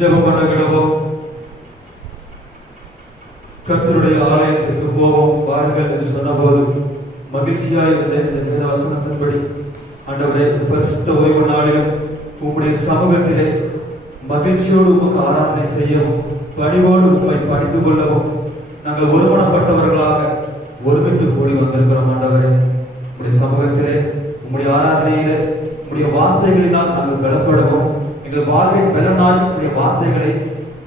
ஜெபம் பண்ணுகிறோம். கர்த்தருடைய ஆலயத்திற்கு போவோம் வாருங்கள் என்று சொன்னபோது மகிழ்ச்சியாய் இருந்த இந்த வேத வசனத்தின்படி ஆண்டவரே, பரிசுத்த ஓய்வு நாளிலும் உம்முடைய சமூகத்திலே மகிழ்ச்சியோடு உமக்கு ஆராதனை செய்யவும் பணிவோடு உண்மை பணிந்து கொள்ளவும் நாங்கள் ஒருமனப்பட்டவர்களாக ஒருமித்து கூடி வந்திருக்கிறோம். ஆண்டவரே, உம்முடைய சமூகத்திலே உம்முடைய ஆராதனையிலே உம்முடைய வார்த்தைகளினால் நாங்கள் பலப்படவும் எங்கள் வாழ்வின் பலனாய் உம்முடைய வார்த்தைகளை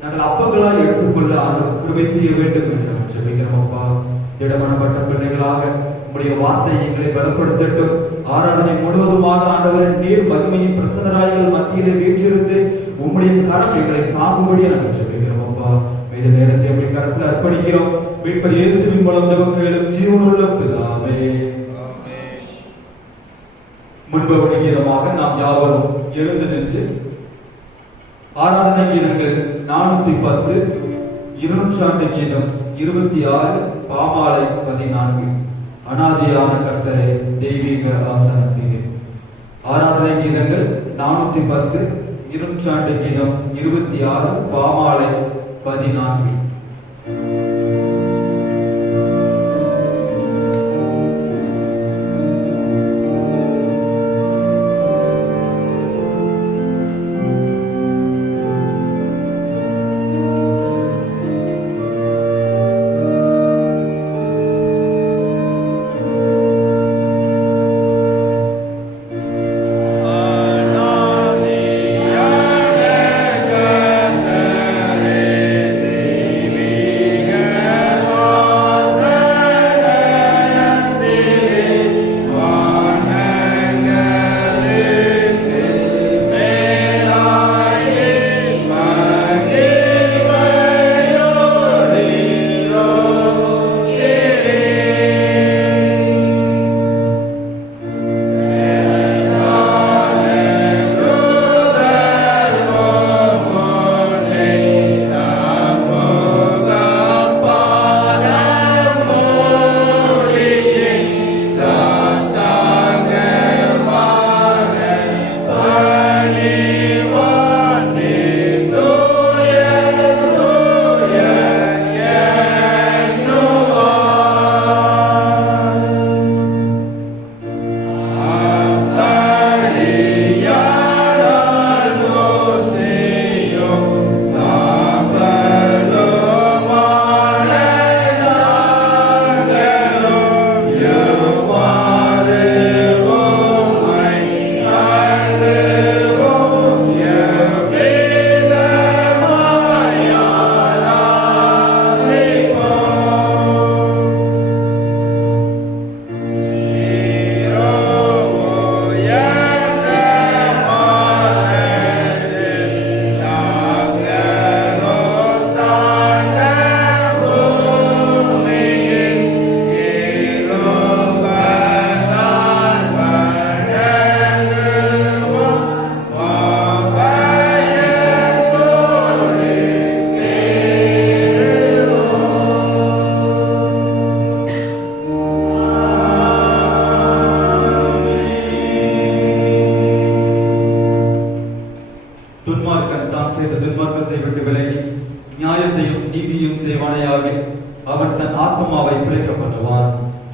நாங்கள் அப்பங்களாய் எடுத்துக்கொள்ள ஆண்டவர் கிருபை செய்ய வேண்டும் என்று நாங்கள் ஜெபிக்கிறோம். அப்பா, திடமனப்பட்ட பிள்ளைகளாக உம்முடைய வார்த்தை எங்களை பலப்படுத்தட்டும். ஆராதனை முழுவதுமாக ஆண்டவரை நீர் மகிமையின் பிரசன்னராய்கள் மத்தியிலே வீற்றிருந்து உம்முடைய கரம் எங்களை தாங்கும்படியே நாங்கள் ஜெபிக்கிறோம். அப்பா, மீத நேரத்தை உம்முடைய கரத்தில் அர்ப்பணிக்கிறோம். மீட்பர் இயேசுவின் மூலம் ஜெபம் கேளும் ஜீவனுள்ள பிதாவே. முன்பவனி கீதமாக நாம் யாவரும் எழுந்து நின்று ஆராதனை கீதங்கள் 410, இருநூற்றாண்டு கீதம் 26, பாமாலை 14, அனாதியான கர்த்தரே தெய்வீக ஆசனத்திலே. ஆராதனை கீதங்கள் 410, இருநூற்றாண்டு கீதம் 26, பாமாலை 14. அவன் தன் ஆத்மாவை பிழைக்க பண்ணுவான்.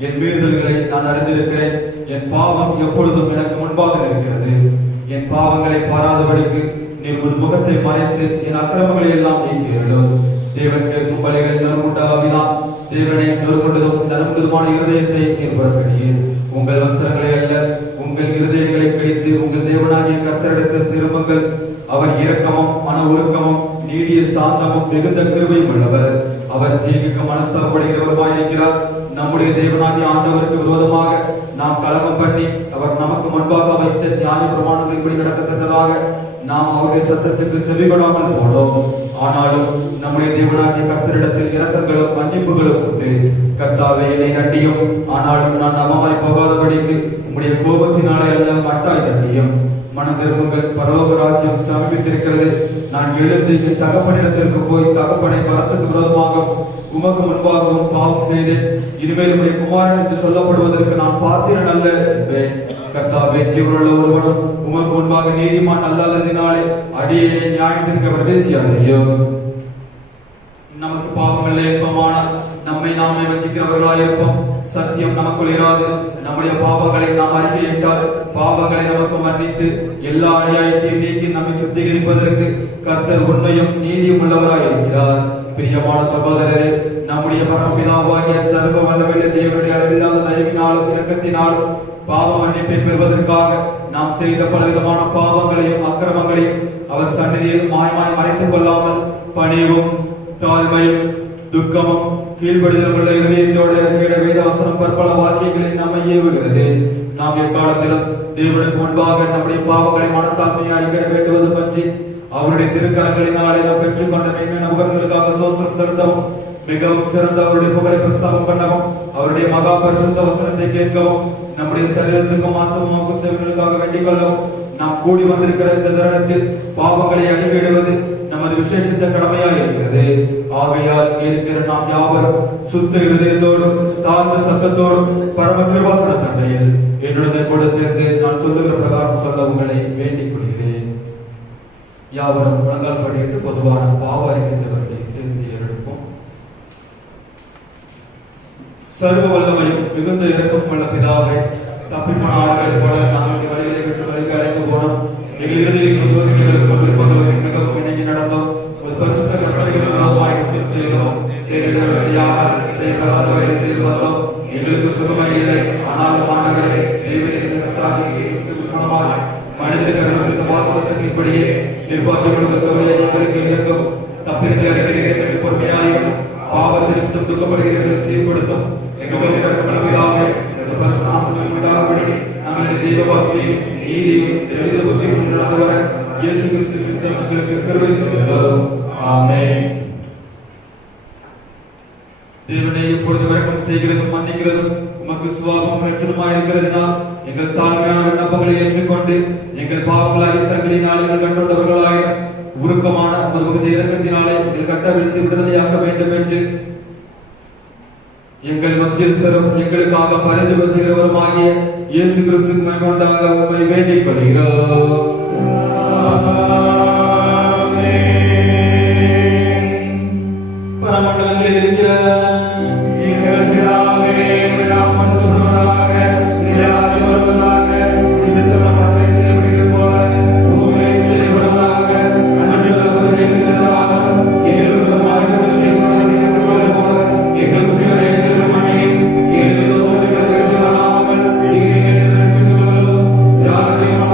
என் மீறுதல்களை நான் அறிந்திருக்கிறேன். என் பாவம் எப்பொழுதும் எனக்கு முன்பாக இருக்கிறது. என் பாவங்களை பாராதபடிக்கு நீர் உன் முகத்தை மறைத்து என் அக்கிரமங்களை எல்லாம் நீக்கிறீர்கள். தேவன் கேட்கும் பலிகள் நறுமுண்ட ஆவிதான். தேவனை நறுமுண்டதும் நறுமுண்டதுமான இருதயத்தை நீர் புறக்கணியீர். உங்கள் வஸ்திரங்களை அல்ல, உங்கள் இருதயங்களை கிழித்து உங்கள் தேவனாகிய கர்த்தரிடத்தில் திரும்புங்கள். அவர் இரக்கமும் மன உருக்கமும் நீடிய சாந்தமும் மிகுந்த கிருபையும் உள்ளவர். அவர் தீங்குக்கு மனஸ்தாபப்படுகிறவருமாயிருக்கிறார். நம்முடைய தேவனாகிய ஆண்டவருக்கு விரோதமாக நாம் கலகம் பண்ணி அவர் நமக்கு முன்பாக வைத்த நியாய பிரமாணங்களின்படி நடக்கத்தக்கதாக நாம் அவருடைய சத்தத்துக்கு செவிகொடாமல் போனோம். ஆனாலும் நம்முடைய தேவனாகிய கர்த்தரிடத்தில் இரக்கங்களும் மன்னிப்புகளும் உண்டு. கர்த்தாவே, என்னை தண்டியும், ஆனாலும் நான் அமமாய் போகாதபடிக்கு உம்முடைய கோபத்தினாலே அல்ல மட்டாய் தண்டியும். மனதிரும்புங்கள், பரலோக ராஜ்யம் சமீபித்திருக்கிறது. நான் எழுந்து என் தகப்பனிடத்திற்கு போய் தகப்பனை வரத்துக்கு விரோதமாக உமக்கு முன்பாகவும் பாவம் செய்தேன். இனிமேல் உடைய குமாரன் என்று சொல்லப்படுவதற்கு நான் பாத்திரன் அல்ல என்பேன். கர்த்தாவே, ஜீவனுள்ள ஒருவனும் உமக்கு முன்பாக நீதிமான் அல்லாததினாலே அடியேனை நியாயத்திற்கு பிரவேசியாதையோ. நமக்கு பாவமில்லை என்பமான நம்மை நாமே வஞ்சிக்கிறவர்களாயிருப்போம். சத்தியம் நமக்குள் இராது. நம்முடைய பாவங்களை நாம் அறிக்கையிட்டால் பாவங்களை நமக்கு மன்னித்து எல்லா அநியாயத்தையும் நீக்கி நம்மை சுத்திகரிப்பதற்கு கர்த்தர் உண்மையும் நீதியும் உள்ளவராயிருக்கிறார். பிரியமான சகோதரரே, நம்முடைய பரமபிதாவாகிய சர்வ வல்லமையுள்ள தேவனுடைய அளவில்லாத தயவினாலும் இரக்கத்தினாலும் பாவ மன்னிப்பை பெறுவதற்காக நாம் செய்த பலவிதமான பாவங்களையும் அக்கிரமங்களையும் அவர் சந்நிதியில் மாயமாய் மறைத்துக் கொள்ளாமல் பணிவும் தாழ்மையும் துக்கமும் கீழ்ப்படுதல் உள்ள இதயத்தோடு வேதவசனம் பற்பல வாக்கியங்களில் நம்மை ஏவுகிறது. நாம் எக்காலத்திலும் தேவனுக்கு முன்பாக நம்முடைய பாவங்களை மனத்தாழ்மையாய் கிட வேண்டுவது பற்றி அவருடைய திருக்கரங்களினாலே நாம் பெற்றுக்கொண்ட மேன்மையான உகர்களுக்காக சோசனம் செலுத்தவும், மிகவும் சிறந்த அவருடைய புகழை பிரஸ்தாபம் பண்ணவும், அவருடைய மகா பரிசுத்த வசனத்தை கேட்கவும், நம்முடைய சரீரத்துக்கும் ஆத்மாவுக்கும் தேவர்களுக்காக வேண்டிக் கொள்ளவும் நாம் கூடி வந்திருக்கிற இந்த தருணத்தில் பாவங்களை அறிவிடுவது நமது விசேஷித்த கடமையாக இருக்கிறது. ஆகையால் இருக்கிற நாம் யாவரும் சுத்த இருதயத்தோடும் தாழ்ந்த சத்தத்தோடும் பரம கிருபாசன தண்டையில் என்னுடன் கூட சேர்ந்து நான் சொல்லுகிற பிரகாரம் சொல்ல உங்களை வேண்டிக் கொள்கிறேன். யாவரும் முழங்கால் படியிட்டு பொதுவான பாவ அறிவித்தவர்களை சேர்ந்து எடுப்போம். சர்வ வல்லமையும் மிகுந்த இரக்கம் உள்ள பிதாவை, தப்பிப்போன ஆளுகள் போல நாங்கள் வழிகளை விட்டு வழிக்கு அழைத்து போனோம். எங்கள் இறுதியில் சோசிகளுக்கும் விருப்பங்களுக்கும் மிகவும் இணங்கி நடந்தோம். ஒரு பரிசுத்த கற்பனைகளும் செய்தோம். செய்யாமல் செய்து வந்தோம். எங்களுக்கு சுகமை இல்லை. ஆனால் மாணவர்களே, மனிதர்களுக்கு வாக்குவதற்கு இப்படியே நிர்வாகிகளுக்கு எங்களுக்கு இறக்கும். தப்பித்து அறிகிறீர்கள் பொறுமையாயும் பாவத்திற்கு துக்கப்படுகிறீர்கள் சீர்படுத்தும். எங்களுக்கு நாங்கள் தெய்வபக்தி நீதியும் தெளித புத்தியும் நடந்தவர இயேசு கிறிஸ்து சித்தம் எங்களுக்கு கிருபை செய்கிறோம். ஆமென். தேவனை எப்பொழுது இரக்கம் செய்கிறதும் மன்னிக்கிறதும் உமக்கு சுவாபம் லட்சணமாக இருக்கிறதுனால் எங்கள் தாழ்மையான விண்ணப்பங்களை ஏற்றுக்கொண்டு எங்கள் பாவங்களாகி சங்கிலினால் எங்கள் கண்டுள்ளவர்களாக உருக்கமான உமது இரக்கத்தினாலே எங்கள் கட்டவிழ்த்து விடுதலையாக்க வேண்டும் என்று எங்கள் மத்தியஸ்தரும் எங்களுக்காக பரிந்து பேசுகிறவருமாகிய இயேசு கிறிஸ்துவின் மகனாக உம்மை வேண்டிக் கொள்கிறோம். பரமண்டலங்களில் இருக்கிற எங்கள் பிதாவே, உம்முடைய நாமம் பரிசுத்தமாவதாக, உம்முடைய ராஜ்யம் வருவதாக, உம்முடைய சித்தம் செய்யப்படுகிறது போல பூமியிலும் செய்யப்படுவதாக. அன்றிலிருந்து எங்களுக்கு எங்களுக்கு மாறுதல் செய்யப்படுகிறது போல எங்கள் குற்றங்களை மன்னியும். எங்கள் சோதனைகளை ஏற்றுக்கொள்ளாமல் ராஜ்யம்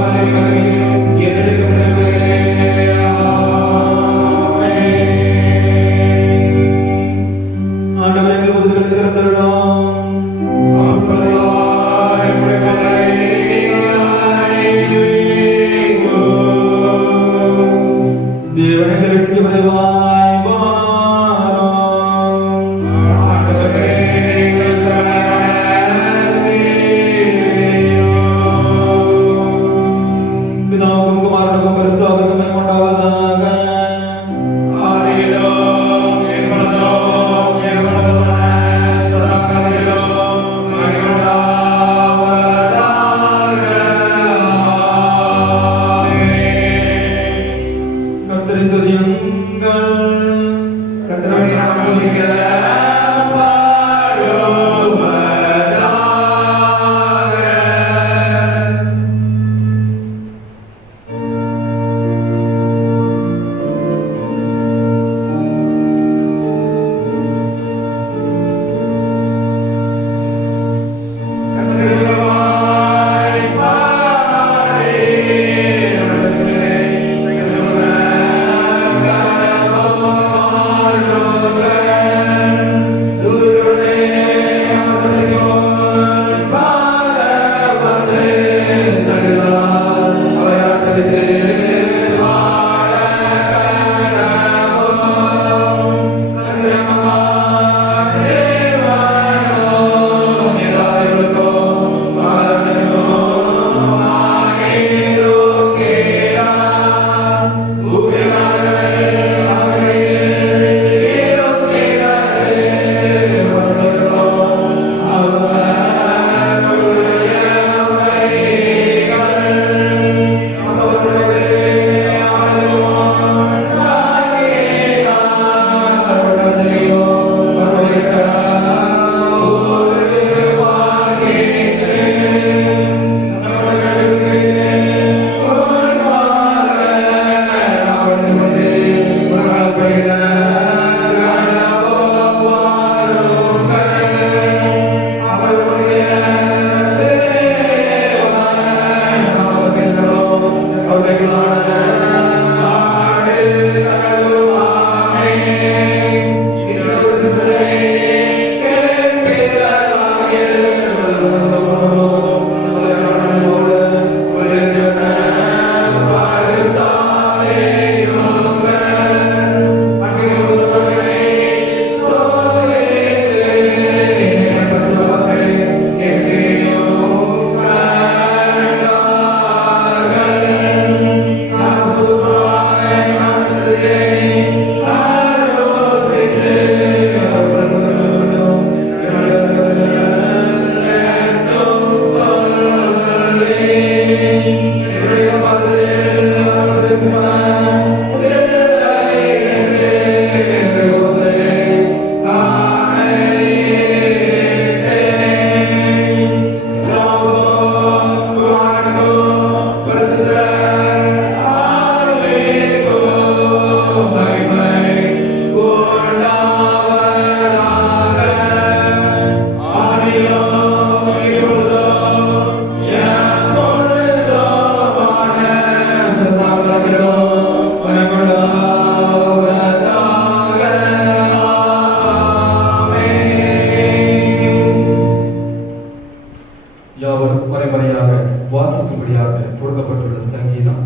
யாவரும் முறைமுறையாக வாசிக்கும்படியாக கொடுக்கப்பட்டுள்ள சங்கீதம்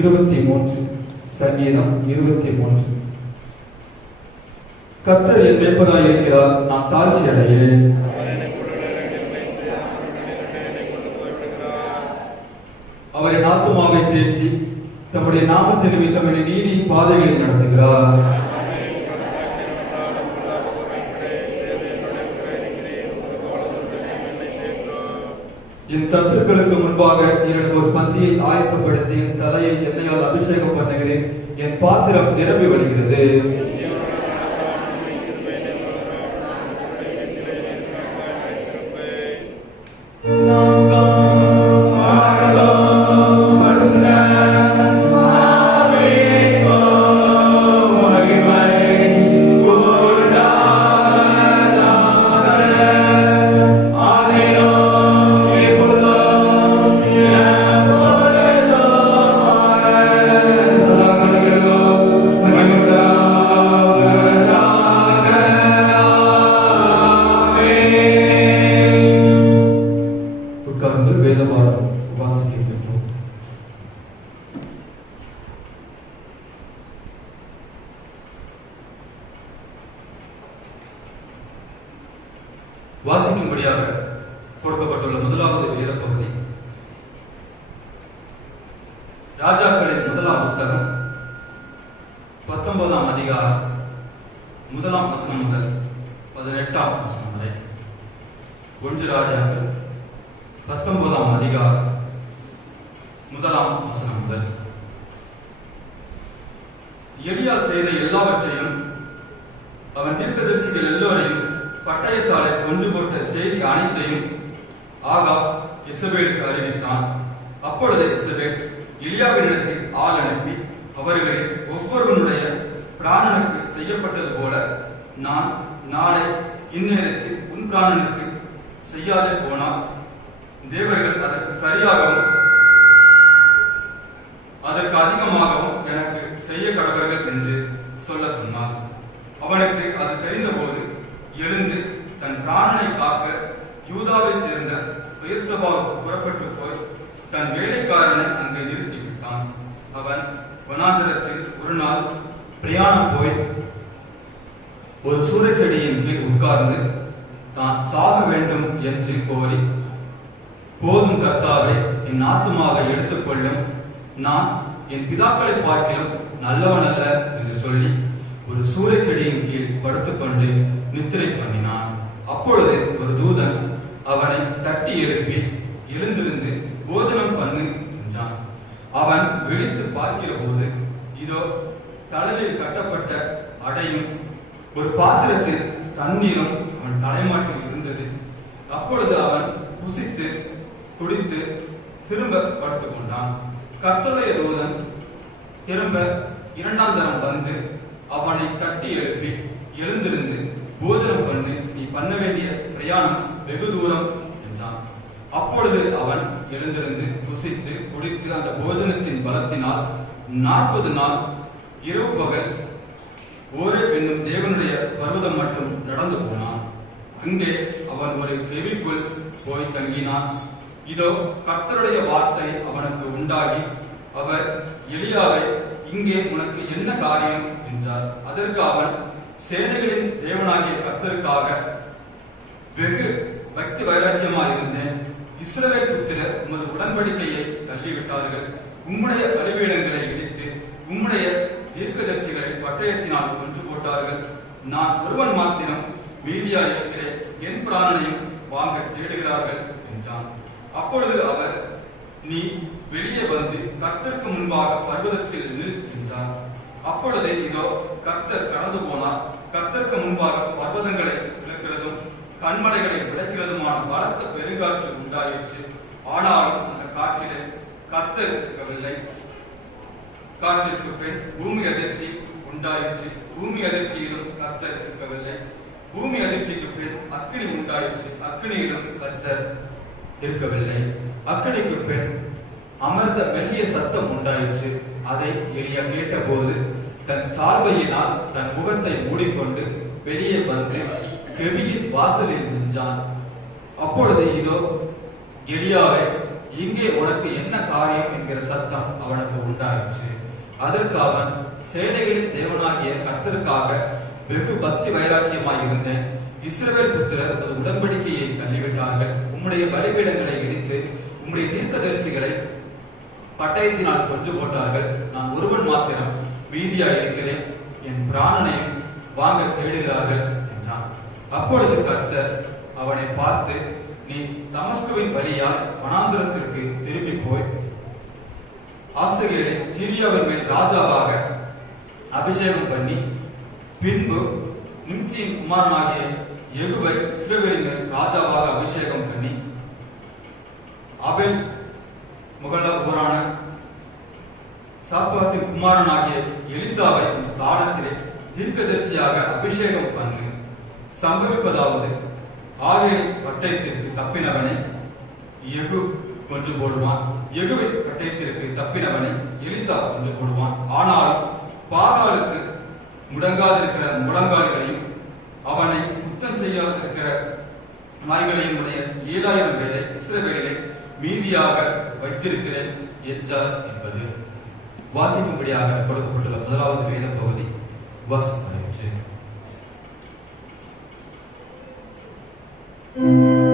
23. சங்கீதம் 23. கர்த்தர் என் மேய்ப்பராய் இருக்கிறார், நான் தாழ்ச்சி அடையேன். அவரின் ஆத்துமாவை தேற்றி தம்முடைய நாமத்தின் நிமித்தம் என்னை நீதியின் பாதைகளில் நடத்துகிறார். என் சத்துருக்களுக்கு முன்பாக எனக்கு ஒரு பந்தியை ஆயத்தப்படுத்தி என் தலையை எண்ணெயால் அபிஷேகம் பண்ணுகிறேன். என் பாத்திரம் நிரம்பி வழிகிறது. வாசிக்கும்படியாக கொடுக்கப்பட்டுள்ள முதலாவது வேத பகுதி ராஜாக்களின் முதலாம் புஸ்தகம் 19ஆம் அதிகாரம் 1ஆம் வசனம் முதல் 18ஆம் வசனம் வரை. 1 ராஜாக்கள் 19ஆம் அதிகாரம் 1ஆம் வசனம் முதல். எலியா செய்த எல்லாவற்றையும் அவன் தீர்க்கதரிசிகள் எல்லோரையும் பட்டயத்தாலே கொன்று போட்ட செய்தி அனைத்தையும் ஆகாப் இசபேலுக்கு அறிவித்தான். அப்பொழுது இசபேல் எலியாவினிடத்தில் ஆள் அனுப்பி அவர்களை ஒவ்வொருவனுடைய பிராணனுக்கு செய்யப்பட்டது போல நான் நாளை இந்நேரத்தில் உன் பிராணனுக்கு செய்யாதே போனால் தேவர்கள் அதற்கு சரியாகவும் அதற்கு அதிகமாகவும் எனக்கு செய்ய கடவர்கள் என்று சொல்ல சொன்னார். அவனுக்கு அது தெரிந்தபோது எழுந்து தன் பிராணனை காக்க யூதாவை சேர்ந்த பெயர்செபாவுக்கு புறப்பட்டு போய் தன் வேலைக்காரனை அங்கே நிறுத்திவிட்டான். அவன் வனாந்திரத்தில் ஒரு நாள் பிரயாணம் போய் ஒரு சூறை செடியின் கீழ் உட்கார்ந்து தான் சாக வேண்டும் என்று கோரி, போதும் கர்த்தாவே, என் ஆத்துமாவை எடுத்துக்கொள்ளும், நான் என் பிதாக்களை பார்க்கிலும் நல்லவன் அல்ல என்று சொல்லி ஒரு சூறை செடியின் கீழ் படுத்துக்கொண்டு நித்திரை பண்ணினான். அப்பொழுது ஒரு தூதன் அவனை தட்டி எழுப்பி, எழுந்திருந்து போஜனம் பண்ணு என்றான். அவன் விழித்து பார்க்கிற போது இதோ தலையில் கட்டப்பட்ட அடையும் ஒரு பாத்திரத்தில் தண்ணீரும் அவன் தலைமாட்டில் இருந்தது. அப்பொழுது அவன் புசித்து குடித்து திரும்ப படுத்துக் கொண்டான். கர்த்தருடைய தூதன் திரும்ப 2ஆம் தரம் வந்து அவனை தட்டி எழுப்பி, எழுந்திருந்து போஜனம் பண்ணு, நீ பண்ண வேண்டிய பிரயாணம் வெகு தூரம் என்றான். அப்பொழுது அவன் எழுந்திருந்து புசித்து குடித்து அந்த போஜனத்தின் பலத்தினால் 40 நாள் இரவு பகல் ஓரேப் என்னும் தேவனுடைய பர்வதம் மட்டும் நடந்து போனான். அங்கே அவன் ஒரு கெபிக்குள் போய் தங்கினான். இதோ கர்த்தருடைய வார்த்தை அவனுக்கு உண்டாகி, அவர் எலியாவை, இங்கே உனக்கு என்ன காரியம் என்றார். அதற்கு அவன், சேனைகளின் தேவனாகிய கர்த்தருக்காக வெகு பக்தி வைராக்கியமாக இருந்தேன். இஸ்ரவேல் புத்திரர் உமது உடன்படிக்கையை தள்ளிவிட்டார்கள். உம்முடைய பலிபீடங்களை இடித்து உம்முடைய தீர்க்கதரிசிகளை பட்டயத்தினால் கொன்று போட்டார்கள். நான் ஒருவன் மாத்திரம் மீதியாயிருக்கிறேன், என் பிராணனையும் வாங்க தேடுகிறார்கள் என்றான். அப்பொழுது அவர், நீ வெளியே வந்து கர்த்தருக்கு முன்பாக பர்வதத்தில் நில் என்றார். அப்பொழுது இதோ கர்த்தர் கடந்து போனார். கர்த்தருக்கு முன்பாக பர்வதங்களை விளக்கிறதும் கண்மலைகளை விளக்கிறதுமான பலத்த பெருங்காற்று உண்டாயிற்று. ஆனாலும் அந்த காற்றிலே கர்த்தர் இருக்கவில்லை. காற்றிற்கு பின் பூமி அதிர்ச்சி உண்டாயிற்று. பூமி அதிர்ச்சியிலும் கர்த்தர் இருக்கவில்லை. பூமி அதிர்ச்சிக்கு பின் அக்கினி உண்டாயிற்று. அக்கினியிலும் கர்த்தர் இருக்கவில்லை. அக்கினிக்கு பின் அமர்ந்த மெல்லிய சத்தம் உண்டாயிற்று. அதை எலியா கேட்டபோது தன் சால்வையினால் தன் முகத்தை மூடிக்கொண்டு வெளியே வந்து கெபியின் வாசலில் நின்றான். அப்பொழுது இதோ எலியாவே, இங்கே உனக்கு என்ன காரியம் என்கிற சத்தம் அவனுக்கு உண்டாயிற்று. அதற்கு அவன், சேனைகளின் தேவனாகிய கர்த்தருக்காக வெகு பக்தி வைராக்கியமாய் இருந்தேன். இஸ்ரவேல் புத்திரர் அது உடன்படிக்கையை தள்ளிவிட்டார்கள். உம்முடைய பலிபீடங்களை இடித்து உம்முடைய தீர்க்கதரிசிகளை பட்டயத்தினால் கொன்று போட்டார்கள். நான் ஒருவன் மாத்திரம் மீதியாய் இருக்கிறேன். என் பிராணனையும் வாங்க தேடுகிறார்கள் என்றான். அப்பொழுது கர்த்தர் அவனை பார்த்து, நீ தமஸ்குவின் வழியால் வனாந்திரத்திற்கு திரும்பி போய் ஆசகேலை சீரியாவின் மேல் ராஜாவாக அபிஷேகம் பண்ணி, பின்பு நிம்சியின் குமாரனாகிய யெகூவை இஸ்ரவேலின் மேல் ராஜாவாக அபிஷேகம் பண்ணி, ஆபேல் மகளான ஊரான சாப்பாத்தின் குமாரனாகிய எலிசாவை ஸ்தானத்திலே தீர்க்கதரிசியாக அபிஷேகம் பண்ணி, சம்பவிப்பதாவது, ஆபேல் பட்டயத்திற்கு தப்பினவனை யெகூ கொன்று போடுவான். யெகூவின் பட்டயத்திற்கு தப்பினவனை எலிசா கொன்று போடுவான். ஆனால் பாகாலுக்கு முடங்காதிருக்கிற முழங்கால்களையும் அவனை குத்தம் செய்யாதிருக்கிற நாய்களையும் உடைய 7000 பேரை இஸ்ரவேலிலே மீதியாக வைத்திருக்கிறேன் என்றார் என்பது வாசிக்கும்படியாக கொடுக்கப்பட்டுள்ள முதலாவது வேத பகுதி வாசிக்கப்பட்டு. Oh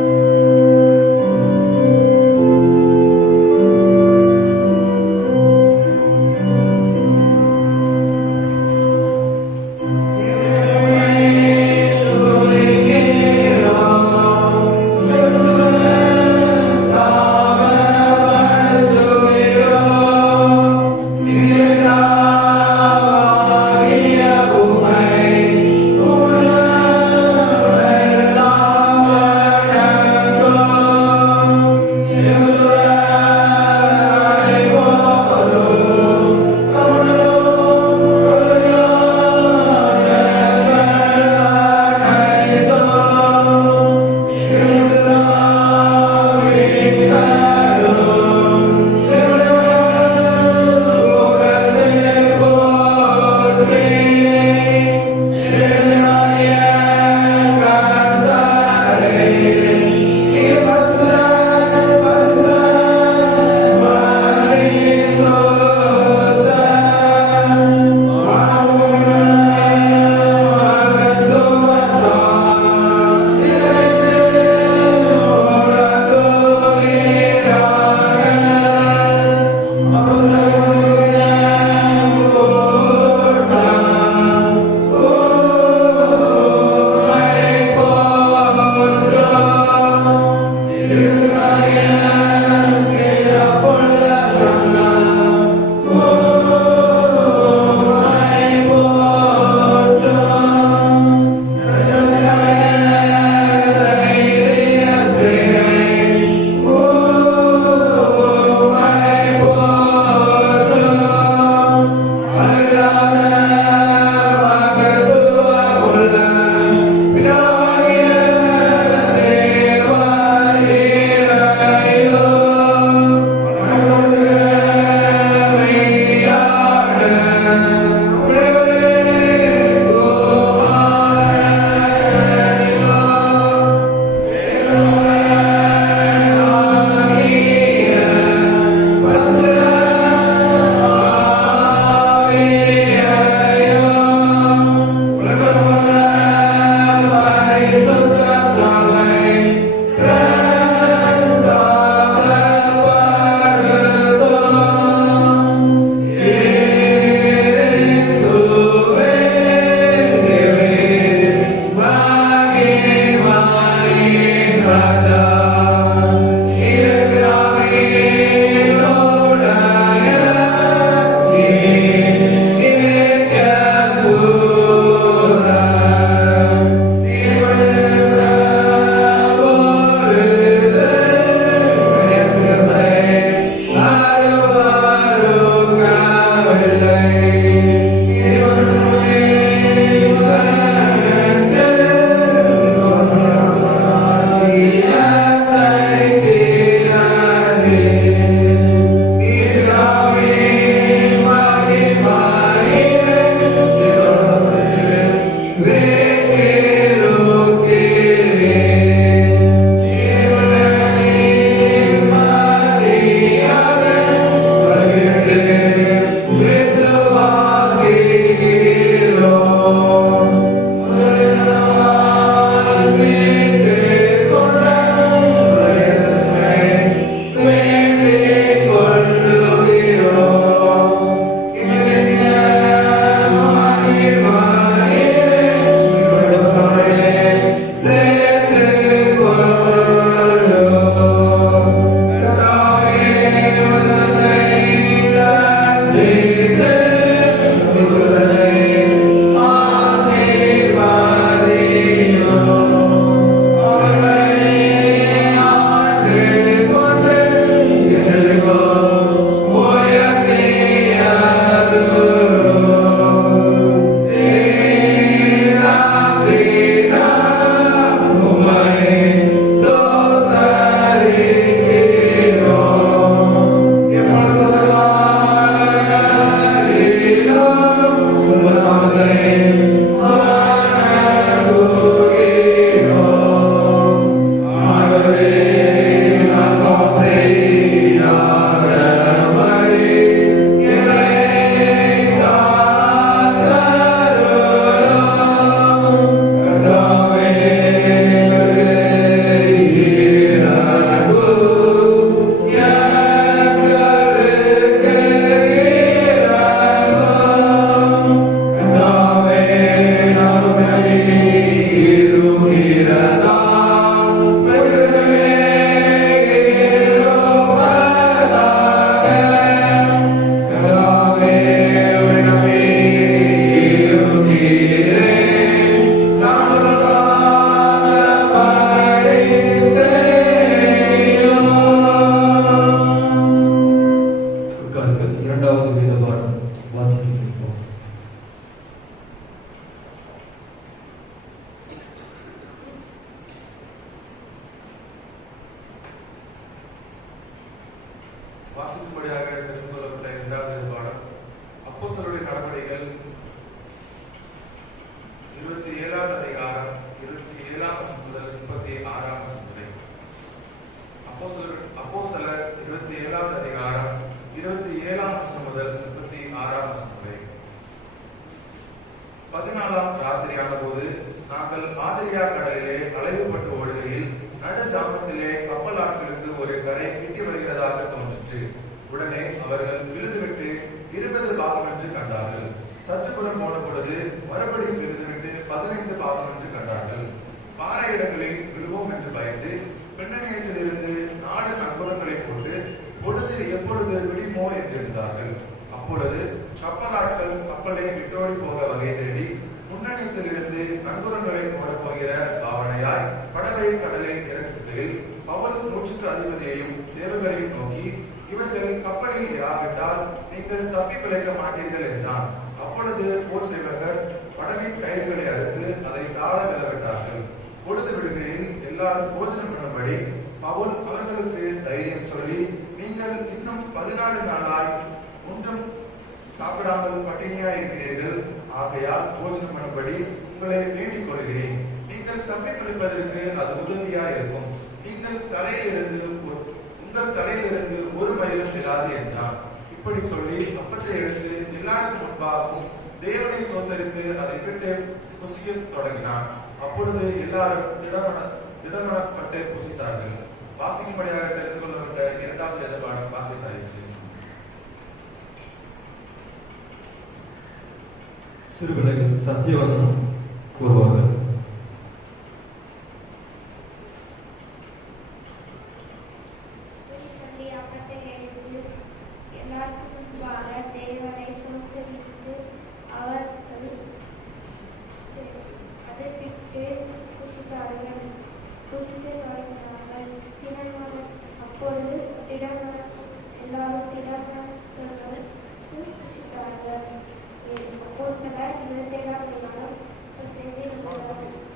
வாசிக்கும்படியாக தெரிந்து கொள்ளப்பட்ட இரண்டாவது பாடம் அப்போஸ்தலருடைய நடவடிக்கைகள் 27வது அதிகாரம் 27ஆம் வசனம் முதல் 36ஆம் வசனம் வரை. அப்போஸ்தலர் 27வது அதிகாரம் 27ஆம் வசனம் முதல் 36ஆம் வசனம் வரை. 14ஆம் ராத்திரியான போது நாங்கள் ஆதிரியா கடலிலே அலைவுபட்டு ஓடுகையில் நடுஜாமத்திலே கப்பல் ஆட்களுக்கு ஒரு கரை கிட்டி வருகிறதாக தோன்றிற்று. உடனே அவர்கள் விழுதுவிட்டு 20 பாகம் என்று கண்டார்கள். சற்று புறம் போன பொழுது மறுபடியும் விழுதுவிட்டு 15 பாகம் என்று கண்டார்கள். பாறை இடங்களில் விழுவோம் என்று பயந்து பின்னணியத்திலிருந்து 4 நங்கூரங்களை போட்டு பொழுது எப்பொழுது விடுமோ என்றிருந்தார்கள். அப்பொழுது கப்பலாட்கள் கப்பலை விட்டோடி போக வகை தேடி முன்னணியத்திலிருந்து நங்கூரங்களை போடப் போகிற பாவனையாய் படகை கடலில் இறக்குகையில் பவுல் மூச்சுக்கு அதிபதியையும் சேவகரையும் நோக்கி, இவர்கள் கப்பலில் இராவிட்டால் நீங்கள் தப்பி பிழைக்க மாட்டீர்கள் என்றான். அப்பொழுது போர் சேவகர் படகின் கயிறுகளை அறுத்து அதை தாழ விழவிட்டார்கள். பொழுது விடுகையில் எல்லாரும் போஜனம் பண்ணும்படி பவுல் அவர்களுக்கு தைரியம் சொல்லி, நீங்கள் இன்னும் 14 நாளாய் ஒன்றும் சாப்பிடாமல் பட்டினியாய் இருக்கிறீர்கள். ஆகையால் போஜனம் பண்ணும்படி உங்களை வேண்டிக் கொள்கிறேன். நீங்கள் தப்பி பிழைப்பதற்கு அது உதவியாய் இருக்கும். உங்கள் தலையிலிருந்து ஒரு மயிலும் விடாது என்றான். இப்படி சொல்லி அப்பத்தை எடுத்து எல்லாருக்கும் முன்பாகவும் தேவனை ஸ்தோத்தரித்து அதை விட்டு புசிக்க தொடங்கினார். அப்பொழுது எல்லாரும் திடமனப்பட்டு புசித்தார்கள். வாசிக்கும்படியாக தெரிந்து கொள்ளப்பட்ட இரண்டாவது எதிர்பாடம் வாசித்தாயிற்று. சிறுபிள்ளைகள் சத்தியவசனம் கூறுவார்கள். இப்படி சொல்லி அப்பத்தை எடுத்து எல்லாருக்கும் முன்பாக தேவனை சோதரித்து அதை விட்டு புசிக்க தொடங்கினார்கள். அப்பொழுது எல்லாரும் தீர்மானப்பட்டு புசித்தார்கள். அப்போஸ்தலர் 27ஆம் அதிகாரம் 36ஆம் வசனம்.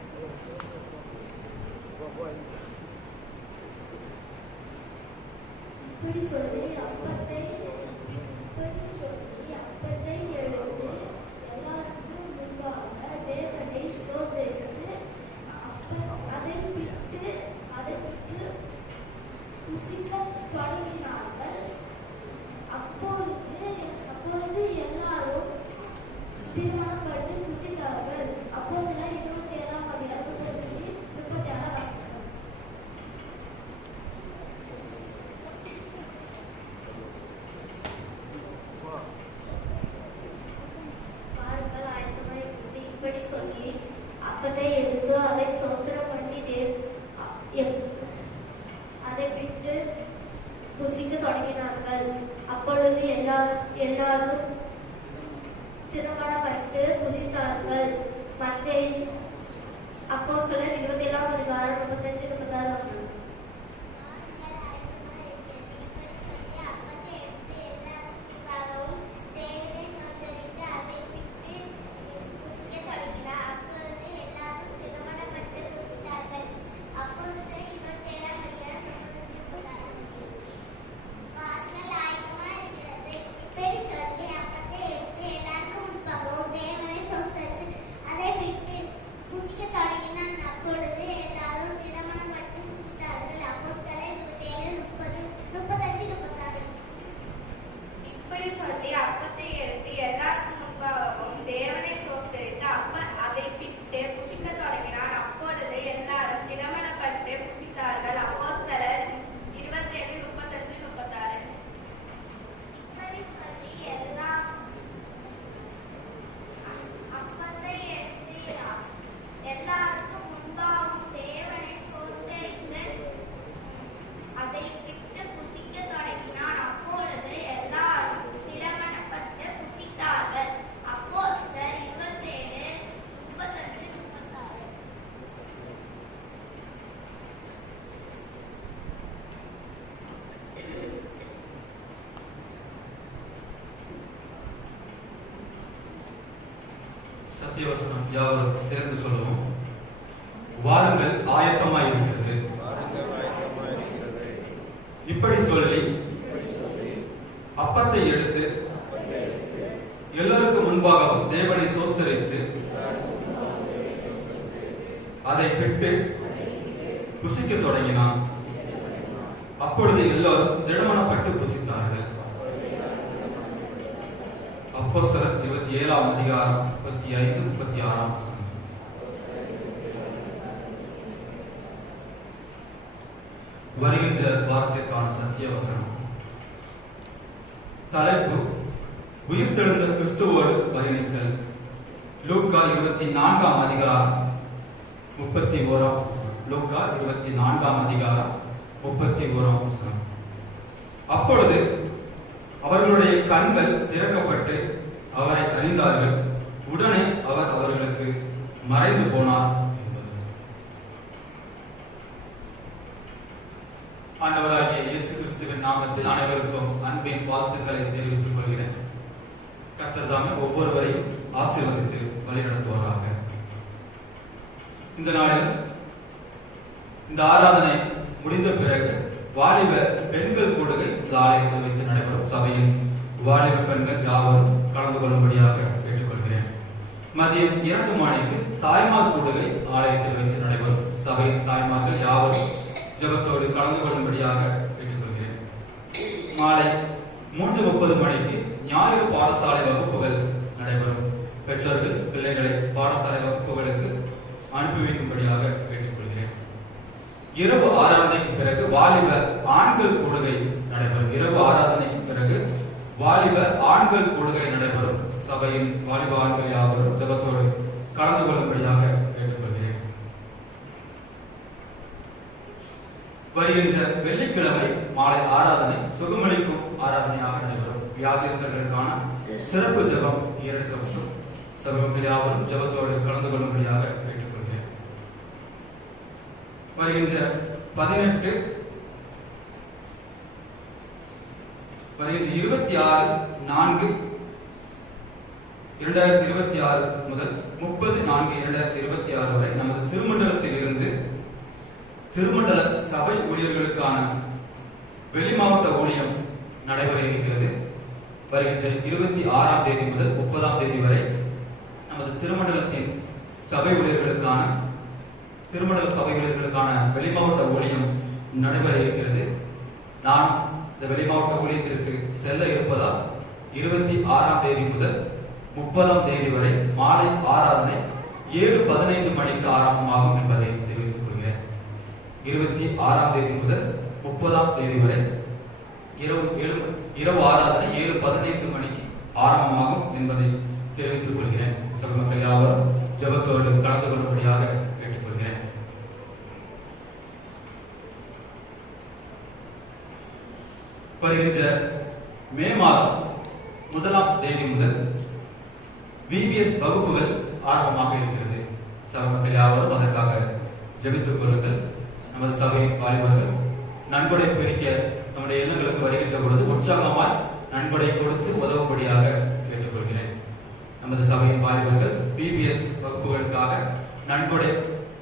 இப்படி சொல்லி அப்பத்தை எடுத்து அதை சோஸ்திரம் பண்ணி அதை விட்டு புசிக்க தொடங்கினார்கள். அப்பொழுது எல்லாரும் திருமணப்பட்டு புசித்தார்கள். மத்தேயு அப்போஸ்தலர் 27ஆம் அதிகாரம் 35-36 வசனம். சத்தியவசனம் யாவரும் சேர்ந்து சொல்லுவோம். வாருங்கள், ஆயத்தமாயிருக்கிறது. இப்படி சொல்லி அப்பத்தை எடுத்து எல்லோருக்கும் முன்பாகவும் தேவனை சோஸ்தரித்து அதை பிட்டு புசிக்க தொடங்கினான். அப்பொழுது எல்லோரும் திடமனப்பட்டு புசித்தார்கள். அப்போஸ்தலர் 27ஆம் அதிகாரம் 35-36 வருகின்ற வாரத்திற்கான சத்திய வசனம். தலைப்பு: உயிர்த்தெழுந்த கிறிஸ்துவோடு பயணித்தல். லூக்கா 24ஆம் அதிகாரம் 31 லூக்கா 24ஆம் அதிகாரம் 31 அப்பொழுது அவர்களுடைய கண்கள் திறக்கப்பட்டு அவரை அறிந்தார்கள். உடனே அவர் அவர்களுக்கு மறைந்து போனார் என்பது. ஆண்டவராகிய இயேசு கிறிஸ்துவின் நாமத்தில் அனைவருக்கும் அன்பின் வாழ்த்துக்களை தெரிவித்துக் கொள்கிறேன். கர்த்தர் தாமே ஒவ்வொருவரையும் ஆசீர்வதித்து வழிநடத்துவாராக. இந்த நாளில் இந்த ஆராதனை முடிந்த பிறகு வாலிப பெண்கள் கூடுகை இந்த ஆலயத்தில் வைத்து நடைபெறும். சபையின் வாலிப பெண்கள் யாவரும் கலந்து கொள்ளும்படியாக கேட்டுக்கொள்கிறேன். மதியம் 2 மணிக்கு தாய்மார் கூடுகை ஆலயத்தில் வைத்து நடைபெறும். சபையின் தாய்மார்கள் யாவரும் ஜெபத்தோடு கலந்து கொள்ளும்படியாக கேட்டுக்கொள்கிறேன். மாலை 3:30 மணிக்கு ஞாயிறு பாடசாலை வகுப்புகள் நடைபெறும். பெற்றோர்கள் பிள்ளைகளை பாடசாலை வகுப்புகளுக்கு அனுப்பி வைக்கும்படியாக கேட்டுக்கொள்கிறேன். இரவு ஆராதனைக்கு பிறகு வாலிப ஆண்கள் கூடுகை நடைபெறும். இரவு ஆராதனைக்கு பிறகு வாலிப ஆண்கள் கூடுகை நடைபெறும். சபையின் வாலிப ஆண்கள் யாவரும் ஜெபத்தோடு கலந்து கொள்ளும்படியாக கேட்டுக்கொள்கிறேன். வருகின்ற வெள்ளிக்கிழமை மாலை ஆராதனை சுகமளிக்கும் ஆராதனையாக நடைபெறும். வியாதிஸ்தர்களுக்கான சிறப்பு ஜெபம் ஏறெடுக்கப்படும். சபைகள் யாவரும் ஜெபத்தோடு கலந்து கொள்ளும்படியாக கேட்டுக்கொள்கிறேன். வருகின்ற 26/4/2026 முதல் 30/4/2026 வரை நமது திருமண்டலத்தில் இருந்து திருமண்டல சபை ஊழியர்களுக்கான வெளிமாவட்ட ஊழியம் நடைபெற இருக்கிறது. வருகின்ற 26ஆம் தேதி முதல் 30ஆம் தேதி வரை நமது திருமண்டலத்தின் சபை ஊழியர்களுக்கான வெளிமாவட்ட ஊழியம் நடைபெற இருக்கிறது. நான் இந்த வெளிமாவட்ட ஊழியத்திற்கு செல்ல இருப்பதால் 26ஆம் தேதி முதல் 30ஆம் தேதி வரை மாலை ஆராதனை 7:15 மணிக்கு ஆரம்பமாகும் என்பதை தெரிவித்துக் கொள்கிறேன். 26ஆம் தேதி முதல் 30ஆம் தேதி வரை இரவு ஆராதனை 7:15 மணிக்கு ஆரம்பமாகும் என்பதை தெரிவித்துக் கொள்கிறேன். சகோதரர்கள் யாவரும் ஜெபத்தோடு கலந்து கொள்ளும்படியாக கேட்டுக்கொள்கிறேன். வருகின்ற மே மாதம் 1ஆம் தேதி முதல் VBS வகுப்புகள் ஆரம்பமாக இருக்கிறது. சகோதரர்கள் யாவரும் அதற்காக ஜெபித்துக் கொள்ளுங்கள். நமது சபையின் வாலிபர்கள் நன்கொடை பிரிக்க நம்முடைய இல்லங்களுக்கு வருகின்ற பொழுது உற்சாகமாய் நன்கொடை கொடுத்து உதவும்படியாக கேட்டுக்கொள்கிறேன். நமது சபையின் வாலிபர்கள் VBS வகுப்புகளுக்காக நன்கொடை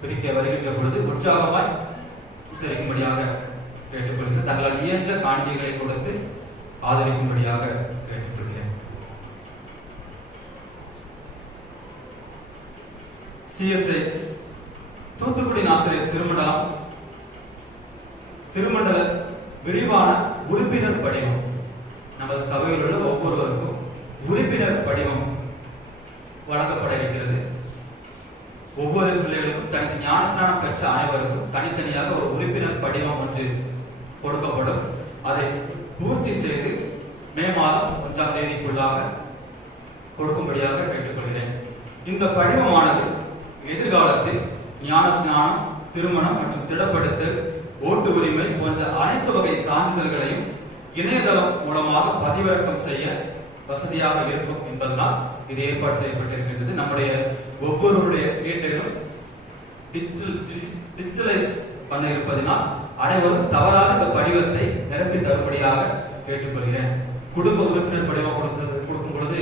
பிரிக்க வருகின்ற பொழுது உற்சாகமாய் உச்சரிக்கும்படியாக கேட்டுக்கொள்கிறேன். தங்களால் இயன்ற காணிக்கைகளை கொடுத்து ஆதரிக்கும்படியாக கேட்டுக்கொள்கிறேன். CSA தூத்துக்குடி ஆசிரியர் திருமண்டல விரிவான உறுப்பினர் படிவம் நமது சபையில் உள்ள ஒவ்வொருவருக்கும் உறுப்பினர் படிவம் வழங்கப்பட இருக்கிறது. ஒவ்வொரு பிள்ளைகளுக்கும் தனி ஞானஸ்நானம் பெற்ற அனைவருக்கும் தனித்தனியாக ஒரு உறுப்பினர் படிவம் ஒன்று கொடுக்கப்படும். அதை பூர்த்தி செய்து மே மாதம் 1ஆம் தேதிக்குள்ளாக கொடுக்கும்படியாக கேட்டுக்கொள்கிறேன். இந்த படிவமானது எதிர்காலத்தில் ஞானஸ்நானம், திருமணம் மற்றும் திடப்படுத்தல், ஓட்டு உரிமை போன்ற அனைத்து வகை சான்றிதழ்களையும் இணையதளம் மூலமாக பதிவிறக்கம் செய்ய வசதியாக இருக்கும் என்பதனால் இது ஏற்பாடு செய்யப்பட்டிருக்கின்றது. நம்முடைய ஒவ்வொருடைய வீட்டிலும் டிஜிட்டலைஸ் பண்ண இருப்பதனால் அனைவரும் தவறாத இந்த படிவத்தை நிரப்பி தரும்படியாக கேட்டுக்கொள்கிறேன். குடும்ப உறுப்பினர் படிவம் கொடுக்கும் பொழுது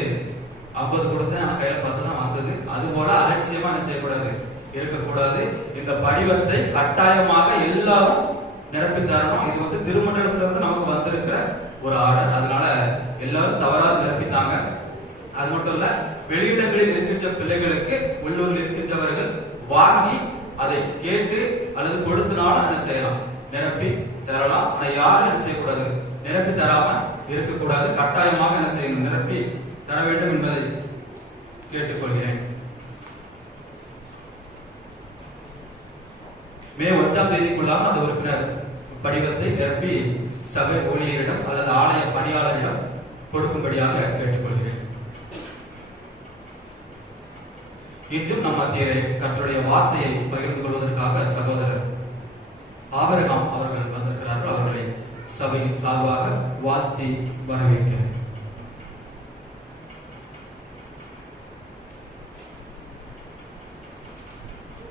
50 கொடுத்தேன், ஆனா கையில 10 தான் வந்தது. அது போல அலட்சியமா செய்யக்கூடாது, இருக்கக்கூடாது. இந்த படிவத்தை கட்டாயமாக எல்லாரும் நிரப்பி தரணும். இது திருமண்டலத்திலிருந்து நமக்கு வந்திருக்கிற ஒரு ஆர்டர். அதனால வெளியிடங்களில் இருக்கின்ற பிள்ளைகளுக்கு உள்ளூரில் இருக்கின்றவர்கள் வாங்கி அதை கேட்டு அல்லது கொடுத்தனாலும் என்ன செய்யலாம், நிரப்பி தரலாம். ஆனா யாரும் என்ன செய்யக்கூடாது, நிரப்பி தராம இருக்கக்கூடாது. கட்டாயமாக என்ன செய்யணும், நிரப்பி தர வேண்டும் என்பதை கேட்டுக்கொள்கிறேன். மே 1ஆம் தேதிக்குள்ளாக அந்த உறுப்பினர் படிவத்தை நிரப்பி சபை ஊழியரிடம் அல்லது ஆலய பணியாளரிடம் கொடுக்கும்படியாக கேட்டுக்கொள்கிறேன். இன்றும் நம் மத்தியிலே கர்த்தருடைய வார்த்தையை பகிர்ந்து கொள்வதற்காக சகோதரர் ஆபிரகாம் அவர்கள் வந்திருக்கிறார்கள். அவர்களை சபையின் சார்பாக வாழ்த்தி வரவேற்கிறேன்.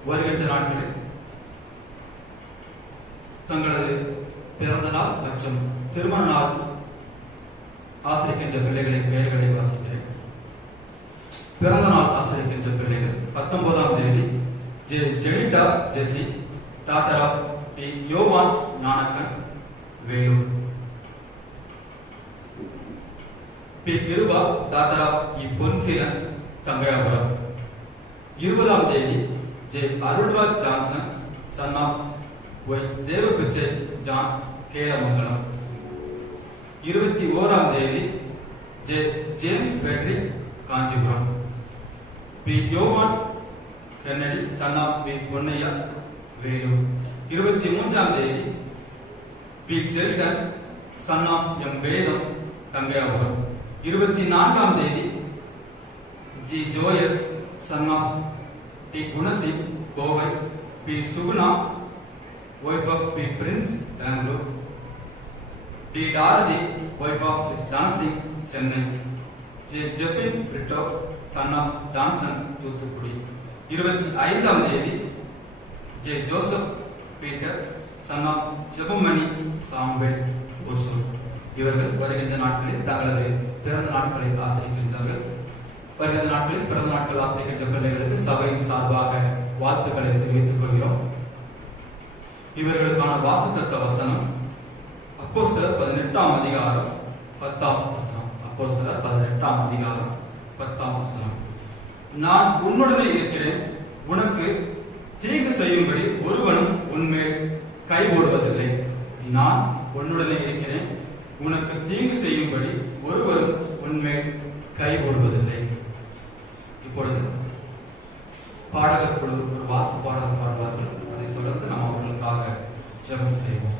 வருகின்ற நாட்களில் தங்களது பிறந்த நாள் மற்றும் திருமண நாள் ஆசிரிக்கின்ற பிள்ளைகளின் பெயர்களை வாசிக்கிறேன். பிறந்த நாள் ஆசிரிக்கின்ற பிள்ளைகள் 19ஆம் தேதி Jenitta Jessy, daughter of P Yovan Gnanakkan, Vellore. P Kiruba, daughter of E Ponseelan, Thangaiyapuram. 20ஆம் தேதி J Arulraj Johnson, son of Y Devapichai John, Keramangalam. 21ஆம் தேதி J James Patrick, Kanchipuram. P Yovan Kennedy, son of P Ponnaiah, Vellore. 23ஆம் தேதி P Seldon, son of M Vedam, Thangaiyapuram. 24ஆம் தேதி G Joel, son of D Gunasingh, Kovai. P Suguna, wife of P Prince, Bangalore. D Daradi, wife of S Dancing, Chennai. J Jeffin Brito, son of Johnson, Thoothukudi. 25ஆம் தேதி J Joseph Peter, son of Jebamani சாம்பல், ஒசூர். இவர்கள் வருகின்ற நாட்களில் தங்களது பிறந்த நாட்களை ஆசிரிக்கின்றார்கள். வருகின்ற நாட்களில் பிறந்த நாட்கள் ஆசிரிக்கின்ற பிள்ளைகளுக்கு சபையின் சார்பாக வாழ்த்துக்களை தெரிவித்துக் கொள்கிறோம். இவர்களுக்கான வாக்குத்தத்த வசனம் அப்போஸ்தலர் 18ஆம் அதிகாரம் 10ஆம் வசனம். அப்போஸ்தலர் 18ஆம் அதிகாரம் 10ஆம் வசனம். நான் உன்னுடனே இருக்கிறேன், உனக்கு தீங்கு செய்யும்படி ஒருவனும் உன்மேல் கை போடுவதில்லை. நான் உன்னுடனே இருக்கிறேன், உனக்கு தீங்கு செய்யும்படி ஒருவரும் உன்மேல் கை போடுவதில்லை. இப்பொழுது பாடகர் குழு ஒரு வாக்கு பாடல் பாடுவார்கள். அதைத் தொடர்ந்து நாம் அவர்களுக்காக ஜெபம் செய்வோம்.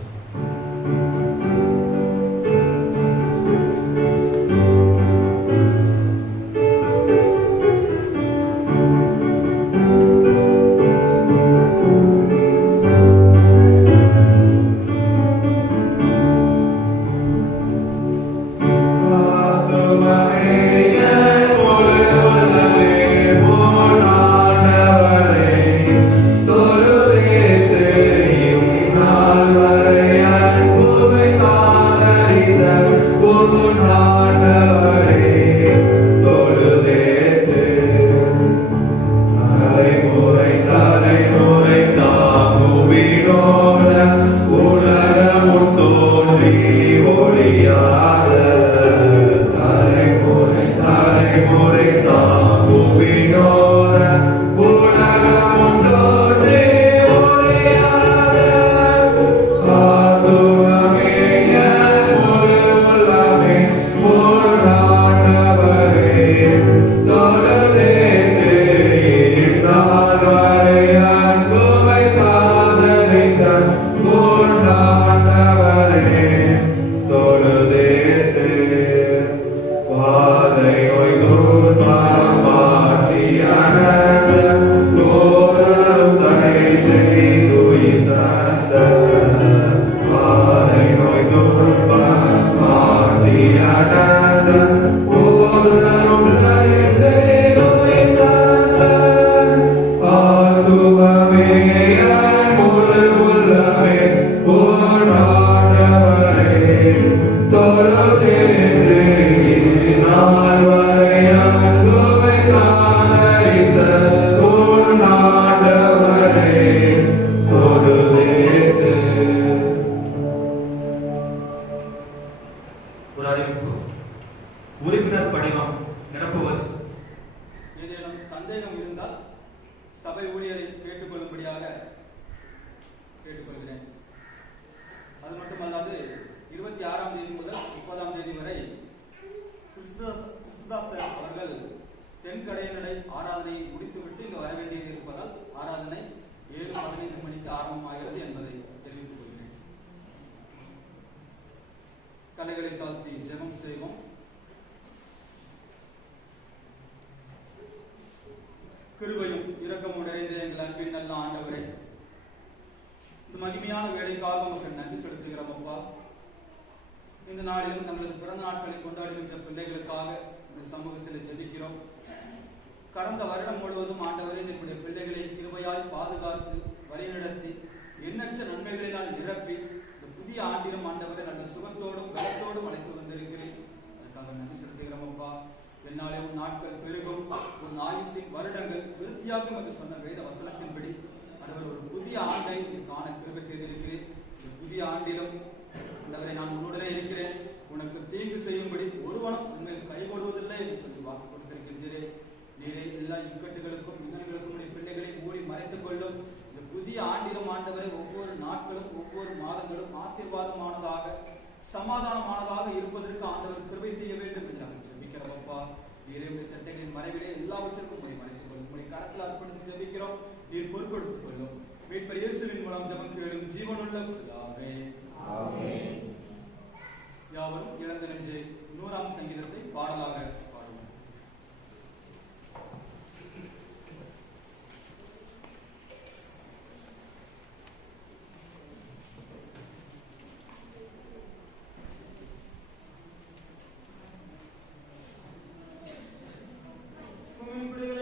தலைகளை தாழ்த்தி ஜெபம் செய்வோம். கிருபையும் இரக்கமும் நிறைந்த எங்கள் அன்பின் நல்ல ஆண்டவரே, இந்த மகிமையான வேலைக்காக உங்களுக்கு நன்றி செலுத்துகிறோம் அப்பா. இந்த நாளிலும் தங்களது பிறந்த நாட்களை கொண்டாடுகின்ற பிள்ளைகளுக்காக இந்த சமூகத்தில் ஜெபிக்கிறோம். கடந்த வருடம் முழுவதும் ஆண்டவரே எங்களுடைய பிள்ளைகளை கிருபையால் பாதுகாத்து வழிநடத்தி எண்ணற்ற நன்மைகளினால் நிரப்பி இந்த புதிய ஆண்டிலும் ஆண்டவரை நல்ல சுகத்தோடும் பலத்தோடும் அழைத்து வந்திருக்கிறேன். அதுக்காக நன்றி செலுத்துகிறோம் அப்பா. என்னாலே உன் நாட்கள் பெருகும், உன் ஆயுசின் வருடங்கள் விருத்தியாகும் என்று சொன்ன வேத வசனத்தின்படி ஆண்டவர் ஒரு புதிய ஆண்டை காண கிருபை செய்திருக்கிறேன். இந்த புதிய ஆண்டிலும் ஆண்டவரை நான் உன்னுடனே இருக்கிறேன், உனக்கு தீங்கு செய்யும்படி ஒருவனும் உண்மையில் கைகொடுவதில்லை என்று சொல்லி வாக்கு கொடுத்திருக்கின்றேன். நீரே எல்லா இக்கட்டுகளுக்கும் இன்னங்களுக்கும் பிள்ளைகளை மூடி மறைத்துக் கொள்ளும். இந்த புதிய ஆண்டிலும் ஆண்டவரை ஒவ்வொரு நாட்களும் ஒவ்வொரு மாதங்களும் ஆசீர்வாதமானதாக சமாதானமானதாக இருப்பதற்கு ஆண்டவர் கிருபை செய்ய வேண்டும் என்று நாங்கள் ஜெபிக்கிறோம் அப்பா. நீரே சட்டைகளின் மறைவிலே எல்லாவற்றிற்கும் உங்களை மறைத்துக் கொள்ளும். உங்களை கரத்தில் அர்ப்பணித்து ஜெபிக்கிறோம். நீர் பொறுப்படுத்திக் கொள்ளும். மீட்பர் இயேசுவின் மூலம் ஜெபம் கேளும் ஜீவனுள்ள பிதாவே. ஆமென். யாவரும் இழந்த நெஞ்சை 100ஆம் சங்கீதத்தை பாடலாக பாடுவோம். வாழுங்கள்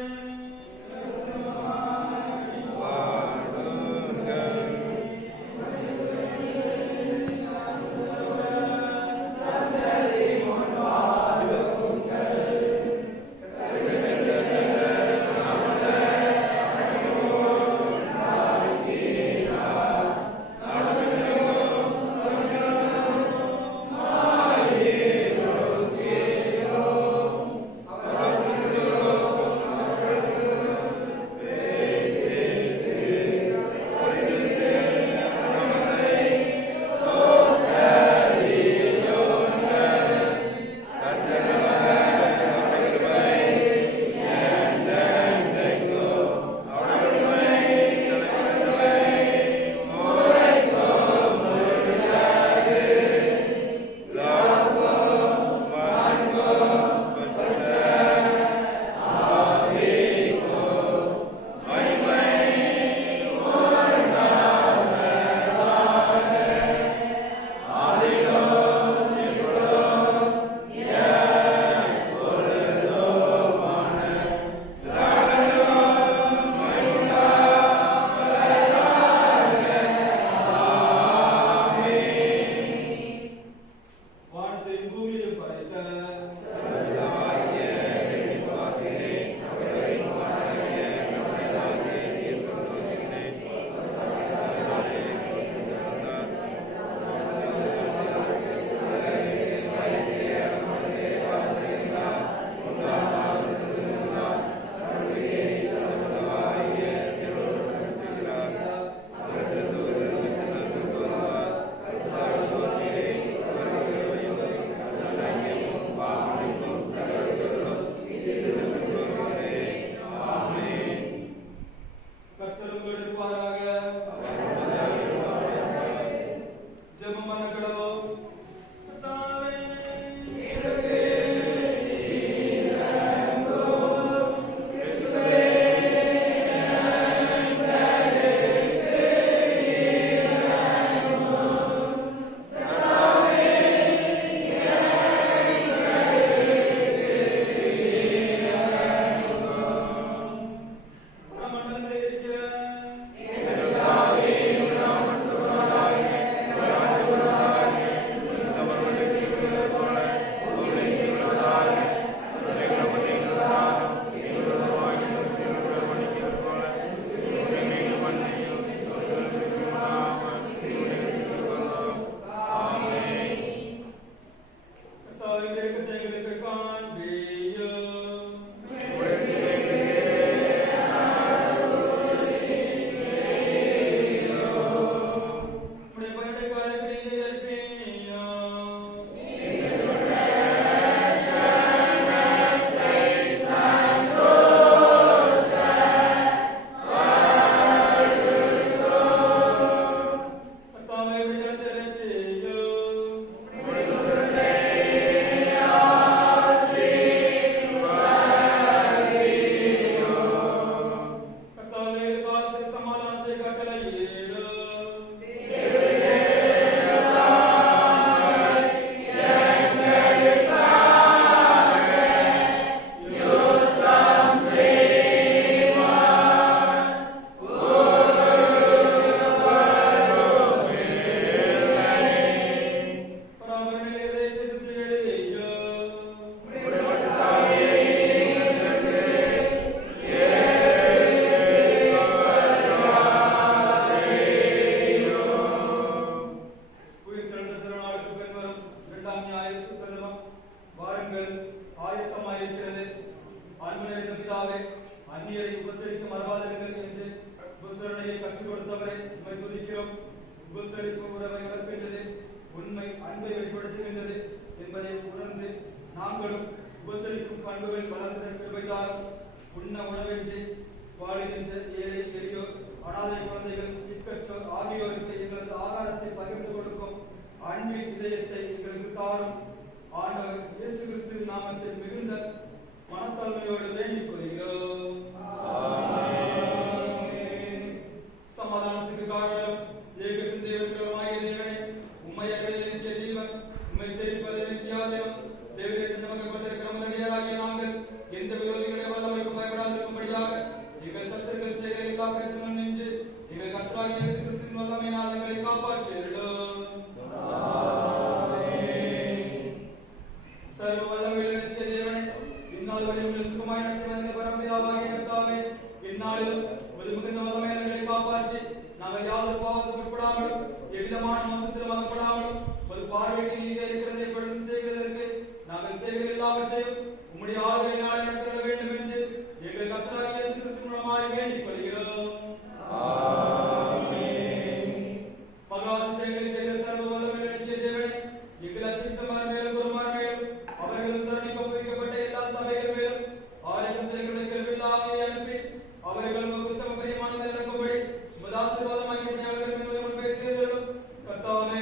அன்பை வெளிப்படுத்துகின்றது என்பதை உணர்ந்து நாங்களும் உபசரிக்கும் பண்புகள் வளர்ந்த கிருபையாலும் உண்ண உணவின்றி வாழுகின்ற ஏழை பெரியோர் அனாதை குழந்தைகள் திக்கற்றோர் ஆகியோருக்கு எங்களது ஆகாரத்தை பகிர்ந்து கொடுக்கும் அன்பின் இதயத்தை எங்களுக்கு தாரும். ஆண்டவர் இயேசு கிறிஸ்துவின் நாமத்தில் மிகுந்த மனத்தாழ்மையோடு வேண்டிக் கொள்கிறோம். சமாதானத்துக்கு காரணம் ஏக சிந்தையுமாகிய தேவனே, உம்மை அறிவதற்கே தெய்வம், உம்மை சேவிப்பதை நிச்சயாதேவம். தேவனுக்கு நமக்கு கொண்டிருக்கிற முதலியராகிய நாங்கள் எந்த விரோதிகளை வல்லமைக்கு பயப்படாதிருக்கும்படியாக எங்கள் சத்துருக்கள் செய்கிற காப்பீட்டு நின்று எங்கள் கர்த்தராகிய இயேசு கிறிஸ்துவின் வல்லமையினால் எங்களை காப்பாற்றியுள்ளோம். சர்வ வல்லமையுள்ள நித்திய தேவனே, இந்நாள் வரை உங்கள் சுகமாய் நடத்தி வந்த பரம்பிதாவாகிய கர்த்தாவே, இந்நாளிலும் உமது மிகுந்த வல்லமையாளர்களை காப்பாற்றி நாங்கள் யாரும் பாவத்துக்கு உட்படாமலும் எவ்விதமான மோசத்திலும் அகப்படாமலும் ஒரு பார்வைக்கு நீங்க இருக்கிறதை படும் செய்வதற்கு நாங்கள் செய்கிற எல்லாவற்றையும் உம்முடைய ஆளுகையினால் நடத்திட வேண்டும் என்று எங்கள் கர்த்தராகிய இயேசு கிறிஸ்து மூலமாய் வேண்டிக் கொள்கிறோம். மகாதிசயங்களை செய்கிற சர்வ வல்லமையுள்ள நித்திய தேவனே, எங்கள் அத்தியட்சமார் மேலும் குருமார் மேலும் அவர்கள் சரணிக்கு ஒப்புவிக்கப்பட்ட எல்லா சபைகள் மேலும் ஆலயம் கிருபில்லாமை அனுப்பி அவர்கள் உத்தம பெரியமானதை நடக்கும்படி உமது ஆசீர்வாதமாகிய அவர்கள் மேலும் பேசியதும் கர்த்தாவே,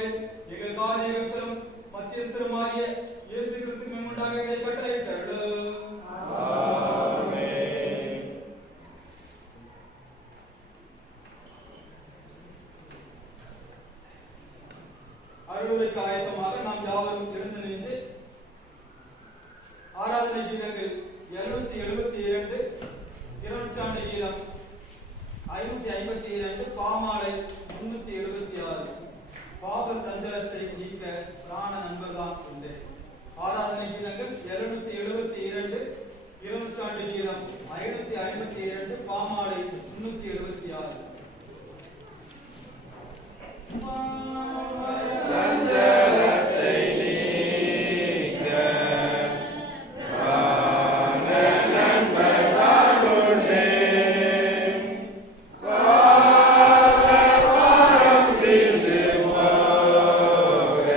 எங்கள் காரியகர்த்தரும் மத்தியஸ்தருமாகிய இயேசு கிறிஸ்து மேமுண்டாக இதை கட்டளையிட்டார்கள். அறுவடைக்கு ஆயத்தமாக நாம் யாவரும் எழுந்து நின்று ஆராதனை கீதங்கள் 772, இருநூற்றாண்டு கீதம் 552, பாமாலை 376, பாவ சஞ்சலத்தை நீக்க பிராண நண்பர்தான் உண்டு. ஆராதனை கீதங்கள் 772, இருநூற்றாண்டு கீதம் 552, பாமாலை 376. சஞ்சலத்தை நீக்க பிராண நண்பர்தான் உண்டு. பாவ பாரம் தீர்ந்து போக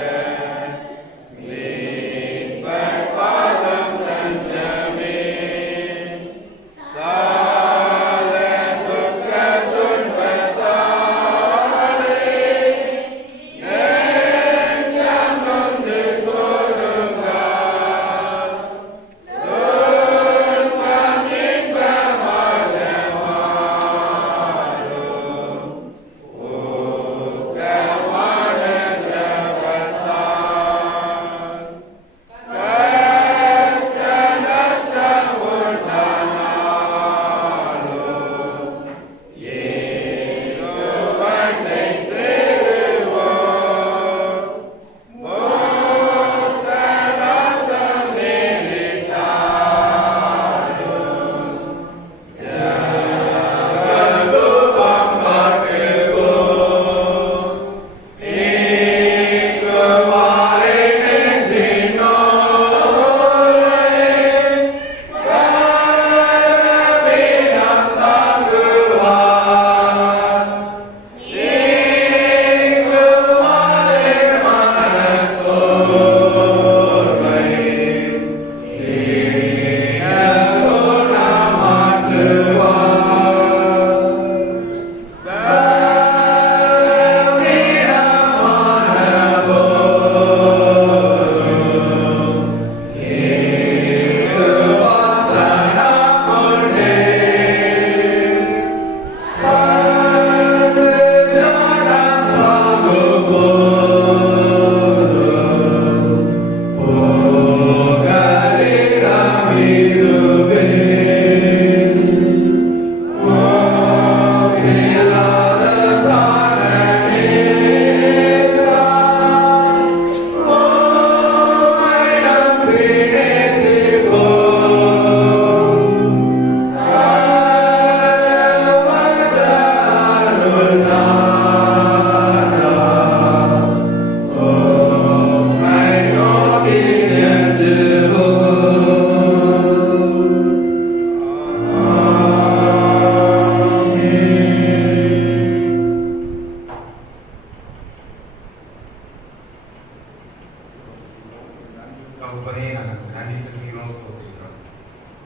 தகப்பனே நாங்கள் நன்றி செலுத்துகிறோம், ஸ்தோத்திரிக்கிறோம்.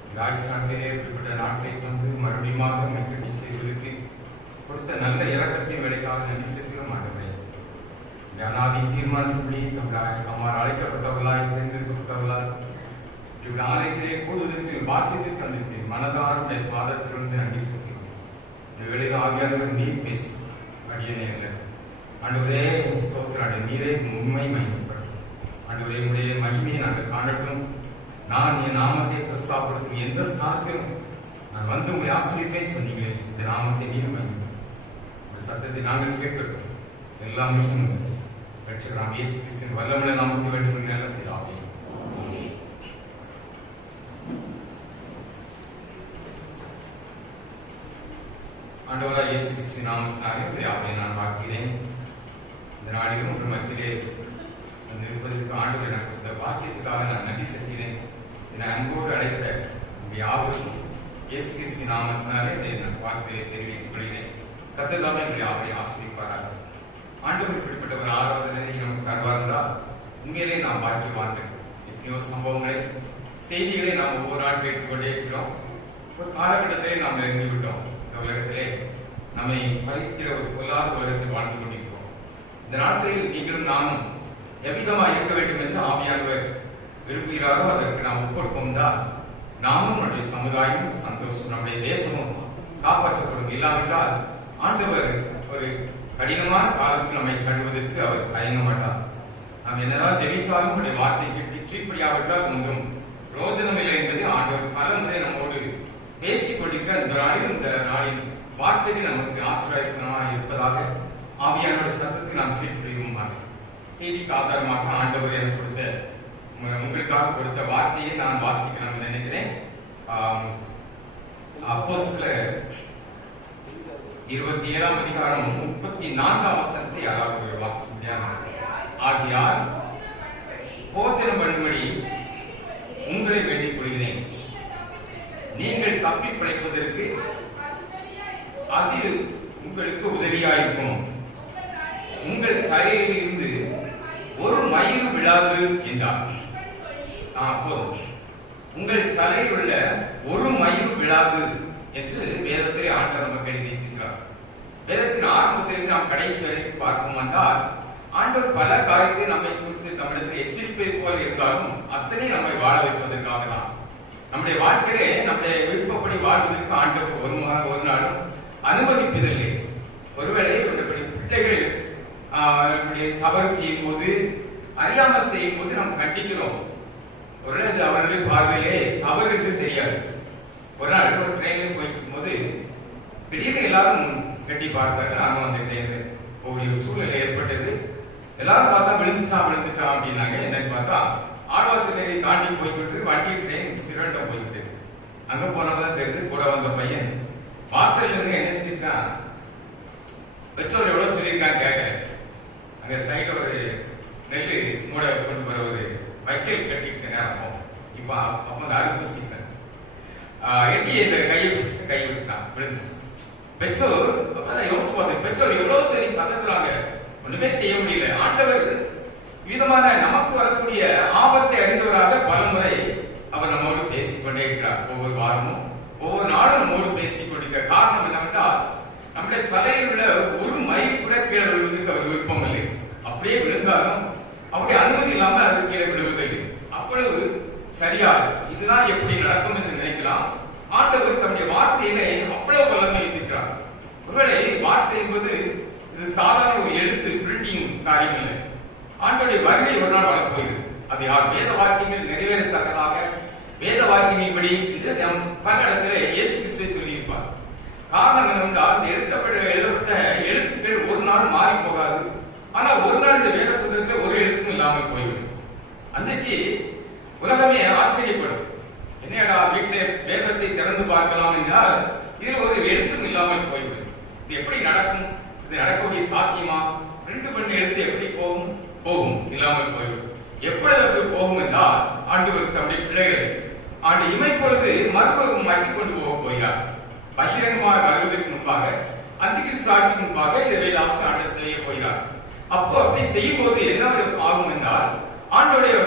இந்த ஆயுசு நாட்களிலே இப்படிப்பட்ட நாட்களை தந்து மறுபடியும் மெக்கட்டி செய்வதற்கு கொடுத்த நல்ல இறக்கத்தின் வேலைக்காக நன்றி செலுத்துகிறோம் ஆண்டவரே. இந்த அநாதி தீர்மானத்தின்படி தம்மால் அழைக்கப்பட்டவர்களாய் தேர்ந்தெடுக்கப்பட்டவர்களாய் இப்படி ஆலயத்திலே கூடுவதற்கு பாக்கியத்தை தந்திருக்கு மனதாருடைய பாதத்திலிருந்து நன்றி செலுத்துகிறோம். இந்த வேளையில் ஆவியானவர் நீர் பேசும் அடியனே இல்லை ஆண்டவரே, ஸ்தோத்திராடு நீரே உண்மை மையப்படும் ஆண்டவரே, உடைய மகிமையை நாங்கள் காணட்டும். நான் என் நாமத்தை பிரஸ்தாபப்படுத்தும் எந்த ஸ்தானத்திலும் நான் வந்து உங்களை ஆசிரியப்பேன் சொன்னீங்களே, இந்த நாமத்தை நீர் மையப்படும். இந்த சத்தத்தை நாங்கள் கேட்கட்டும். எல்லா மகிமையும் ரட்சகராம் இயேசு கிறிஸ்துவின் வல்லமுள்ள நாமத்தை வேண்டும் நேரத்தில் ஆகும். ஆண்டவரா இயேசு கிறிஸ்துவின் நாமத்தினாலே நான் வாழ்கிறேன். இந்த நாளிலும் ஒரு மத்தியிலே இருப்பதற்கு ஆண்டவர் எனக்கு இந்த வாக்கியத்துக்காக நான் நன்றி செலுத்துகிறேன். என்னை அன்போடு அழைத்த யாவருக்கும் இயேசு கிறிஸ்துவின் நாமத்தினாலே நான் வாழ்க்கையை தெரிவித்துக் கொள்கிறேன். கர்த்தர் தாமே எங்களை யாவரை ஆசீர்வதிப்பாராக. ஆண்டவர் இப்படிப்பட்ட ஒரு ஆராதனை நமக்கு தருவார்களா? உண்மையிலே நாம் பாக்கியவான்கள். எத்தனையோ சம்பவங்களை செய்திகளை நாம் ஒவ்வொரு நாள் கேட்டுக் கொண்டே இருக்கிறோம். ஒரு காலகட்டத்திலே நாம் நெருங்கி விட்டோம். இந்த உலகத்திலே நம்மை பகிர்கிற ஒரு பொல்லாத உலகத்தில் வாழ்ந்து கொண்டிருக்கிறோம். இந்த நாட்களில் நீங்களும் நானும் எவ்விதமாக இருக்க வேண்டும் என்று ஆவியானவர் விரும்புகிறாரோ அதற்கு நாம் ஒப்புக்கொடுப்போம் தான் நாமும் நம்முடைய சமுதாயமும் சந்தோஷம், நம்முடைய தேசமும் காப்பாற்றப்படும். இல்லாவிட்டால் ஆண்டவர் ஒரு கடினமான காலத்தில் நம்மை கழுவதற்கு அவர் தயங்க மாட்டார். நாம் என்னதான் ஜெபித்தாலும் நம்முடைய வார்த்தைக்கு கீழ்ப்படியாவிட்டால் ஒன்றும் பிரயோஜனம் இல்லை என்பதை ஆண்டவர் பல முறை நம்மோடு பேசிக் கொண்டிருக்கிற இந்த நாளின் வார்த்தைகள் நமக்கு ஆசீர்வாதமாக இருப்பதாக ஆவியானோட சத்தத்தை நாம் கீழ்ப்படியும் செய்திக்கு ஆதாரமாக ஆண்டவர் எனக்கு கொடுத்த உங்களுக்காக கொடுத்த வார்த்தையை நான் வாசிக்கலாம் நினைக்கிறேன். அப்போஸ்தலர் 27ஆம் அதிகாரம் 34ஆம் வசனத்தை அதாவது வாசிக்கிறேன். ஆகையால் போஜனம் பண்ணும்படி உங்களை வேண்டிக் கொள்கிறேன். நீங்கள் தப்பி பிழைப்பதற்கு அது உங்களுக்கு உதவியாயிருக்கும். உங்கள் தலையில் இருந்து ஒரு மயிர் விழாது என்றார். உங்கள் தலையில் உள்ள ஒரு மயிர் விழாது என்று வேதத்தை ஆண்டவர் நமக்கு எழுதியிருக்கிறார். வேதத்தின் ஆரம்பத்திலிருந்து நாம் கடைசி வரைக்கும் பார்க்கும் என்றால் ஆண்டவர் பல காரியத்தை நம்மை குறித்து நம்மிடத்தில் எச்சரிப்பை போல் இருந்தாலும் அத்தனை நம்மை வாழ வைப்பதற்காக தான். நம்முடைய வாழ்க்கையிலே நம்முடைய விருப்பப்படி வாழ்வதற்கு ஆண்டவர் ஒரு நாளும் அனுமதிப்பதில்லை. ஒருவேளை பிள்ளைகள் தவறு செய்யும் போது அறியாமல் செய்யும் போது நாம் கண்டிக்கிறோம். ஒருவேளை அவர்களுடைய பார்வையிலே தவறு என்று தெரியாது. ஒரு நாள் ஒரு ட்ரெயினில் போயிட்டு போது திடீர்னு எல்லாரும் கட்டி பார்த்தாங்க. நானும் அந்த ட்ரெயினில் ஒரு சூழ்நிலை ஏற்பட்டது. எல்லாரும் பார்த்தா விழுந்துச்சான் அப்படின்னாங்க. என்னன்னு பார்த்தா ஆழ்வார்த்தினரை தாண்டி போய்விட்டு வண்டி ட்ரெயின் சிரண்ட போயிட்டு அங்க போனதான் தெரிஞ்சு கூட வந்த பையன் வாசல்ல இருந்து என்ன செஞ்சான், பெற்றோர் எவ்வளவு சொல்லியிருக்காங்க கேட்க அங்க சைடு ஒரு நெல்லு மூட கொண்டு போற ஒரு வைக்கல் கட்டிட்டு நேரம். இப்ப அப்ப அந்த அறுப்பு சீசன் எட்டி இந்த கையை பிடிச்சிட்டு கை விட்டுட்டான், விழுந்துச்சு. பெற்றோர் அப்பதான் யோசிப்பாங்க, பெற்றோர் எவ்வளவு சரி கதக்குறாங்க, ஒண்ணுமே செய்ய முடியல. ஆண்டவர் விதமான நமக்கு வரக்கூடிய ஆபத்தை அறிந்தவராக பல முறை அவர் நம்மோடு பேசிக்கொண்டே இருக்கிறார். ஒவ்வொரு வாரமும் ஒவ்வொரு நாளும் நம்மோடு பேசிக் கொண்டிருக்க காரணம் என்னவென்றால் நம்முடைய தலையில் உள்ள ஒரு மயில் கூட கீழே விழுவதற்கு அவர் விருப்பம் இல்லை. அப்படியே விழுந்தாலும் அவருடைய அனுமதி இல்லாம அது கீழே விழுவதில்லை. அவ்வளவு சரியா இதுதான் எப்படி நடக்கும் என்று நினைக்கலாம். ஆண்டவர் தன்னுடைய வார்த்தையிலே அவ்வளவு வல்லமை வைத்திருக்கிறார். ஒருவேளை வார்த்தை என்பது இது சாதாரண ஒரு எழுத்து பிரிண்டிங் காரியம் இல்லை. ஆண்டவருடைய வருகை ஒரு நாள் வரப்போகிறது. அது யார் வேத வாக்கியங்கள் நிறைவேறத்தக்கதாக வேத வாக்கியங்களின்படி என்று பல இடத்துல இயேசு கிறிஸ்து சொல்லியிருப்பார். காரணம் என்னவென்றால் எழுதப்பட்ட எழுத்துக்கள் ஒரு நாள் மாறி போகாது. ஆனா ஒரு நாள் இந்த வேத புத்தகத்தில் ஒரு எழுத்தும் இல்லாமல் போய்விடும். அன்னைக்கு உலகமே ஆச்சரியப்படும். என்னடா வீட்டிலே வேதத்தை திறந்து பார்க்கலாம் என்றால் இதில் ஒரு எழுத்தும் இல்லாமல் போய்விடும். இது எப்படி நடக்கும்? இது நடக்கக்கூடிய சாத்தியமா? 2 பண்ண எழுத்து எப்படி போகும் இல்லாமல் போய்விடும். எப்பொழுது போகும் என்றால் ஆண்டவர் தம்முடைய பிள்ளைகளை ஆண்டு இமைப்பொழுது மறுபுறம் மாற்றி கொண்டு போக போகிறார். பகிரங்கமாக வருவதற்கு முன்பாக அந்திகிறிஸ்து ஆட்சி முன்பாக இதை வேதாட்சி ஆண்டு செய்ய போகிறார். அப்போ அப்படி செய்யும் போது என்ன ஆகும் என்றால் ஆண்டோடைய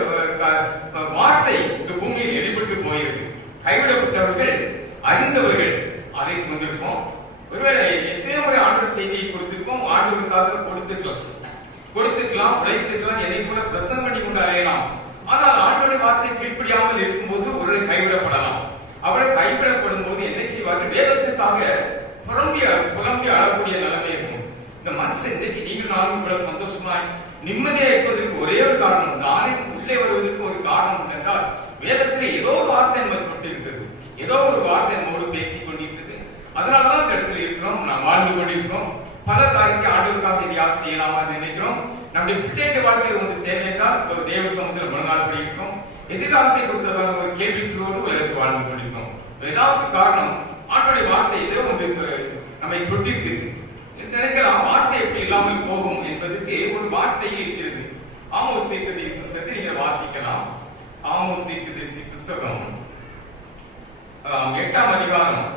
நாளும் இவ்வளவு சந்தோஷமாய் நிம்மதியா இருப்பதற்கு ஒரே ஒரு காரணம், இந்த ஆலயம் உள்ளே வருவதற்கு ஒரு காரணம் என்றால் வேதத்தில் ஏதோ ஒரு வார்த்தை நம்ம தொட்டிருக்கிறது, ஏதோ ஒரு வார்த்தை நம்மோடு பேசிக் கொண்டிருக்கிறது. அதனாலதான் இந்த இடத்துல இருக்கிறோம், நாம் வாழ்ந்து கொண்டிருக்கிறோம். பல காரியத்தை ஆண்டவருக்காக எதையாவது செய்யலாமா நினைக்கிறோம். நம்முடைய பிள்ளைகள் வாழ்க்கையில் வந்து தேவையென்றால் ஒரு தேவ சமூகத்தில் முழங்கால் படிக்கிறோம். எதிர்காலத்தை கொடுத்ததான ஒரு கேள்விக்குறியோடு உலகத்தில் வாழ்ந்து கொண்டிருக்கிறோம். ஏதாவது காரணம் ஆண்டோடைய வார்த்தையிலே வந்து நம்மை தொட்டிருக்கு. நினைக்கலாம் வார்த்தை எப்படி இல்லாமல் போகும் என்பதற்கு ஒரு வார்த்தை இருக்கிறது. ஆமோஸ் தீர்க்கதரிசி புத்தகத்தை நீங்கள் வாசிக்கலாம். ஆமோஸ் தீர்க்கதரிசி புத்தகம் 8ஆம் அதிகாரம்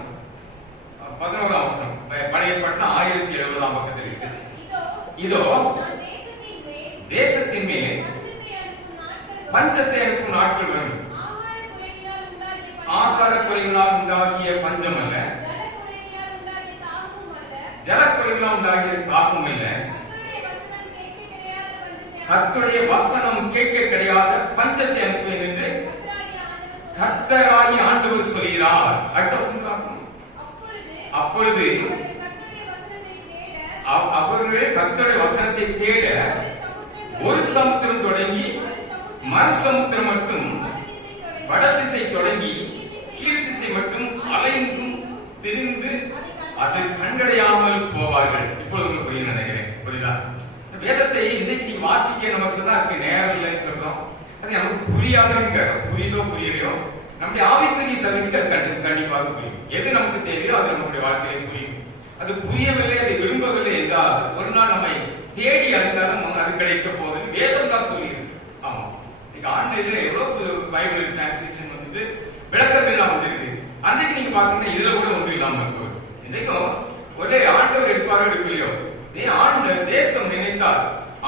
11ஆம் வசனம், பழைய பட்டம் 1070ஆம் பக்கத்தில் இருக்கிறது. இதோ தேசத்தின் மேல் பஞ்சத்தை அனுப்பும் நாட்கள் வரும். ஆகார குறைவினால் உண்டாகிய பஞ்சம் அல்ல, ஜலக்குறைவினால் உண்டாகிய தாக்கம் அல்ல, கர்த்தருடைய வசனம் கேட்க கிடையாத பஞ்சத்தை அனுப்புவேன் என்று கர்த்தராகிய ஆண்டவர் சொல்கிறார். அடுத்த வசனம், அப்பொழுது அவர்கள் கர்த்தருடைய வசனத்தை தேட ஒரு சமுத்திரம் தொடங்கி மறுசமுத்திரம் மட்டும் வடதிசை தொடங்கி கீழ்த்திசை மட்டும் அலைந்தும் திரிந்து அது கண்டடையாமல் போவார்கள். இப்பொழுது உங்களுக்கு புரிய நினைக்கிறேன். புரியுதா? வேதத்தை இன்றைக்கு நீ வாசிக்க நமக்கு சொன்னா அதுக்கு நேரம் இல்லைன்னு சொல்றோம். அது நமக்கு புரியாம இருக்க, புரியலோ புரியலையோ நம்முடைய ஆவிக்குரிய தகுதிக்கு அது கண்டிப்பாக புரியும். எது நமக்கு தேவையோ அது நம்முடைய வாழ்க்கையில புரியும். அது புரியவில்லை, அதை விரும்பவில்லை என்றால் ஒரு நாள் நம்மை தேடி அறிந்தாலும் அது கிடைக்க போகுது. வேதம் தான் சொல்லியிருக்கு. ஆமா, இன்னைக்கு ஆன்லைன்ல எவ்வளவு பைபிள் டிரான்ஸ்லேஷன் வந்துட்டு விளக்கம் இல்லாம இருக்கு. அன்றைக்கு நீங்க பாத்தீங்கன்னா இதுல கூட ஒன்று இல்லாம இருக்கும். இன்னைக்கும் ஒரே ஆண்டவர் எடுப்பாரோ எடுக்கலையோ, தேசம் நினைத்தால்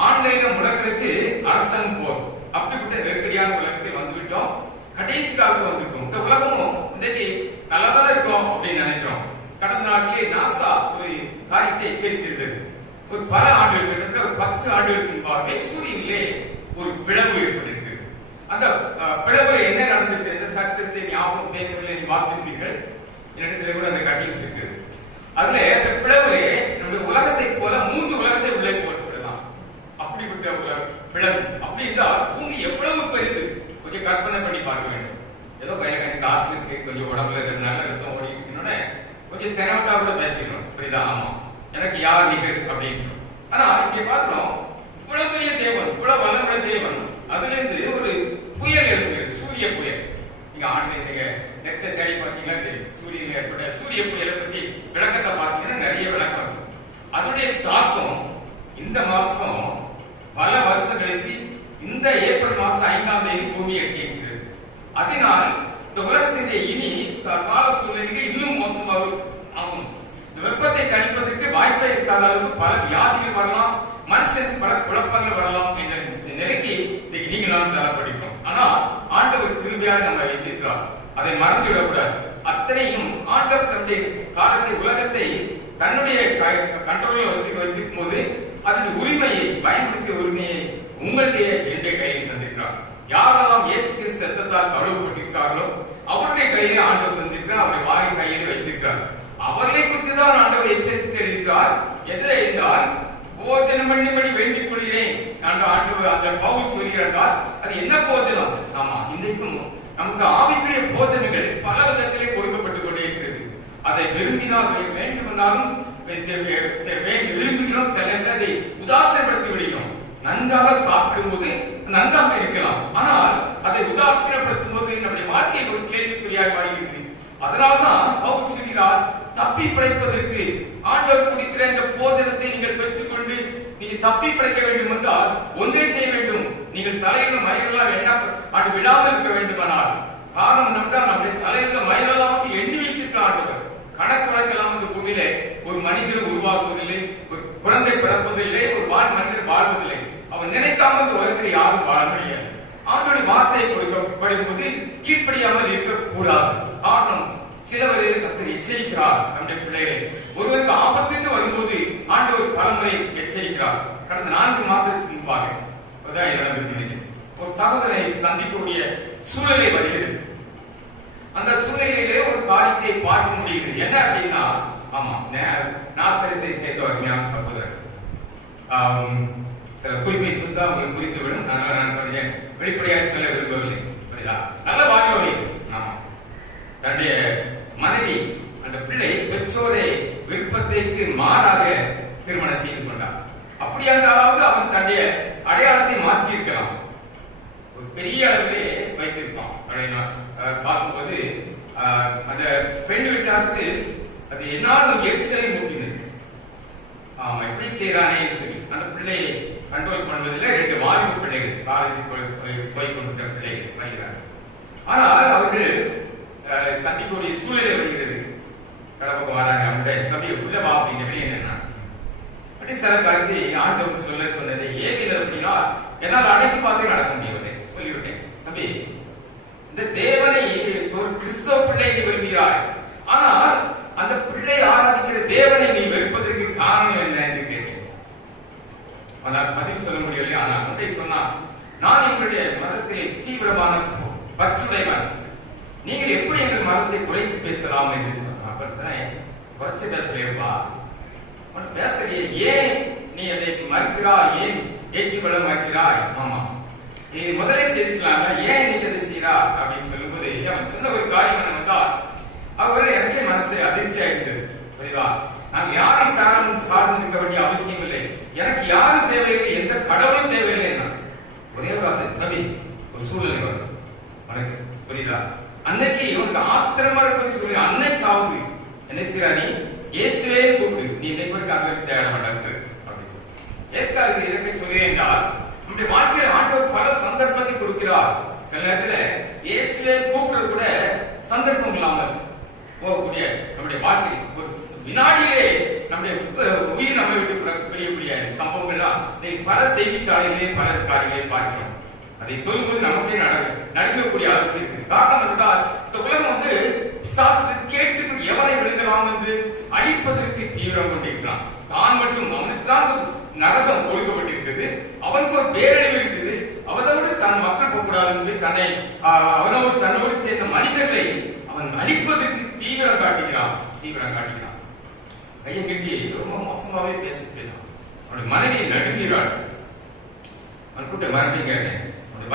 ஆன்லைன்ல முடக்கிறதுக்கு அரசன் போர். அப்படிப்பட்ட நெருக்கடியான உலகத்தை வந்துவிட்டோம். கடைசி காலத்துல வந்துட்டோம். இந்த உலகமும் இன்றைக்கு நல்லதான் இருக்கோம் அப்படின்னு நினைக்கிறோம். கடந்த நாட்டிலே நாசா ஒரு காரியத்தை எச்சரித்திருந்தது. ஒரு பல ஆண்டுகள், ஒரு 10 ஆண்டுகளுக்கு முன்பாகவே சூரியனிலே ஒரு பிளவு ஏற்பட்டிருக்கு. அந்த பிளவு என்ன நடந்திருக்கு என்ற சரித்திரத்தை ஞாபகம் பேப்பர்களை வாசிப்பீர்கள். என்னிடத்துல கூட அந்த கட்டிங்ஸ் இருக்கு. அதுல அந்த பிளவுலே நம்முடைய உலகத்தை போல 3 உலகத்தை உள்ளே போட்டு விடலாம். அப்படிப்பட்ட பிளவு. அப்படி இருந்தால் பூமி எவ்வளவு பெரிது கொஞ்சம் கற்பனை பண்ணி பார்க்க வேண்டும். ஏதோ கையில காசு இருக்கு, கொஞ்சம் உடம்புல இருக்கிறதுனால ரத்தம் ஓடி இருக்கணும்னு கொஞ்சம் தெனவட்டா கூட பேசிக்கணும். புரியுதா? ஆமா, எனக்கு யார் நிகழ் அப்படின்னு. ஆனா இங்க பாக்குறோம், இவ்வளவு பெரிய தேவன், இவ்வளவு வல்லமுள்ள தேவன், அதுல இருந்து ஒரு புயல் எழுப்புகிறது, சூரிய புயல். நீங்க ஆன்லைன்ல நெட்டை தேடி பார்த்தீங்கன்னா தெரியும். சூரியன் ஏற்பட்ட சூரிய புயலை பற்றி விளக்கத்தை பார்த்தீங்கன்னா நிறைய விளக்கம் இருக்கும். அதனுடைய தாக்கம் இந்த மாசம் பல வருஷம் கழிச்சு இந்த ஏப்ரல் மாசம் 5ஆம் தேதி பூமி எட்டியிருக்கிறது. அதனால் இந்த உலகத்தின் இனி கால சூழ்நிலைக்கு இன்னும் மோசமாக ஆகும். இந்த வெப்பத்தை தணிப்பதற்கு வாய்ப்பே இருக்காத அளவுக்கு பல வியாதிகள் வரலாம், மனுஷன் பல குழப்பங்கள் வரலாம் என்ற நிலைக்கு இன்னைக்கு நீங்க நான் தரப்படுகிறோம். ஆனா ஆண்டவர் கிருபையாக நம்ம வைத்திருக்கிறார். அதை மறந்து விடக்கூடாது. அத்தனையும் ஆண்டவர் தன்னுடைய காலத்தை உலகத்தை தன்னுடைய கண்ட்ரோலில் வைத்திருக்கும் போது அதன் உரிமையை பயன்படுத்திய உரிமையை உங்களுடைய என்னுடைய கையில் தந்திருக்கிறார். யாரெல்லாம் இயேசு கிறிஸ்து ரத்தத்தால் கழுவப்பட்டிருக்கிறார்களோ அவருடைய கையிலே ஆண்டவர் தந்திருக்கிறார். அவருடைய வாய் கையில் வைத்திருக்கிறார். அவர்களை குறித்து தான் ஆண்டவர் எச்சரித்து இருக்கிறார். எதை என்றால் போஜனம் பண்ணிபடி வேண்டிக் கொள்கிறேன் ஆண்டவர் அந்த பவுல் சொல்கிறார். அது என்ன போஜனம்? ஆமா, இன்றைக்கும் நமக்கு ஆவிக்குரிய போஜனங்கள் பல விதத்திலே கொடுக்கப்பட்டுக் கொண்டே இருக்கிறது. அதை விரும்பினால் வேண்டுமென்றாலும் விரும்புகிறோம், சில அதை உதாசீனப்படுத்தி விடுகிறோம். நன்றாக சாப்பிடும் போது நன்றாக இருக்கலாம், ஆனால் அதை உதாசீனப்படுத்தும் போது நம்முடைய வாழ்க்கை ஒரு கேள்விக்குறியாக மாறுகிறது. அதனால்தான் பவுல் சொல்கிறார், தப்பி பிழைப்பதற்கு ஆண்டவர் குடிக்கிற இந்த போஜனத்தை நீங்கள் பெற்றுக்கொண்டு நீங்க தப்பி பிழைக்க வேண்டும் என்றால் ஒன்றே செய்ய வேண்டும். நீங்கள் தலையில மயிரெல்லாம் வேண்டாம் விடாமல் இருக்க வேண்டுமானால் காரணம் என்றால் நம்முடைய தலையில மயிரெல்லாம் எண்ணி வைத்திருக்க ஆண்டவர். கணக்கு வழக்கெல்லாம் இந்த பூமியில ஒரு மனிதர் உருவாகுவதில்லை, ஒரு குழந்தை பிறப்பதில்லை, ஒரு மனிதர் வாழ்வதில்லை. அவன் நினைக்காமல் இந்த உலகத்தில் யாரும் வாழ முடியாது. ஆண்டோடைய வார்த்தையை கொடுக்கப்படும் போது கீழ்ப்படியாமல் இருக்கக்கூடாது. காரணம், சிலவரை கர்த்தர் எச்சரிக்கிறார். நம்முடைய பிள்ளைகளை ஒருவருக்கு ஆபத்து வரும்போது ஆண்டவர் பலமுறை எச்சரிக்கிறார். கடந்த 4 மாதத்துக்கு முன்பாக ஒரு சகோதரனை சந்திக்கக்கூடிய சூழலை வருகிறது. அந்த சூழ்நிலையிலே ஒரு காரியத்தை பார்க்க முடியுது. என்ன அப்படின்னா, ஆமா, நாசரேத்தை சேர்ந்த ஒரு ஞான சகோதரர். சில குறிப்பை சொல்ல உங்களுக்கு புரிந்துவிடும். நான் கொஞ்சம் வெளிப்படையாக சொல்ல விரும்பவில்லை. நல்ல வாழ்க்கை. தன்னுடைய மனைவி அந்த பிள்ளை பெற்றோரை விருப்பத்திற்கு மாறாக திருமணம் செய்து கொண்டார். அப்படியாவது அவன் தன்னுடைய அடையாளத்தை மாற்றி இருக்கலாம், ஒரு பெரிய அளவிலே வைத்திருப்பான். பார்க்கும்போது அந்த பெண் வீட்டாருக்கு அது என்னாலும் எரிச்சலை மூட்டினது. எப்படி செய்யறானே சொல்லி அந்த பிள்ளையை கண்ட்ரோல் பண்ணுவதில் 2 வாலிப பிள்ளைகள் காலேஜ் போய் கொண்ட பிள்ளைகள் வருகிறார்கள். ஆனால் அவர்கள் சந்திக்கக்கூடிய சூழ்நிலை வருகிறது. கடவுளுக்கு வராங்க, அவங்களுடைய தம்பியை உள்ள வா அப்படிங்கிற என்னன்னா அப்படி சில கருத்தை ஆண்டவன் சொன்னதை ஏன் அப்படின்னா என்னால் அடைக்கி பார்த்து நடக்க முடியவில்லை. சொல்லிவிட்டேன், தம்பி இந்த தேவனை ஒரு கிறிஸ்தவ பிள்ளை நீ விரும்புகிறாய், ஆனால் அந்த பிள்ளை ஆராதிக்கிற தேவனை நீ வெறுப்பதற்கு காரணம் என்ன என்று கேட்டேன். ஆனால் பதில் சொல்ல முடியவில்லை. ஆனால் ஒன்றை சொன்னான், நான் எங்களுடைய மதத்தில் தீவிரமான பற்றுடைவன், நீங்கள் எப்படி எங்கள் மதத்தை குறைத்து பேசலாம் என்று சொன்னான். குறைச்சு பேசலையப்பா, பேசலையே, ஏன் நீ அதை மறுக்கிறாய், ஏன் ஏற்றுக்கொள்ள மறுக்கிறாய்? ஆமா, நீ முதலே செய்திருக்கலாங்க, ஏன் இன்னைக்கு அதை செய்யறா அப்படின்னு சொல்லும்போது அவன் சொன்ன ஒரு காரியம் என்னவென்றால், அவர் எனக்கே மனசு அதிர்ச்சியா இருந்தது. புரியுதா? நான் யாரை சார்ந்து இருக்க வேண்டிய அவசியம் இல்லை, எனக்கு யாரும் தேவையில்லை, எந்த கடவுளும் தேவையில்லை. ஒரே ஒரு நபி ஒரு சூழ்நிலை வரும் உனக்கு, புரியுதா? அன்னைக்கு இவனுக்கு ஆத்திரமான சொல்லி அன்னைக்காவது என்ன செய்யறா, நீ இயேசுவே கூப்பிடு, நீ இன்னைக்கு அங்கே தேட மாட்டாங்க அப்படின்னு ஏற்காது இறக்க சொல்லி என்றால் நம்முடைய வாழ்க்கையில ஆண்டவர் பல சந்தர்ப்பத்தை கொடுக்கிறார். சில நேரத்துல இயேசுவே கூப்பிடுறது கூட சந்தர்ப்பம் இல்லாமல் போகக்கூடிய நம்முடைய வாழ்க்கை ஒரு வினாடியிலே நம்முடைய உயிர் நம்ம விட்டு பிரியக்கூடிய சம்பவங்கள்லாம் பல செய்தித்தாளிலே பல காரியங்களை பார்க்கிறோம். அதை சொல்லும்போது நமக்கே நடக்கக்கூடிய அளவுக்கு இருக்கு. காரணம் என்றால் இந்த உலகம் பிசாசு கேட்டு எவனை விழுங்கலாம் என்று அழிப்பதற்கு தீவிரம் கொண்டிருக்கிறான். தான் மட்டும் அவனுக்கு தான் நரகம் ஒழுங்கப்பட்டிருக்கிறது, அவனுக்கு ஒரு பேரழிவு இருக்குது, அவனோடு தன் மக்கள் போகக்கூடாது என்று தன்னை தன்னோடு சேர்ந்த மனிதர்களை அவன் அழிப்பதற்கு தீவிரம் காட்டுகிறான். கையை கட்டி ரொம்ப மோசமாவே பேசிட்டான். அவனுடைய மனைவியை நடுங்கிறாள். அவன் கூட்ட மறுபடியும் கேட்டேன், அவனுடைய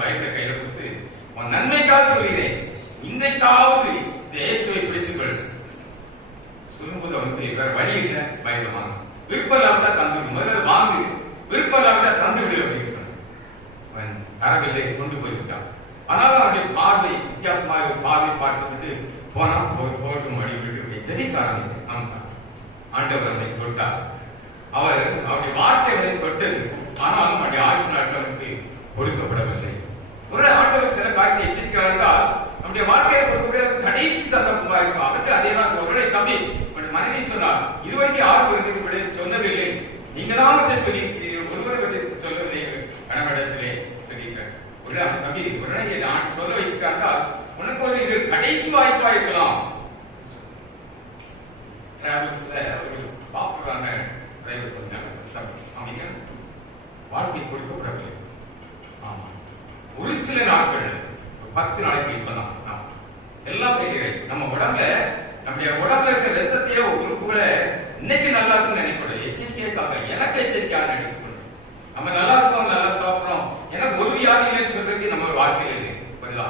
பைபிளை கையில கொடுத்து உன் நன்மைக்காக சொல்கிறேன், இன்றைக்காவது இயேசுவை பிடித்துக் கொள் சொல்லும்போது அவனுக்கு வேற வழி இல்லை. பைபிள் வாங்க, விருப்பம் இல்லாவிட்டா தந்துவிடு, முதல்ல வாங்கு, விருப்பம் இல்லாவிட்டா தந்துவிடு அப்படின்னு சொன்னான். அவன் தரவில்லை, கொண்டு போய்விட்டான். ஆனாலும் அவனுடைய பார்வை வித்தியாசமாக ஒரு பார்வை பார்த்துவிட்டு போனா போகட்டும் அடி விட்டு ஜெபிக்காரன் ஆண்டவர் அவனை தொட்டார். அவருடைய வார்த்தை அவனை தொட்டது, ஆனால் அவனுடைய ஆயுசு நாட்களுக்கு கொடுக்கப்படவில்லை. ஒரு ஆண்டவர் சில காரியத்தை எச்சரிக்கிறார் என்றால் நம்முடைய வாழ்க்கையை கொடுக்கக்கூடிய கடைசி சந்தர்ப்பமாக இருக்கும். அவருக்கு அதே தான் சொல்றேன், தம்பி உங்களுடைய மனைவி சொன்னார், இதுவரைக்கும் யாரும் சொன்னதில்லை, நீங்க தான் சொல்லி ஒருவரை பற்றி சொல்லவில்லை, கணவனிடத்திலே சொல்லியிருக்கார். தம்பி உடனே நான் சொல்ல வைக்கிறார்கள், உனக்கு ஒரு இது கடைசி வாய்ப்பா இருக்கலாம். டிராவல்ஸ்ல ஒரு பாப்புலரான டிரைவர் அவங்க வாழ்க்கை கொடுக்கப்படவில்லை. ஆமா, ஒரு சில நாட்கள் 10 நாளைக்கு இப்பதான் எல்லாம் கேட்கிறேன். நம்ம நம்முடைய உடம்புல இருக்க ரத்தத்தையே உறுப்புகளை இன்னைக்கு நல்லா இருக்குன்னு நினைக்கூடாது. எச்சரிக்கைக்காக, எனக்கு எச்சரிக்கையாக நினைக்கணும். நம்ம நல்லா இருக்கோம், நல்லா சாப்பிடுறோம், எனக்கு ஒரு வியாதியிலே சொல்றதுக்கு நம்ம வாழ்க்கையில் இல்லை. புரியுதா?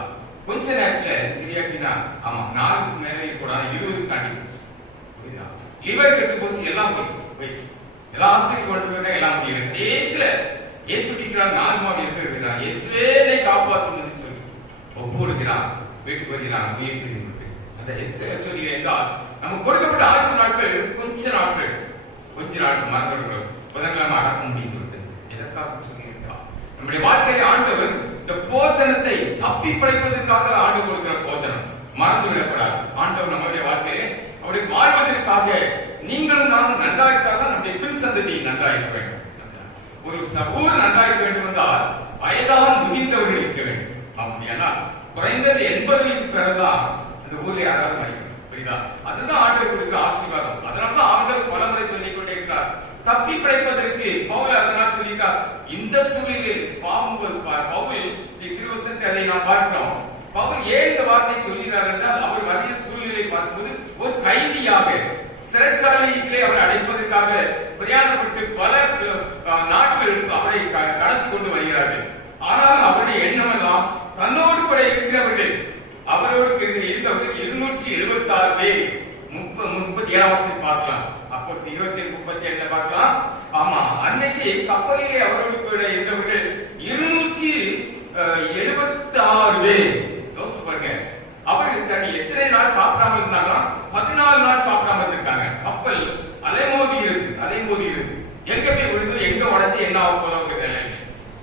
கொஞ்ச நேரத்துல கிரியாட்டினா ஆமா 4 மேலே இருக்கக்கூடாது, 20 தாண்டி போச்சு. புரியுதா? லிவர் கெட்டு போச்சு, எல்லாம் போயிடுச்சு. எல்லா ஹாஸ்பிட்டல் கொண்டு போய் எல்லாம் முடியல. இயேசு டிக்கிறாங்க, 4 மாடி இருக்கிறான், இயேசுவே காப்பாற்றணும்னு சொல்லி ஒப்புடுகிறான், வீட்டுக்கு வருகிறான், உயிர் பிரிந்து அந்த சொல்லி என்றால் நம்ம கொடுக்கப்பட்ட ஆயுசு நாட்கள் கொஞ்ச நாட்கள் மறந்துவிடுகிறோம். புதன்கிழமை அடக்க முடிந்து விட்டது. எதற்காக சொல்லியிருந்தால் நம்முடைய வாழ்க்கையை ஆண்டவர் இந்த போஜனத்தை தப்பி பிழைப்பதற்காக ஆண்டு கொடுக்கிற போஜனம் மறந்து விடக்கூடாது. ஆண்டவர் நம்முடைய வாழ்க்கையை அவருடைய வாழ்வதற்காக நீங்களும் நானும் நன்றாயிருக்காக நம்முடைய பின் சந்ததி நன்றாயிருக்க வேண்டும். ஒரு ஊர் நன்றாயிருக்க வேண்டும் என்றால் வயதாக முதிர்ந்தவர்கள் இருக்க வேண்டும். அப்படின்னா குறைந்தது 80 வயதுக்கு பிறகுதான் அந்த ஊர்ல யாராவது மறிக்கும். புரியுதா? அதுதான் ஆண்டவர் கொடுக்கிற ஆசீர்வாதம். அதனால்தான் ஆண்டவர் பலமுறை சொல்லிக் கொண்டே இருக்கிறார், தப்பி பிழைப்பதற்கு. பவுல் அதனால் சொல்லியிருக்கார், இந்த சூழ்நிலையில் பவுல் திருவசனத்தை அதை நாம் பார்க்கிறோம். பவுல் ஏன் இந்த வார்த்தையை சொல்கிறார் என்றால், அவர் வறிய சூழ்நிலையை பார்க்கும்போது ஒரு கைதியாக சிறைச்சாலையிலே அவர் அடைப்பதற்காக பிரயாணப்பட்டு பல நாட்கள் அவரை கடத்தி கொண்டு வருகிறார்கள். ஆனால் அவருடைய எண்ணமெல்லாம் தன்னோடு கூட இருக்கிறவர்கள், அவரோடு இருந்தவர்கள் 276 பேர். 37 பார்க்கலாம். அப்போ 27:37 பார்க்கலாம். ஆமா, அன்னைக்கு கப்பலிலே அவரோடு கூட இருந்தவர்கள் 276 பேர். யோசிச்சு பாருங்க, அவர்கள் எத்தனை நாள் சாப்பிடாம இருந்தாங்கன்னா 14 நாள் சாப்பிடாம இருந்திருக்காங்க. கப்பல் அலைமோதி இருக்கு. எங்க போய் விழுந்து எங்க உடஞ்சி என்ன ஆக போதும் தெரியல.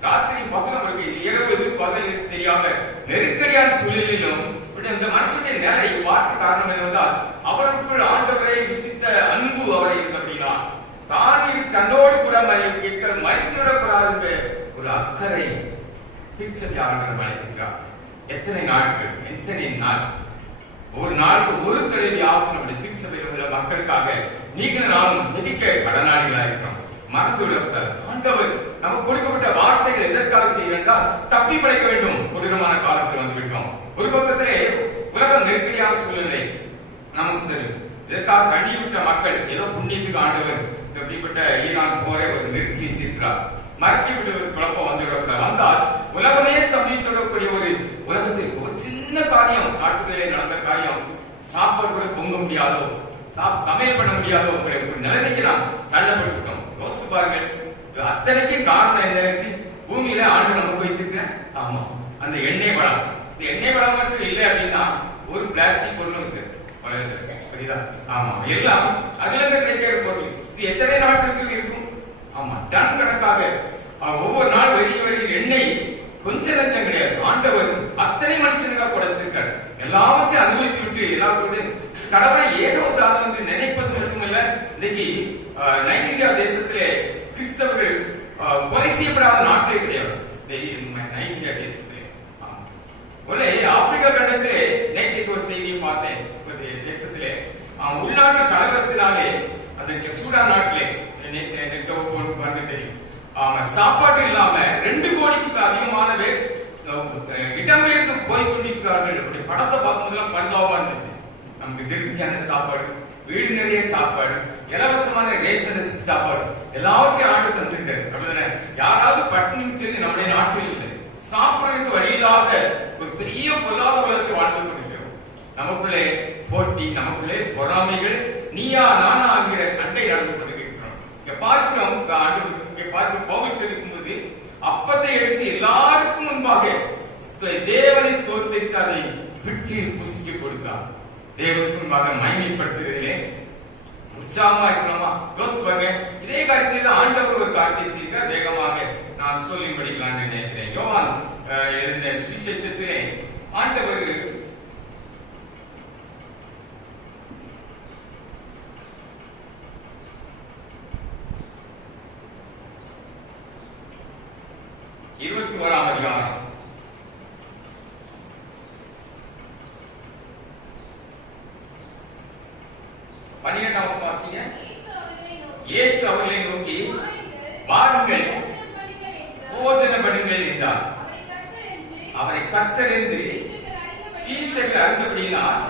ராத்திரி பகல் அவருக்கு இரவு எது பகல் தெரியாம நெருக்கடியான சூழ்நிலையிலும் இந்த மனுஷனுடைய நிலை பார்த்து காரணம் என்னவென்றால் அவருக்குள் ஆண்டவரை விசித்த அன்பு அவரை இருந்தபடினா தன்னோடு கூட மறைத்துவிடக்கூடாது ஒரு அக்கறை திருச்சபையாளர்கள் மறைக்கிறார். எத்தனை நாள் ஒரு நாளுக்கு ஒரு தடவையாவது நம்முடைய திருச்சபையில் உள்ள மக்களுக்காக நீங்கள் நானும் ஜெபிக்க கடனாளிகளாக இருக்கிறோம். மறந்து விடக்கூடாது. ஆண்டவர் நமக்கு கொடுக்கப்பட்ட வார்த்தைகள் எதற்காக செய்கிறார்? தப்பி பிழைக்க வேண்டும். கொடூரமான காலத்தில் வந்துவிட்டோம். ஒரு பக்கத்திலே உலகம் நெருக்கடியான சூழ்நிலை நமக்கு தெரியும். இதற்காக கண்ணீர் மக்கள் ஏதோ புண்ணியத்துக்கு ஆண்டவர் இப்படிப்பட்ட ஈரான் போரை ஒரு நிறுத்தி இருக்கிறார். மறக்கி விட்டு குழப்பம் வந்துவிடக்கூடாது. வந்தால் உலகமே ஸ்தம்பித்துவிடக்கூடிய ஒரு உலகத்தில் ஒரு சின்ன காரியம், நாட்டுகளிலே நடந்த காரியம், சாப்பாடு கூட பொங்க முடியாதோ, சமையல் பண்ண முடியாதோ ஒரு நிலைமைக்கு நாம் தள்ளப்பட்டுவிட்டோம். யோசிச்சு பாருங்கள். அத்தனைக்கு காரணம் என்ன இருக்கு? பூமியில ஆண்டு நமக்கு வைத்திருக்கிறேன். ஆமா, அந்த எண்ணெய் வளம். இந்த எண்ணெய் வளம் மட்டும் இல்லை அப்படின்னா ஒரு பிளாஸ்டிக் பொருளும் இருக்கு உலகத்துல. புரியுதா? ஆமா, எல்லாம் அதுல இருந்து கிடைக்கிற பொருள். இது எத்தனை நாட்களுக்கு இருக்கும்? ஆமா, டன் கணக்காக ஒவ்வொரு நாள் வருகிற எண்ணெய் கொஞ்சம் லஞ்சம் கிடையாது. ஆண்டவர் அத்தனை மனுஷனுக்காக கொடுத்திருக்கார். எல்லாவற்றையும் அனுபவித்து விட்டு எல்லாத்தோடு கடவுளை ஏதோ உதாரணம் என்று நினைப்பது மட்டுமல்ல, இன்னைக்கு நைஜீரியா தேசத்திலே கிறிஸ்தவர்கள் கொலை செய்யப்படாத நாட்டே கிடையாது. நைஜீரியா தேசத்திலே ஒரே ஆப்பிரிக்கா கண்டத்திலே நேற்றைக்கு ஒரு செய்தியை பார்த்தேன். தேசத்திலே உள்நாட்டு கலவரத்தினாலே அந்த சூடான் நாட்டிலே தெரியும். சாப்பாடு இல்லாம 2 கோடிக்கு அதிகமான பேர் இடம்பெயர்ந்து போய் கொண்டிருக்கிறார்கள். அப்படி படத்தை பார்க்கும்போது பரிதாபமா இருந்துச்சு. நமக்கு திருப்தியான சாப்பாடு, வீடு நிறைய சாப்பாடு, இலவசமான ரேஷன் சாப்பாடு எல்லாவற்றையும் ஆண்டு தந்திருக்காரு. அப்படிதானே? யாராவது பட்டினி சொல்லி நம்முடைய நாட்டில் இல்லை. சாப்பிடுறதுக்கு வழி இல்லாத ஒரு பெரிய பொல்லாத உலகத்தை வாழ்ந்து கொண்டிருக்கிறோம். நமக்குள்ளே போட்டி, நமக்குள்ளே பொறாமைகள், நீயா நானா ஆகிற சண்டை நடந்து கொண்டிருக்கிறோம். பார்க்கிறோம் பவுல் இருக்கும்போது அப்பத்தை எடுத்து எல்லாருக்கும் முன்பாக தேவனை ஸ்தோத்திரித்து அதை விட்டு புசிக்க கொடுத்தார். தேவனுக்கு முன்பாக மகிமைப்படுத்துவதிலே உற்சாகமா இருக்கணுமா? யோசிப்பாங்க. இதே காரியத்தில் ஆண்டவர் ஒரு காரியத்தை செய்தார். வேகமாக நான் சொல்லி படிக்கலாம் நினைக்கிறேன். யோவான் எழுதின சுவிசேஷத்திலே ஆண்டவர் அதிகாரம் 12 வாசிங்க. இயேசு அவர்களை நோக்கி வாருங்கள், போஜனம் பண்ணுங்கள் என்றார். அவரை கர்த்தர் என்று சீஷர்கள் அறிந்தபடியினால்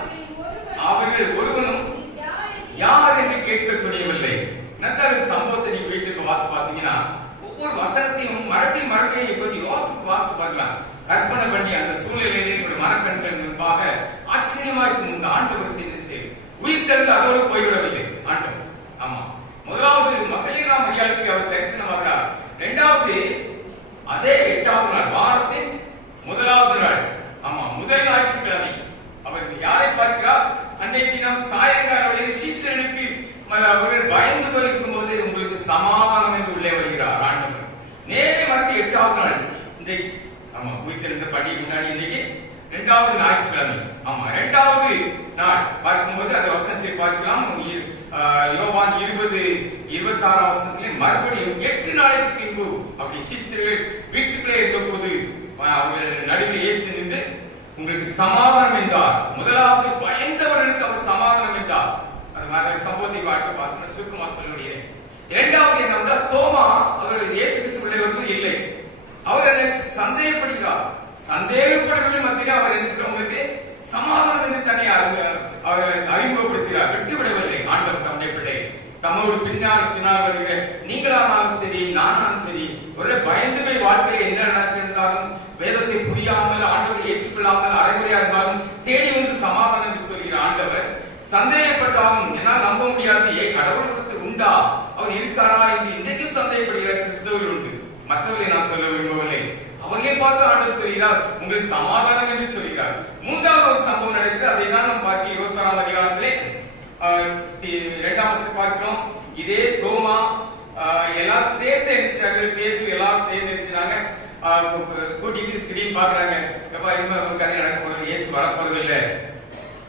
அவர்கள் ஒருவனும் யார் என்று கேட்க துணியவில்லை. நல்ல சம்பவத்தை நீங்க வீட்டுக்கு வாசி பார்த்தீங்கன்னா ஒவ்வொரு வசனத்தையும் மறுபடியும் கொஞ்சம் வாசித்து பார்க்கலாம். கற்பனை பண்ணி அந்த சூழ்நிலையிலே ஒரு மனக்கண்கள் முன்பாக ஆச்சரியமா இருக்கும். இந்த ஆண்டவர் செய்த செயல் உயிர்த்தெழுந்து அதோடு போய்விடவில்லை ஆண்டவர். ஆமா, முதலாவது மகளிரா மரியாளுக்கு அவர் தரிசனமாகிறார். 2வது அதே 8வது நாள், வாரத்தின் முதலாவது நாள், ஆமா முதல் ஞாயிற்றுக்கிழமை அவர் யாரை பார்க்கிறார்? அன்றைய தினம் சாயங்கால சீசனுக்கு அவர்கள் பயந்து போயிருக்கும் போது உங்களுக்கு சமாதானம் என்று உள்ளே வருகிறார் ஆண்டவர். நேரே மறுபடி 8வது நாள் இன்றைக்கு, ஆமா உயிர்த்தெழுந்த பண்டிகை முன்னாடி இன்னைக்கு 2வது ஞாயிற்றுக்கிழமை. ஆமா 2வது நாள் பார்க்கும்போது அந்த வசனத்தை பார்க்கலாம். யோவான் 20:26 வசனத்திலே மறுபடியும் 8 நாளைக்கு பின்பு அப்படி சீஷர்கள் வீட்டுக்குள்ளே இருந்த போது அவர்கள் நடுவில் இயேசு நின்று உங்களுக்கு சமாதானம் என்றார். முதலாவது பயந்தவர்களுக்கு அவர் சமாதானம் என்றார். அது சம்பவத்தை பார்க்க சுருக்கமாக சொல்ல முடியும். 2வது என்னவென்றால் தோமா அவர் இயேசு கிறிஸ்துவிலே வந்து இல்லை. அவர் என்ன சந்தேகப்படுகிறார். சந்தேகப்படுவதில் மத்தியிலே அவர் என்ன உங்களுக்கு சமாதானம் என்று தன்னை அவர் அறிமுகப்படுத்துகிறார். விட்டுவிடவில்லை ஆண்டவர் தம்முடைய பிள்ளை தம்மோடு பின்னால் வருகிற நீங்களானாலும் சரி, நானாலும் சரி, ஒரு பயந்து போய் வாழ்க்கையில் என்ன நடந்திருந்தாலும் வேதத்தை புரியாமல் ஆண்டவரை ஏற்றுக்கொள்ளாமல் அரைமுறையா இருந்தாலும் தேடி வந்து சமாதானம் என்று சொல்கிற ஆண்டவர் சந்தேகப்பட்டாலும் என்னால் நம்ப முடியாது, கடவுளுக்கு உண்டா, அவர் இருக்காரா என்று இன்றைக்கும் சந்தேகப்படுகிற கிறிஸ்தவர்கள் உண்டு. மற்றவர்களை நான் சொல்ல விரும்பவில்லை. அவர்களே பார்த்து ஆண்டவர் சொல்கிறார், உங்களுக்கு சமாதானம் என்று சொல்கிறார். மூன்றாவது ஒரு சம்பவம் நடக்கிறது. அதை தான் நாம் பார்க்க 21ஆம் அதிகாரத்திலே 2ஆம் வசனத்தை பார்க்கிறோம். இதே தோமா எல்லாம் சேர்ந்து எரிச்சிட்டாங்க, பேரு எல்லாம் சேர்ந்து எரிச்சிட்டாங்க. கூட்டிட்டு திடீர்னு பாக்குறாங்க, எப்பா இனிமே கதை நடக்க போறது, இயேசு வரப்போறது இல்ல,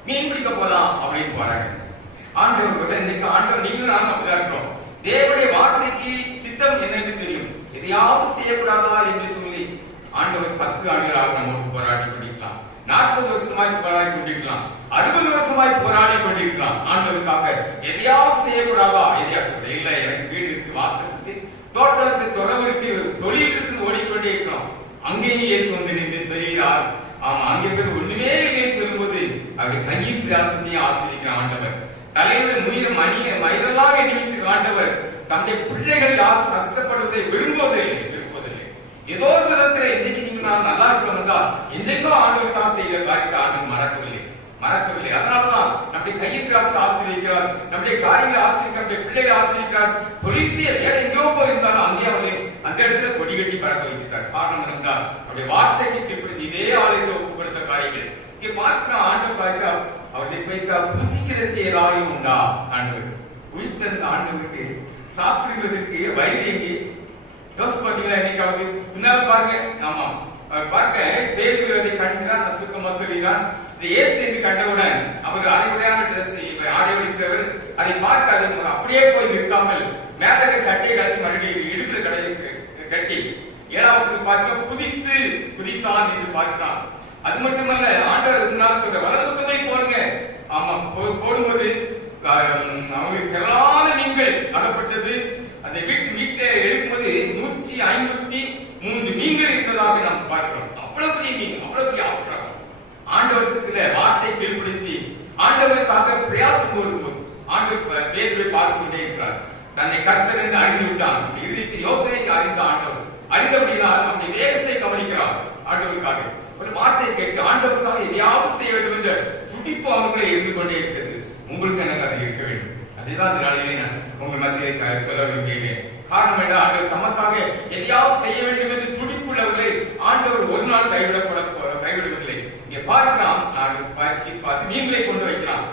மீன் பிடிக்க போலாம் அப்படின்னு போறாங்க. ஆண்டவர் இன்னைக்கு ஆண்டவர் நீங்களும் நானும் அப்படிதான் இருக்கிறோம். தேவனுடைய வார்த்தைக்கு சித்தம் என்னன்னு தெரியும். எதையாவது செய்யக்கூடாதா என்று சொல்லி ஆண்டவர் 10 ஆண்டுகளாக நம்மோடு போராடி கொண்டிருக்கலாம், 40 வருஷமாய் போராடி கொண்டிருக்கலாம், 60 வருஷமாய் போராடி கொண்டிருக்கலாம். ஆண்டவருக்காக எதையாவது செய்யக்கூடாதா, எதையாவது இல்ல, எனக்கு வீடு இருக்கு, வாசல் இருக்கு, தோட்டம் இருக்கு, தொடர்பு இருக்கு, தொழில் இருக்கு, ஓடிக்கொண்டே இருக்கிறோம். அங்கேயும் இயேசு வந்து நின்று சொல்கிறார். ஆமா, அங்கே பேர் ஒண்ணுமே இல்லைன்னு சொல்லும்போது அப்படி கையின் பிரயாசத்தையும் ஆசிரிக்கிற ஆண்டவர், தலைவருடைய உயிர் மணிய மயிரெல்லாம் எண்ணிவிட்டு ஆண்டவர் தன்னுடைய பிள்ளைகள் யாரும் கஷ்டப்படுவதை விரும்புவதில்லை. ஏதோ ஒரு விதத்துல இன்னைக்கு நீங்க நான் நல்லா இருக்கணும்டா, இன்றைக்கும் ஆண்டவருக்காக செய்த காரியத்தை ஆண்டு மறக்கவில்லை. அதனாலதான் நம்முடைய கையின் பிரயாசத்தை ஆசிரியக்கிறார், நம்முடைய காரியங்களை ஆசிரியர், நம்முடைய பிள்ளைகளை ஆசிரியக்கிறார். தொழில் செய்ய வேற எங்கேயோ போயிருந்தாலும் அங்கே அவர்களை அந்த இடத்துல கொடி கட்டி பறக்க வைக்கிறார். காரணம் என்றால் அவருடைய வார்த்தைக்கு கீழ்ப்படுத்தி இதே ஆலயத்தை ஒப்புப்படுத்த காரியங்கள் இங்கே பார்க்கிற ஆண்டு பார்க்கிறார். அவருடைய போய் புசிக்கிறதுக்கு ஏதாவது உண்டா, ஆண்டவர் உயிர்த்தந்த ஆண்டவருக்கு சாப்பிடுவதற்கு வயிறு எங்கே யோசிச்சு பாத்தீங்களா? இன்னைக்கு பின்னால பாருங்க. ஆமா, பார்க்க பேருவதை கண்டுதான் சுத்தமா சொல்லிதான். இந்த இயேசு என்று கண்டவுடன் அவர் அரைமுறையான டிரெஸ் ஆடை உடுக்கிறவர் அதை பார்க்க அது அப்படியே போய் நிற்காமல் மேல சட்டையை கட்டி மறுபடியும் இடுப்புல கட்டி 7வது பார்க்க குதித்தான் என்று பார்க்கிறான். அது மட்டுமல்ல, ஆண்டவர் முன்னால் சொல்ற வலது பக்கத்தை போடுங்க. ஆமா, போடும்போது அவங்களுக்கு திரளான மீன்கள் அகப்பட்டது. அந்த வீட்டை எடுக்கும்போது 153 மீன்கள் இருந்ததாக நாம் பார்க்கிறோம். அவ்வளவு பெரிய மீன், அவ்வளவு பெரிய ஆசிரியர் ஆண்டவருக்கு வார்த்தை கீழ்ப்படுத்தி ஆண்டவருக்காக பிரயாசம் போடும்போது ஆண்டவர் பேதுருவை பார்த்து கொண்டே இருக்கிறார். தன்னை கர்த்தர் என்று அறிந்து விட்டான். இறுதிக்கு யோசனைக்கு அறிந்த ஆண்டவர் அறிந்தபடினால் நம்முடைய வேகத்தை கவனிக்கிறார். ஆண்டவருக்காக ஒரு வார்த்தை கேட்டு ஆண்டவருக்காக எதையாவது செய்ய வேண்டும் என்ற துடிப்பு அவர்களை இருந்து கொண்டே இருக்கிறது. உங்களுக்கு எனக்கு அது இருக்க வேண்டும். அதேதான் இந்த நாளிலே நான் உங்கள் மத்தியிலே சொல்ல விரும்புகிறேன். காரணம் என்ன? ஆண்டவர் தமக்காக எதையாவது செய்ய வேண்டும் என்று துடிப்புள்ளவர்களை ஆண்டவர் ஒரு நாள் கைவிடுவதில்லை. இங்கே பார்க்கலாம், பார்த்து மீன்களை கொண்டு வைக்கலாம்.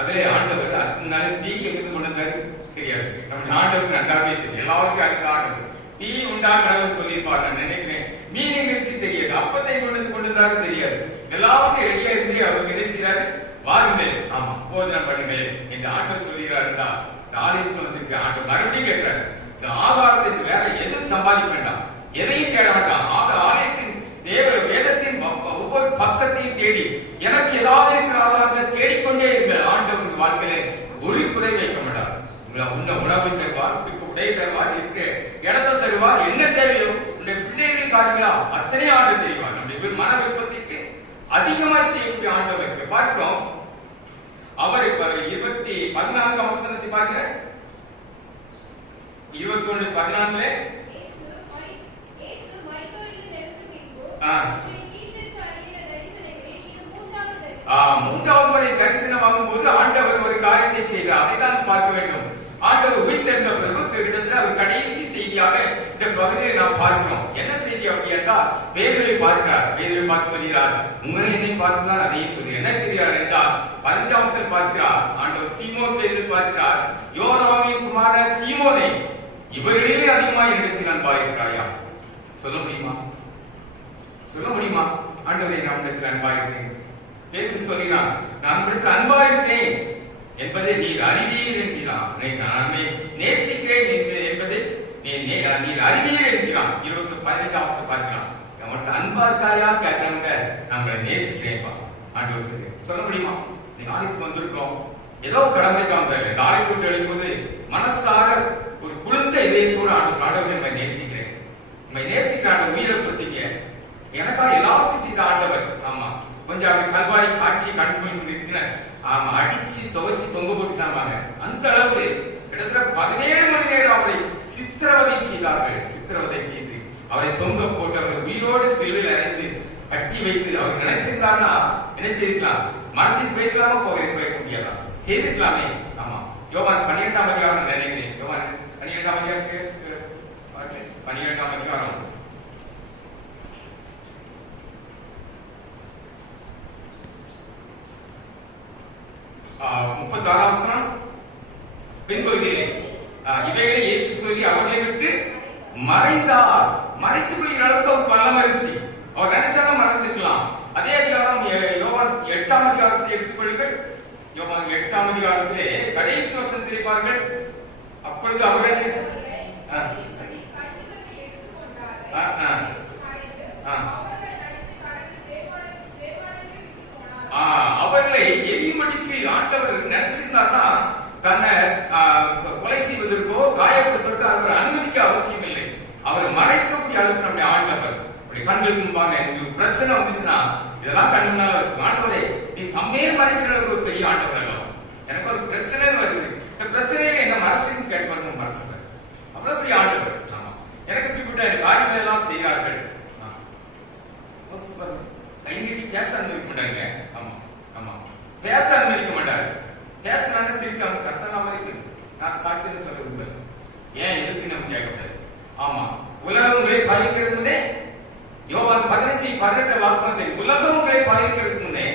அதிலே ஆண்டவர் அதுக்கு முன்னாலே தீ எங்கிருந்து கொண்டு வந்தாரு தெரியாது. நம்ம ஆண்டவருக்கு நன்றாவே தெரியும். எல்லாருக்கும் அதுக்கு ஆண்டவர் தீ உண்டாக்குறாங்க சொல்லியிருப்பார். நான் நினைக்கிறேன் மீன் எங்கிருச்சு தெரியாது, அப்பத்தை கொண்டு வந்தாரு தெரியாது. எல்லாருக்கும் ரெடியா இருந்து அவருக்கு என்ன செய்யறாரு, வாருங்கள், ஆமா போதனை பண்ணுங்கள் என்று ஆண்டவர் சொல்லுகிறார். ஆலயத்துக்கு வந்திருக்க ஆண்டவர் மறுபடியும் கேட்கிறார், இந்த ஆதாரத்துக்கு வேற எதுவும் சம்பாதிக்க வேண்டாம், எதையும் தேட வேண்டாம். ஆலயத்தின் வேதத்தின் ஒவ்வொரு பக்கத்தையும் தேடி எனக்கு ஏதாவது இருக்கிற ஆதாரத்தை தேடிக்கொண்டே இருந்த ஆண்டவர் வாழ்க்கையில ஒரு குறை வைக்க மாட்டார். உன்ன உணவு தருவார், உடை தருவார், இருக்கிற இடத்தை தருவார், என்ன தேவையோ உன்னுடைய பிள்ளைகளின் காரியங்களா அத்தனை ஆண்டு தெரிவார். நம்முடைய மன விருப்பத்திற்கு அதிகமாக செய்யக்கூடிய ஆண்டவர் பார்க்கிறோம். அவர் 14ஆம் வசனத்தை பாருங்க. 21:14 மூன்றாவது முறை தரிசனமாகும் போது ஆண்டவர் ஒரு காரியத்தை செய்கிறார். அதைதான் பார்க்க வேண்டும். ஆண்டவர் உயிர்த்தெழுந்த பிறகு கிட்டத்தட்ட அவர் கடைசி செய்தியாக இந்த பகுதியை நாம் பார்க்கிறோம். என்ன செய்தி அப்படி என்றால் பேதுருவை பார்க்கிறார். பேதுருவை பார்த்து சொல்கிறார், உங்களை என்னை பார்க்கிறார், அதையும் சொல்கிறார். என்ன செய்கிறார் என்றால் 15ஆம் வசனத்தில் பார்க்கிறார். ஆண்டவர் சீமோன் பேதுருவை பார்க்கிறார். யோனாவின் குமாரன் சீமோனே, இவர்களே அதிகமாக எனக்கு அன்பா இருக்கிறாயா? சொல்ல முடியுமா? ஆண்டவரை நான் உனக்கு அன்பா இருக்கிறேன். பேதுரு சொல்கிறார், நான் உனக்கு அன்பா இருக்கிறேன் என்பதை நீர் அறிவீர் என்கிறான். நான் நேசிக்கிறேன் என்பதை நீர் அறிவீர் என்கிறான். 15ஆம் வசனம் பார்க்கிறான். அவனுக்கு அன்பா இருக்காயா கேட்கிறாங்க. நாங்க நேசிக்கிறேன்ப்பா ஆண்டவர் சொல்ல முடியுமா? நீங்க ஆலயத்துக்கு வந்திருக்கோம், ஏதோ கடமைக்காக வந்தாரு. இந்த ஆலயத்துக்கு எழுதும்போது மனசார ஒரு குளிர்ந்த இதயத்தோடு ஆண்டவர் நம்ம நேசிக்கிறேன், நம்ம நேசிக்கிறாங்க, உயிரை கொடுத்தீங்க, எனக்கா எல்லாத்தையும் செய்த ஆண்டவர். ஆமா, கொஞ்சம் அப்படி கல்வாரி காட்சி கண்முன் நிறுத்தின ஆமா அடிச்சு துவைச்சு தொங்க போட்டுட்டாங்க. அந்த அளவுக்கு கிட்டத்தட்ட 17 மணி நேரம் அவரை சித்திரவதை செய்தார்கள். சித்திரவதை செய்து அவரை தொங்க போட்டு அவரை உயிரோடு சிலுவையில் அறைந்து கட்டி வைத்து அவர் நினைச்சிருந்தாருன்னா என்ன செய்திருக்கலாம்? மரத்தில் போயிருக்கலாமா? போயிருக்க முடியாதா? செய்திருக்கலாமே. ஆமா, யோவான் 12ஆம் அதிகாரம் நினைக்கிறேன். யோவான் 12ஆம் அதிகாரம் 12ஆம் அதிகாரம் 36ஆம் வசனம் பின்பகுதியிலே இவைகளை இயேசு சொல்லி அவர்களை விட்டு மறைந்தார். மறைத்துக் கொள்கிற அளவுக்கு அவர் பலம் இருந்துச்சு. அவர் நினைச்சாலும் மறைந்துக்கலாம். அதே அதிகாரம் யோவான் 8ஆம் அதிகாரத்தை எடுத்துக்கொள்ளுங்கள். யோவான் 8ஆம் அதிகாரத்திலே கடைசி வசனத்திலே பாருங்கள். அப்பொழுது அவர்கள் அவர்களை எரிமடிக்கு ஆண்டவர் நினைச்சிருந்தார்னா தன்னை கொலை செய்வதற்கோ காயப்படுவதற்கோ அவர் அனுமதிக்க அவசியம் இல்லை. அவர் மறைக்கக்கூடிய அளவுக்கு நம்முடைய ஆண்டவர் கண்களுக்கு முன்பாக உங்களுக்கு பிரச்சனை வந்துச்சுன்னா இதெல்லாம் கண் முன்னால வச்சு ஆண்டவரே நீ தம்மே மறைக்கிற அளவுக்கு ஒரு பெரிய ஆண்டவர் அல்ல. எனக்கு ஒரு பிரச்சனை வருது, இந்த பிரச்சனையில என்ன மறைச்சுன்னு கேட்பாரு, மறைச்சுவார். அவ்வளவு பெரிய ஆண்டவர். ஆமா, எனக்கு இப்படிப்பட்ட காரியங்கள் எல்லாம் செய்கிறார்கள். கை நீட்டி பேச அனுமதிக்க மாட்டாங்க. ஆமா ஆமா, பேச அனுமதிக்க மாட்டாரு. பேசினாங்க திருப்பி அவங்க சத்தம் இருக்கு. நான் சாட்சியம் சொல்ல விரும்பல. ஏன் இருக்கு நம்ம கேட்கக்கூடாது. ஆமா, உலகம் உங்களை பாதிக்கிறது முன்னே யோவான் 15:18 வாசகம் தெரியும். உலகம் உங்களை பாதிக்கிறதுக்கு முன்னே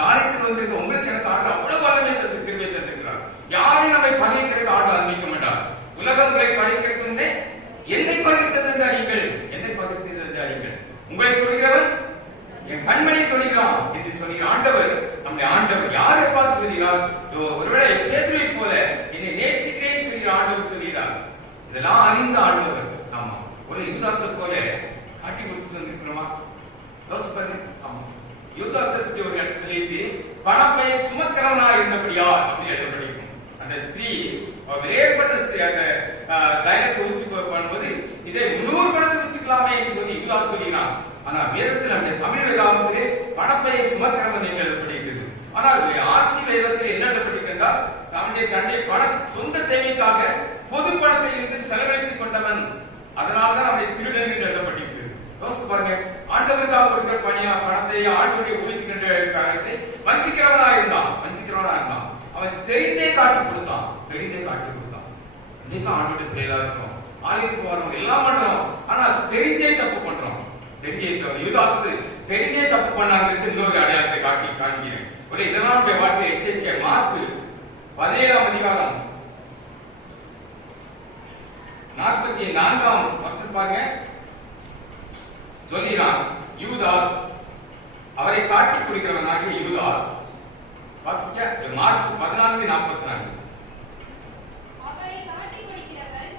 நாளைக்கு வந்திருக்க உங்களுக்கு எனக்கு ஆண்டு அவ்வளவு வல்லமை திரும்பி தந்திருக்கிறார். யாரையும் நம்மை பாதிக்கிறது ஆண்டு அனுமதிக்க மாட்டார். உலகம் உங்களை பாதிக்கிறதுக்கு முன்னே என்னை பாதித்தது என்று அறியுங்கள். என்னை பாதித்தது என்று அறியுங்கள். உங்களை சொல்கிறவன் என் கண்மணியை சொல்கிறான் என்று சொல்கிற ஆண்டவர் நம்முடைய ஆண்டவர். யாரை பார்த்து சொல்கிறார்? ஒருவேளை பேதுருவை போல என்னை நேசிக்கிறேன் சொல்கிற ஆண்டவர் சொல்கிறார். இதெல்லாம் அறிந்த ஆண்டவர். ஆமா, ஒரு யூதாசை போல காட்டி கொடுத்து வந்திருக்கிறோமா? யோசிப்பாரு. ஆமா, யூதாசை பற்றி ஒரு இடத்துல சொல்லிட்டு பணப்பையை சுமக்கிறவனா இருந்தபடியா அப்படின்னு எழுதப்பட்டிருக்கும். அந்த ஸ்திரீ வேறுபட்ட ஸ்திரீ அந்த தைலத்தை ஊற்றி பண்ணும்போது இதை 100 பணத்தை வச்சுக்கலாமே என்று சொல்லி யூதாஸ் சொல்கிறான். ஆனா வேதத்தில் நம்முடைய தமிழ் வேதாகத்திலே பணப்பையை சுமக்கிறவன் என்று எழுதப்பட்டிருக்கிறது. ஆனால் ஆர்சி வேதத்தில் என்ன எழுதப்பட்டிருக்கிறார்? தன்னுடைய சொந்த தேவைக்காக பொது பணத்தை இருந்து செலவழித்துக் கொண்டவன், அதனால்தான் அவனை திருடன் என்று எழுதப்பட்டிருக்கிறது. யோசிச்சு பாருங்க, ஆண்டவருக்காக கொடுக்கிற பணியா பணத்தை ஆண்டவருடைய ஒழிக்கின்ற காரியத்தை வஞ்சிக்கிறவனா இருந்தான். அவன் தெரிந்தே காட்டி கொடுத்தான். இன்னைக்கு ஆண்டவருடைய பிள்ளைகளா இருக்கும். ஆலயத்துக்கு வரணும், எல்லாம் பண்றோம். ஆனா தெரிஞ்சே தப்பு பண்றோம். யூதாஸ் தெரிஞ்சே தப்பு பண்ணாங்கிறது இன்னொரு அடையாளத்தை காண்கிறேன். இதெல்லாம் நம்முடைய வாழ்க்கை எச்சரிக்கை. மார்க்கு 17ஆம் அதிகாரம் 44ஆம் வசனம் பாருங்க. சொல்கிறான், யூதாஸ் அவரை காட்டி கொடுக்கிறவனாகிய யூதாஸ். வாசிக்க மார்க் 14:44.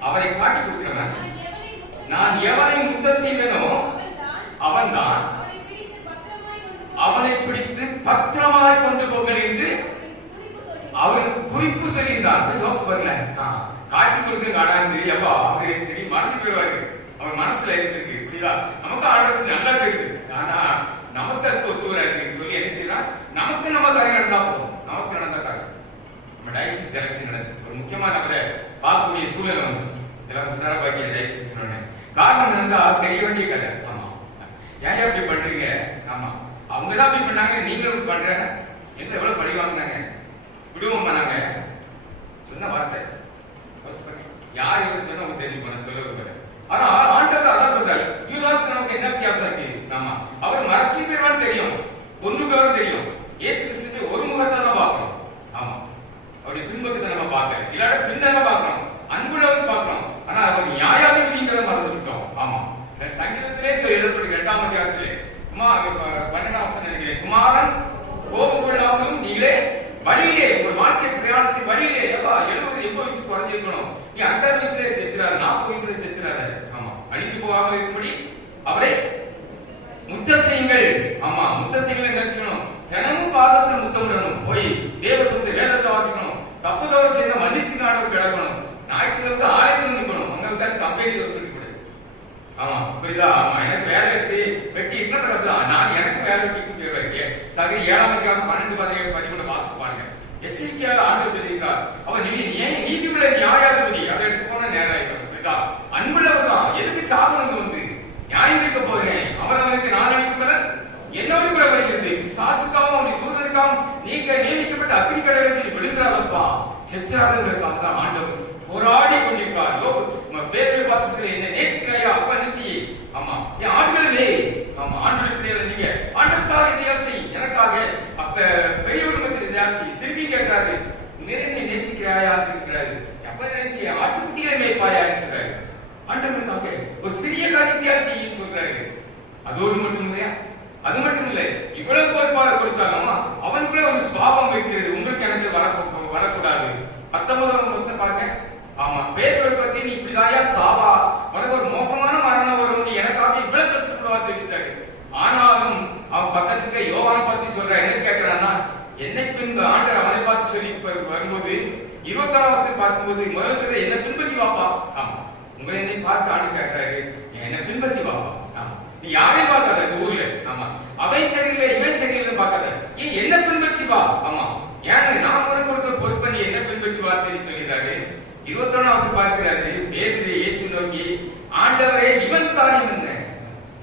அவரை காட்டி கொடுக்கிறவன் நான் எவனை முத்தம் செய்வேனோ அவன்தான் அவனை பிடித்து பத்திரமாய் கொண்டு போங்கள் என்று அவருக்கு குறிப்பு சொல்லியிருந்தார். யோசிச்சு பாருங்க, காட்டி கொடுக்க அப்பா அவருக்கு தெரியும், மறந்து போயிடுவாரு. அவர் மனசுல இருக்கு. புரியுதா? நமக்கு ஆர்டர் நல்லா தெரியுது. ஆனா நமக்கு அதுக்கு ஒத்து வராதுன்னு சொல்லி என்ன செய்யலாம்? நமக்கு நம்ம காரியம் நடந்தா போதும். நமக்கு நடந்த காரியம் நம்ம டயசிஸ் எலெக்ஷன் நடந்து ஒரு முக்கியமான நம்ம பார்க்கக்கூடிய சூழ்நிலை வந்துச்சு. எல்லாம் சிறப்பாக்கிய டயசிஸ் காரணம் இருந்தா தெரிய வேண்டிய கதை. ஆமா, ஏன் அப்படி பண்றீங்க? ஆமா, அவங்கதான் அப்படி பண்ணாங்க, நீங்களும் பண்றாங்க. எந்த எவ்வளவு படி வாங்கினாங்க, விடுவோம் பண்ணாங்க. சொன்ன வார்த்தை யார் எவ்வளவு சொன்னா அவங்க தெரிஞ்சு பண்ண சொல்ல விரும்புறேன். ஆனா ஆண்டவர் அதான் சொல்றாரு, யூதாஸ் நமக்கு என்ன வித்தியாசம் இருக்கு? ஆமா, அவர் மறைச்சிருவான்னு தெரியும், ஒண்ணுக்கு தெரியும். இயேசு கிறிஸ்து ஒரு முகத்தை தான் பார்க்கணும். ஆமா, அவருடைய பின்பக்கத்தை நம்ம பார்க்கல, இல்லாட பின்னல பார்க்கணும், அன்புள்ளவன் பார்க்கணும். ஆனா அவர் நியாயாதிபதிங்கிறத மறந்துவிட்டோம். ஆமா, சங்கீதத்திலே சொல்லி எழுதப்பட்ட 2ஆம் அதிகாரத்திலே 12ஆம் வசனம் நினைக்கிறேன், குமாரன் கோபம் கொள்ளாமலும் நீங்களே வழியிலே ஒரு வாழ்க்கை பிரயாணத்தின் வழியிலே 70-80 வயசு குறைஞ்சிருக்கணும். நீ 50 வயசுல செத்துறாரு, 40 வயசுல செத்துறாரு. ஆமா, அழிந்து போகாமல் இருக்கும்படி அவரை முத்தம் செய்யுங்கள். ஆமா, முத்தம் செய்யுங்கள் நினைக்கணும். தினமும் பாதத்தில் முத்தமிடணும். போய் தேவசத்தை வேதத்தை வாசிக்கணும். தப்பு தவறு செய்த மன்னிச்சு நாடு கிடக்கணும். ஞாயிற்றுக்கிழமை ஆலயத்தில் நிற்கணும். உங்களுக்கு கம்பெனி கொடுக்கூடாது. ஆமா, புரியுதா? ஆமா, எனக்கு வேலை இருக்கு, வெட்டி இன்னும் நான் எனக்கு வேலை வெட்டி சரி 7ஆம் அதிகாரம் 12-17 வாசிப்பாங்க. கொடுக்காம நீங்க நியமிக்கப்பட்ட அக்னி கடலில் விழுந்தாரப்பா செத்தாருங்கிறதுக்காக தான் ஆண்டவர் போராடி கொண்டிருப்பார். பேரை பார்த்து என்ன நேசிக்கிறாயா அப்பா நிச்சயி. ஆமா என் ஆண்களே, ஆமா ஆண்கள் பிள்ளைகள் நீங்க ஆண்டவருக்காக எதையாவது செய், எனக்காக அப்ப பெரிய உலகத்தில் எதையாவது செய். திருப்பி கேட்கிறாரு, நிறைய நேசிக்கிறாயா இருக்கிறாரு. அப்ப நினைச்சு ஆட்டுக்குட்டியை மேய்ப்பாயான்னு சொல்றாரு. ஆண்டவருக்காக ஒரு சிறிய காரியத்தையா செய்யும் சொல்றாரு. அதோடு மட்டும் இல்லையா, அது மட்டும் இல்லை, இவ்வளவு பொறுப்பாக கொடுத்தாலுமா அவனுக்குள்ள ஒரு சுவாபம் வைக்கிறது. உங்களுக்கு எனக்கு வரக்கூடாது. 19ஆம் வருஷம் பாருங்க. ஆமா பேதுருவை பத்தி நீ இப்படிதாயா சாவா, உனக்கு ஒரு மோசமான மரணம் வரும், நீ எனக்காக இவ்வளவு கஷ்டப்படுவா தெரிவித்தாரு. ஆனாலும் அவன் பக்கத்துக்கு யோவானை பத்தி சொல்ற என்ன கேட்கிறான்னா, என்னை பின்பு ஆண்டர் அவனை பார்த்து சொல்லி வரும்போது 26ஆம் வருஷம் பார்க்கும்போது முதல்ல சொல்ற என்ன பின்பற்றி வாப்பா. ஆமா உங்களை என்னை பார்த்து ஆண்டு கேட்கிறாரு, என்ன பின்பற்றி வாப்பா. ஆமா நீ யாரையும் பார்க்காத இந்த ஊர்ல. ஆமா அவன் சரியில்லை இவன் சரியில்லை பார்க்காத, ஏன் என்ன பின்பற்றி வா. ஆமா ஏன்னா நான் உனக்கு கொடுக்குற பொறுப்பை நீ என்ன பின்பற்றி வா சொல்லி சொல்லிடுறாரு. 21ஆம் வருஷம் பார்க்கிறாரு. பேதுரு இயேசு நோக்கி, ஆண்டவரே இவன் காரியம் என்ன?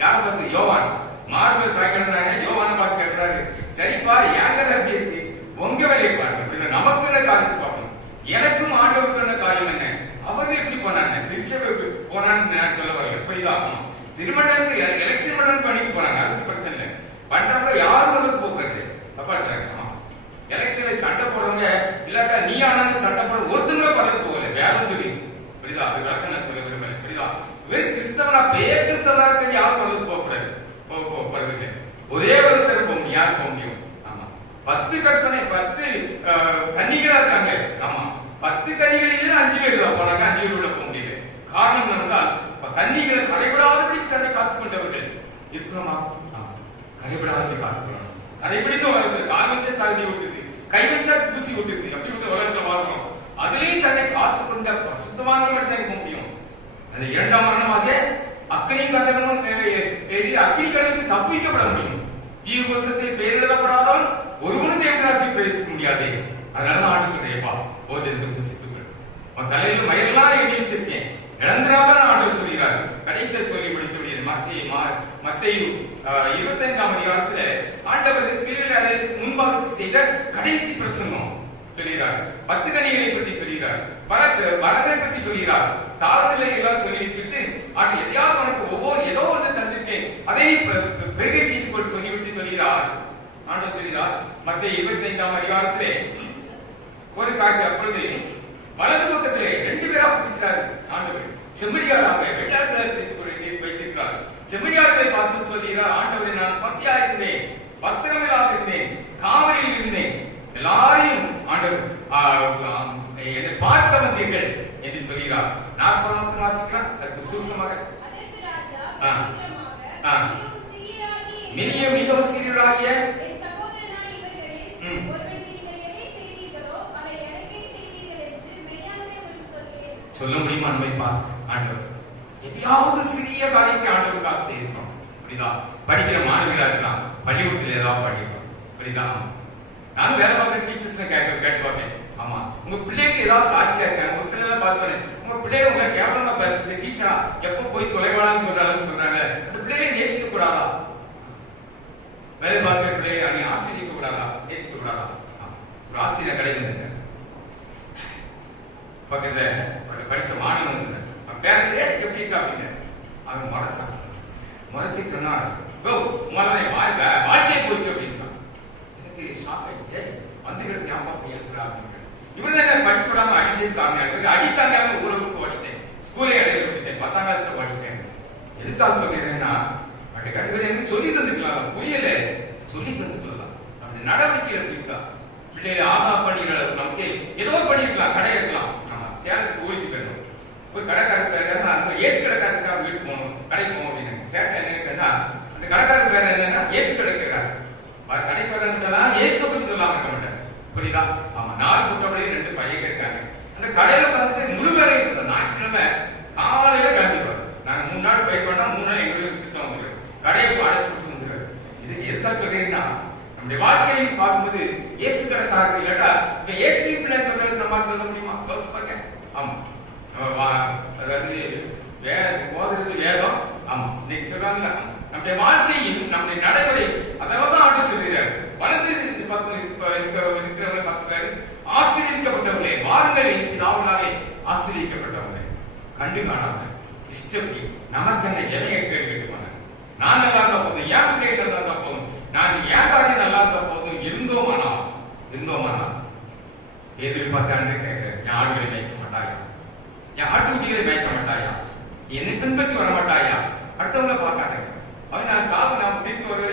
யாரை பார்த்து? யோவான். மார்பில் சாய்க்கிறாங்க. யோவானை பார்த்து கேட்கிறாரு, சரிப்பா ஏங்க அப்படி இருக்கு, உங்க வேலையை பார்க்க நமக்கு என்ன காரியம் பார்க்கணும், எனக்கும் ஆண்டவருக்கு என்ன காரியம் என்ன? அவர்கள் எப்படி போனாங்க, திருச்சபைக்கு போனான்னு நான் சொல்ல வரல. இப்படிதான் திருமணத்துக்கு எலெக்ஷன் மட்டன் பண்ணிட்டு போனாங்க, அதுக்கு பிரச்சனை இல்லை. பண்றப்ப யாரும் வந்து போக்குறது தப்பாட்டாங்க. எலெக்ஷன்ல சண்டை போடுறவங்க இல்லாட்டா நீ ஆனாலும் சண்டை போட ஒருத்தங்கள பறந்து போகல, வேறும் சொல்லி இப்படிதான். அது விளக்கம் நான் சொல்ல விரும்பல. இப்படிதான் வெறும் கிறிஸ்தவனா பேர் கிறிஸ்தவனா இருக்க யாரும் பறந்து போகக்கூடாது, போறது ஒரே ஒருத்தர் போக முடியும். யார் போக முடியும்? ஆமா 10 கற்பனை 10 கன்னிகளா இருக்காங்க. ஆமா 10 கன்னிகளில் 5 பேர் தான் போனாங்க, 5 பேர் உள்ள போக முடியல. காரணம் இருந்தால் கன்னிகளை கடைபிடாதபடி தன்னை காத்துக் கொண்டவர்கள் இருக்கணுமா? கடைபிடாதபடி காத்துக்கணும். கடைபிடித்து கால் வச்சா சாதி விட்டுது, கை வச்சா தூசி விட்டுது, அப்படி விட்டு உலகத்தை வாழ்றோம். அதிலேயும் தன்னை காத்துக்கொண்ட சுத்தமான மட்டும் போக முடியும். அந்த 2ஆம் மரணமாக அக்கறை கதகமும் அக்கினி கடலுக்கு தப்பிக்கப்பட முடியும். ஜீவபுஸ்தகத்தில் பெயர் எழுதப்படாதான் ஒருவனும் தேவராஜ்யம் பேச முடியாது. அதனால ஆண்டுகிறேப்பா போஜனத்தை புசித்துக்கள் உன் தலையில மயிரெல்லாம் எழுதி வச்சிருக்கேன், இழந்திராக ஆண்டவர் சொல்கிறார். கடைசியை சொல்லி முடித்து மத்தேயு 25ஆம் அதிகாரத்துல ஆண்டவர் சிலுவையிலே முன்பாக செய்த கடைசி பிரசங்கம் சொல்கிறார். 10 கனிகளை பற்றி சொல்கிறார், வரங்களை பற்றி சொல்கிறார், தாழ்நிலை எல்லாம் சொல்லிவிட்டு எதையாவது உனக்கு ஏதோ ஒன்று தந்திருக்கேன் அதை பெருகை செய்து கொண்டு சொல்லிவிட்டு சொல்கிறார். ஆண்டவர் சொல்கிறார் மத்தேயு 25ஆம் அதிகாரத்திலே ஒரு காட்சி. அப்பொழுது வலது பக்கத்திலே 2 பேரா பிடிக்கிறார் ஆண்டவர். செம்மறியாராக வெள்ளாட்டு வைத்திருக்கிறார். செம்மறியார்களை பார்த்து சொல்கிறார், ஆண்டவரை நான் பசியா இருந்தேன், வஸ்திரமில்லாத இருந்தேன், காவலில் இருந்தேன், எல்லாரையும் ஆண்டவர் என்னை பார்க்க வந்தீர்கள் என்று சொல்கிறார். 40 வருஷம் வாசிக்கிறார். அதுக்கு சுருக்கமாக மிகவும் சீராகிய சொல்ல முடியுமா? நம்மை பார்த்து ஆண்டவர் எதையாவது சிறிய காரியத்தை ஆண்டவருக்காக செய்திருக்கோம். அப்படிதான் படிக்கிற மாணவிகளா இருக்கலாம், பள்ளிக்கூடத்தில் ஏதாவது படிக்கிறோம். அப்படிதான் நான் வேலை பார்க்குற டீச்சர்ஸ் கேட்டு பார்த்தேன். ஆமா உங்க பிள்ளைக்கு ஏதாவது சாட்சியா இருக்காங்க. ஒரு சில பார்த்தோன்னே உங்க பிள்ளைங்க உங்க கேவலமா பேசுறது, டீச்சரா எப்ப போய் தொலைவாளான்னு சொல்றாங்க. அந்த பிள்ளைகளை நேசிக்க கூடாதா? வேலை பார்க்கிற பிள்ளைகளை நீ ஆசிரியக்க கூடாதா, நேசிக்க கூடாதா? ஒரு ஆசிரியர் கடையில் பக்கத்துல படிச்ச மாணவன் பேரே எப்படி இருக்கா அப்படின்னு அவன் முறைச்சிட்டு சொன்னான், வாழ்க்கையை போச்சு அப்படின்னா எனக்கு ஷாக் ஆகிட்டு வந்துகளுக்கு ஏன்பா பேசுறா அப்படின்னு. இவன் படிக்கூடாம அடிச்சிருக்காங்க, அடித்தாங்க, ஊருக்கு ஓடிட்டேன், ஸ்கூலே இடையில விட்டுட்டேன், 10ஆம் கிளாஸ்ல ஓடிட்டேன். எதுக்காக சொல்லிடுறேன்னா கண்டிப்பா எனக்கு சொல்லி தந்துக்கலாம், புரியல சொல்லி தந்துக்கலாம். அப்படி நடவடிக்கை எப்படி இருக்கா? பிள்ளைகளை ஆகா பண்ணிக்கிற நமக்கு ஏதோ பண்ணிருக்கலாம், கடை இருக்கலாம். ஆமா சேலத்துக்கு ஊருக்கு போயிடணும். ஒரு கடைக்காரர் பேர் அந்த ஏசு கடைக்காரருக்காக வீட்டுக்கு போகணும், கடைக்கு போவோம் அப்படின்னு கேட்டேன். என்னன்னா அந்த கடைக்காரர் பேர் என்னன்னா ஏசு கடைக்காரர். கடைக்காரன் ஏசு பத்தி சொல்லாம இருக்க மாட்டேன். புரியுதா? ஆமா 4 குட்டப்படி 2 பையன் இருக்காங்க. அந்த கடையில வந்து முழு வேலை ஞாயிற்றுக்கிழமை காலையில கிளம்பிடுவார். நாங்க 3 நாள் பயிர் பண்ணா 3 நாள் எங்களுடைய சுத்தம் வந்துடும், கடையை அடைச்சு கொடுத்து வந்துடுவாரு. இதுக்கு எதுக்கா சொல்றீங்கன்னா நம்முடைய வாழ்க்கையை பார்க்கும்போது இயேசு கடைக்காரர் இல்லாட்டா இப்ப இயேசு பிள்ளை சொல்றது நம்ம சொல்ல முடியுமா? யோசிப்பாங்க. ஆமா அதாவது போதற்கு வேதம். ஆமா இன்னைக்கு சொல்றாங்கல்ல நம்முடைய வாழ்க்கையும் நம்முடைய நடைமுறை அதெல்லாம் தான் ஆண்டு சொல்கிறார். வலது பக்கம்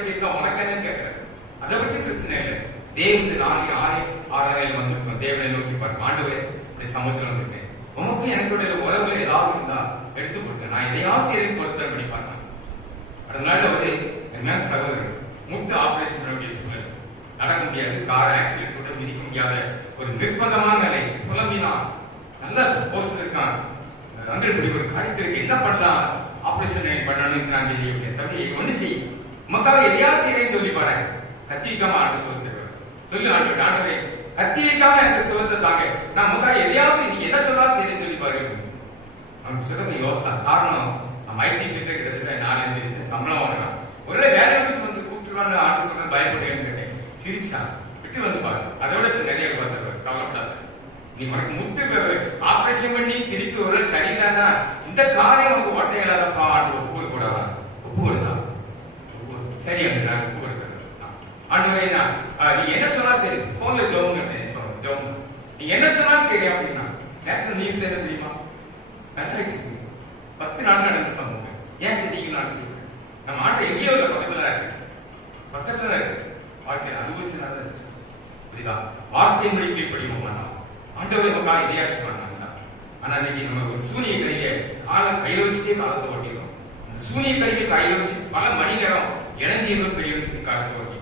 இருக்கா உனக்கு என்ன கேட்கிறேன். அதை பற்றி பிரச்சனை இல்லை. தேவன் நாளை ஆறாயிரம் வந்திருக்கோம். தேவனை நோக்கி பார்க்க ஆண்டவரே அப்படி சமுத்திரம் வந்திருக்கேன். உனக்கு எனக்கு உறவுல ஏதாவது இருந்தா எடுத்து கொடுத்தேன். நான் எதையாவது செய்து பொறுத்தேன் அப்படி பார்த்தேன். அதனால ஒரு என்ன சகோதரர் முட்டு ஆபரேஷன் பண்ண வேண்டிய சூழ்நிலை, நடக்க முடியாது, கார் ஆக்சிடென்ட் கூட மிதிக்க முடியாத ஒரு நிர்பந்தமான நிலை, புலம்பினா நல்ல போஸ்ட் இருக்கான், அங்கே இப்படி ஒரு காரியத்திற்கு என்ன பண்ணலாம், ஆபரேஷன் பண்ணணும் நான் தம்பி ஒண்ணு செய், உமக்காக எதையாவது செய்யறேன்னு சொல்லி பாரு. கத்தி வைக்காம ஆண்டு சுகத்தை சொல்லி ஆண்டவரே கத்தி வைக்காம எனக்கு சுகத்தை தாங்க, நான் உமக்காக எதையாவது நீ எதை சொல்லாலும் செய்யறேன்னு சொல்லி பாரு. அவனுக்கு சொல்றது யோசனை. காரணம் நம்ம ஐடி கிட்ட கிட்டத்தட்ட 4 லட்சம் சம்பளம் வாங்கினான். ஒருவேளை வேலையை விட்டு வந்து கூப்பிட்டுருவான்னு ஆண்டு சொல்ற பயப்படுறேன்னு கேட்டேன். சிரிச்சான். விட்டு வந்து பாரு, அதோட நிறைய கவலைப்படாத. நீ உனக்கு முட்டு ஆபரேஷன் பண்ணி திருப்பி ஒரு சரியில்லைன்னா இந்த காரியம் உனக்கு ஓட்டை இல்லாதப்பா ஆண்டு ஒப்பு கூடாதா? ஒப்பு கொடுத்தான். சரி அந்த நான் ஒப்பு கொடுத்தேன். ஆண்டு நீ என்ன சொன்னா சரி, போன்ல ஜோம் ஜோம் நீ என்ன சொன்னாலும் சரி அப்படின்னா நேரத்தில் நீர் செய்ய தெரியுமா? 10 நாள் நடந்த சம்பவம். ஏன் நீங்க நான் செய்வேன்? நம்ம ஆட்டை எங்கேயோ இல்லை, பக்கத்துல இருக்கு, பக்கத்துல இருக்கு. வாழ்க்கை அனுபவிச்சு நல்லா இருந்துச்சு. புரியுதா? வார்த்தை மொழிக்கு படிவோம் ஆண்டவரை மக்கா இதையாசி பண்ணாங்க. ஆனா இன்னைக்கு நம்ம ஒரு சூனிய கையை கையில வச்சுட்டே காலத்தை ஓட்டிடும். அந்த சூனிய கையை கையில வச்சு பல மணி நேரம் இணைஞ்சவர்கள் கையில வச்சு காலத்தை ஓட்டி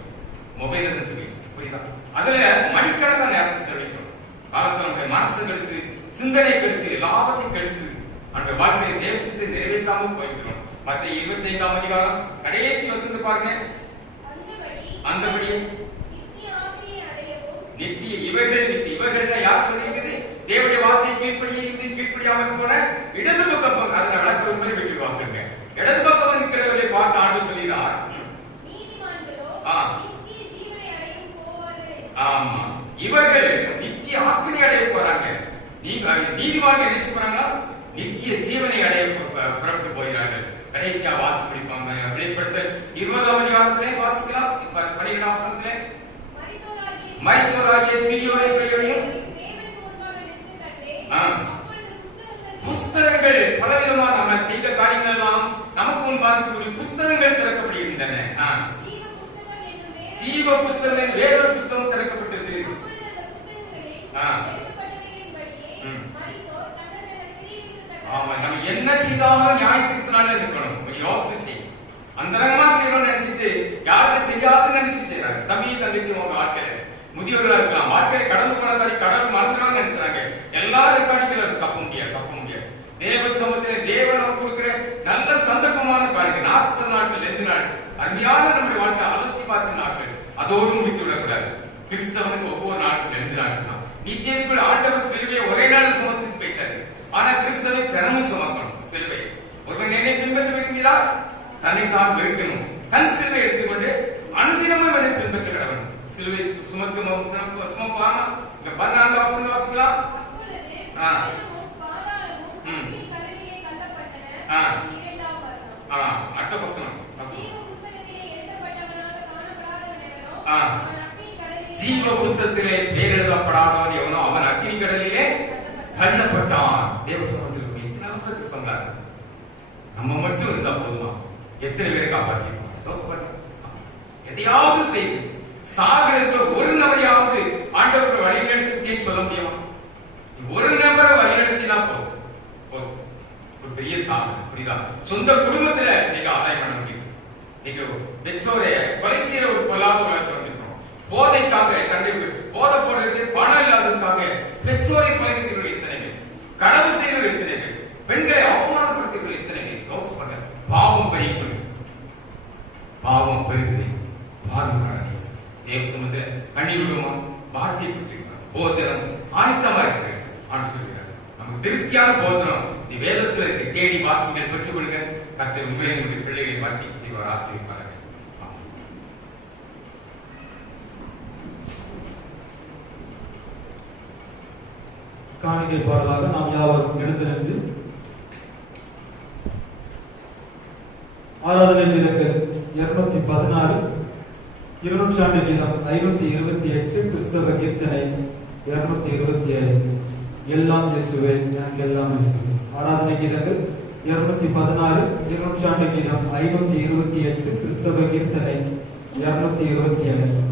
மொபைல் சொல்லி, புரியுதா? அதுல மணிக்கணக்கான நேரத்தை செலவழிக்கும். காலத்தை நம்முடைய மனசு கெடுத்து, சிந்தனை கெடுத்து, எல்லாவற்றையும் கெடுத்து அந்த வாழ்க்கையை தேவசத்தை நிறைவேற்றாமல் போய்க்கிறோம். மத்த 25ஆம் அதிகாரம் கடைசி வசனத்தை பாருங்க. அந்தபடியே நித்திய இவர்கள் யார் சொல்லியிருக்குது? தேவனுடைய வார்த்தையை கீழ்ப்படியாமல் போன இடது பக்கம் அதுல விளக்க உண்மையை விட்டு வாசிங்க. இடது பக்கம் இருக்கிறவர்களை பார்த்து ஆண்டு சொல்கிறார். ஆமா, இவர்கள் நித்திய ஆக்கினை அடைய போறாங்க. நீதிமான்கள் என்ன போறாங்களா? நித்திய ஜீவனை அடைய புறப்பட்டு போகிறார்கள். கடைசியா வாசி படிப்பாங்க. வெளிப்படுத்தல் 20ஆம் அதிகாரத்திலே வாசிக்கலாம். 12ஆம் வசனத்திலே மரித்தோராகிய சீயோரை பெயரையும் புஸ்தகங்கள் பலவிதமா நம்ம செய்த காரியங்கள் எல்லாம் நமக்கு முன்பாக புஸ்தகங்கள் திறக்கப்படுகின்றன. ஜீவ புஸ்தகம் வேறொரு புஸ்தகம் திறக்கப்பட்டது. ஆமா, நம்ம என்ன செய்தாலும் நியாயத்திற்குனால இருக்கணும். யோசிச்சு அந்தரங்கமா செய்யணும்னு நினைச்சிட்டு யாருக்கு தெரியாதுன்னு நினைச்சு செய்யறாங்க. தம்பி தங்கச்சி உங்க வாழ்க்கையில முதியோர்களா இருக்கலாம், வாழ்க்கையை கடந்து போனதாரி கடல் மறந்துடான்னு நினைச்சாங்க. எல்லாரும் ரெக்கார்டுகளை தப்ப முடியாது. தேவ சமூகத்திலே தேவன் நமக்கு கொடுக்கிற நல்ல சந்தர்ப்பமான காரியம் 40 நாட்கள் 2 நாள் அருமையான நம்முடைய வாழ்க்கை அலசி பார்த்த நாட்கள் அதோடு முடித்து விடக்கூடாது. கிறிஸ்தவனுக்கு ஒவ்வொரு நாட்கள் 2 நாட்கள் தான். நித்தியத்துக்குள் ஆண்டவர் சிலுவையை ஒரே நாள் சுமத்துக்கு போயிட்டாரு. ஆனா கிறிஸ்தவை தினமும் சுமக்கணும். சிலுவை ஒருவன் என்னை பின்பற்ற விரும்பினா தன்னைத்தான் வெறுக்கணும், தன் சிலுவை எடுத்துக்கொண்டு அனுதினமும் என்னை பின்பற்ற கடவன். சிலுவை சுமக்கும் சுமப்பானா? 14ஆம் வசனம் வாசிக்கலாம். அடுத்த வசனம் ஜீவ புஸ்தகத்திலே பேர் எழுதப்படாதவன் எவனோ அவன் அக்கினி கடலிலே தள்ளப்பட்டான். தேவ சமூகத்தில் எத்தனை அவசரத்தை சொன்னார். நம்ம மட்டும் இருந்தா போதுமா? எத்தனை பேரை காப்பாற்றிருக்கோம்? எதையாவது செய்து சாகிறதுல ஒரு நபரையாவது ஆண்டவர்கள் வழிநடத்தி சொல்ல முடியுமா? ஒரு நபரை வழிநடத்தினா போதும், ஒரு பெரிய சாதனை. புரியுதா? சொந்த குடும்பத்துல நீங்க ஆதாயம் பண்ண முடியும். நீங்க பெற்றோரை கொலை செய்யற ஒரு பொல்லாத உலகத்தில் வந்திருக்கோம். போதைக்காக தந்தை போதை போடுறது பணம் இல்லாததுக்காக பெற்றோரை கொலை செய்யறது எத்தனை பேர், கனவு செய்யறது எத்தனை பேர், பெண்களை அவமானப்படுத்துகிறது எத்தனை பேர். யோசிச்சு பண்ண பாவம் பெருகுது. பாருங்க தேவ சமூகத்தை கண்ணீர் விடுமா? வார்த்தையை பெற்றிருக்கிறார். போஜனம் ஆயத்தமா இருக்கு ஆண்டு சொல்கிறார். நமக்கு திருப்தியான போஜனம் நீ வேதத்துல இருக்கு. தேடி வாசிகள் பெற்றுக் கொள்க. கர்த்தர் உங்களுடைய பிள்ளைகளை வார்த்தை செய்வார், ஆசீர்வதிப்பார். காணிக்கை பாடலாக நாம் யாவரும் எழுந்து நின்று ஆராதனை கீதங்கள் 216, 200 கீதம் 528, கிறிஸ்தவ கீர்த்தனை 225 எல்லாம் இயேசுவே எனக்கு எல்லாம் இயேசுவே. ஆராதனை கீதங்கள் 216, 200 கீதம் 528, கிறிஸ்தவ கீர்த்தனை 227.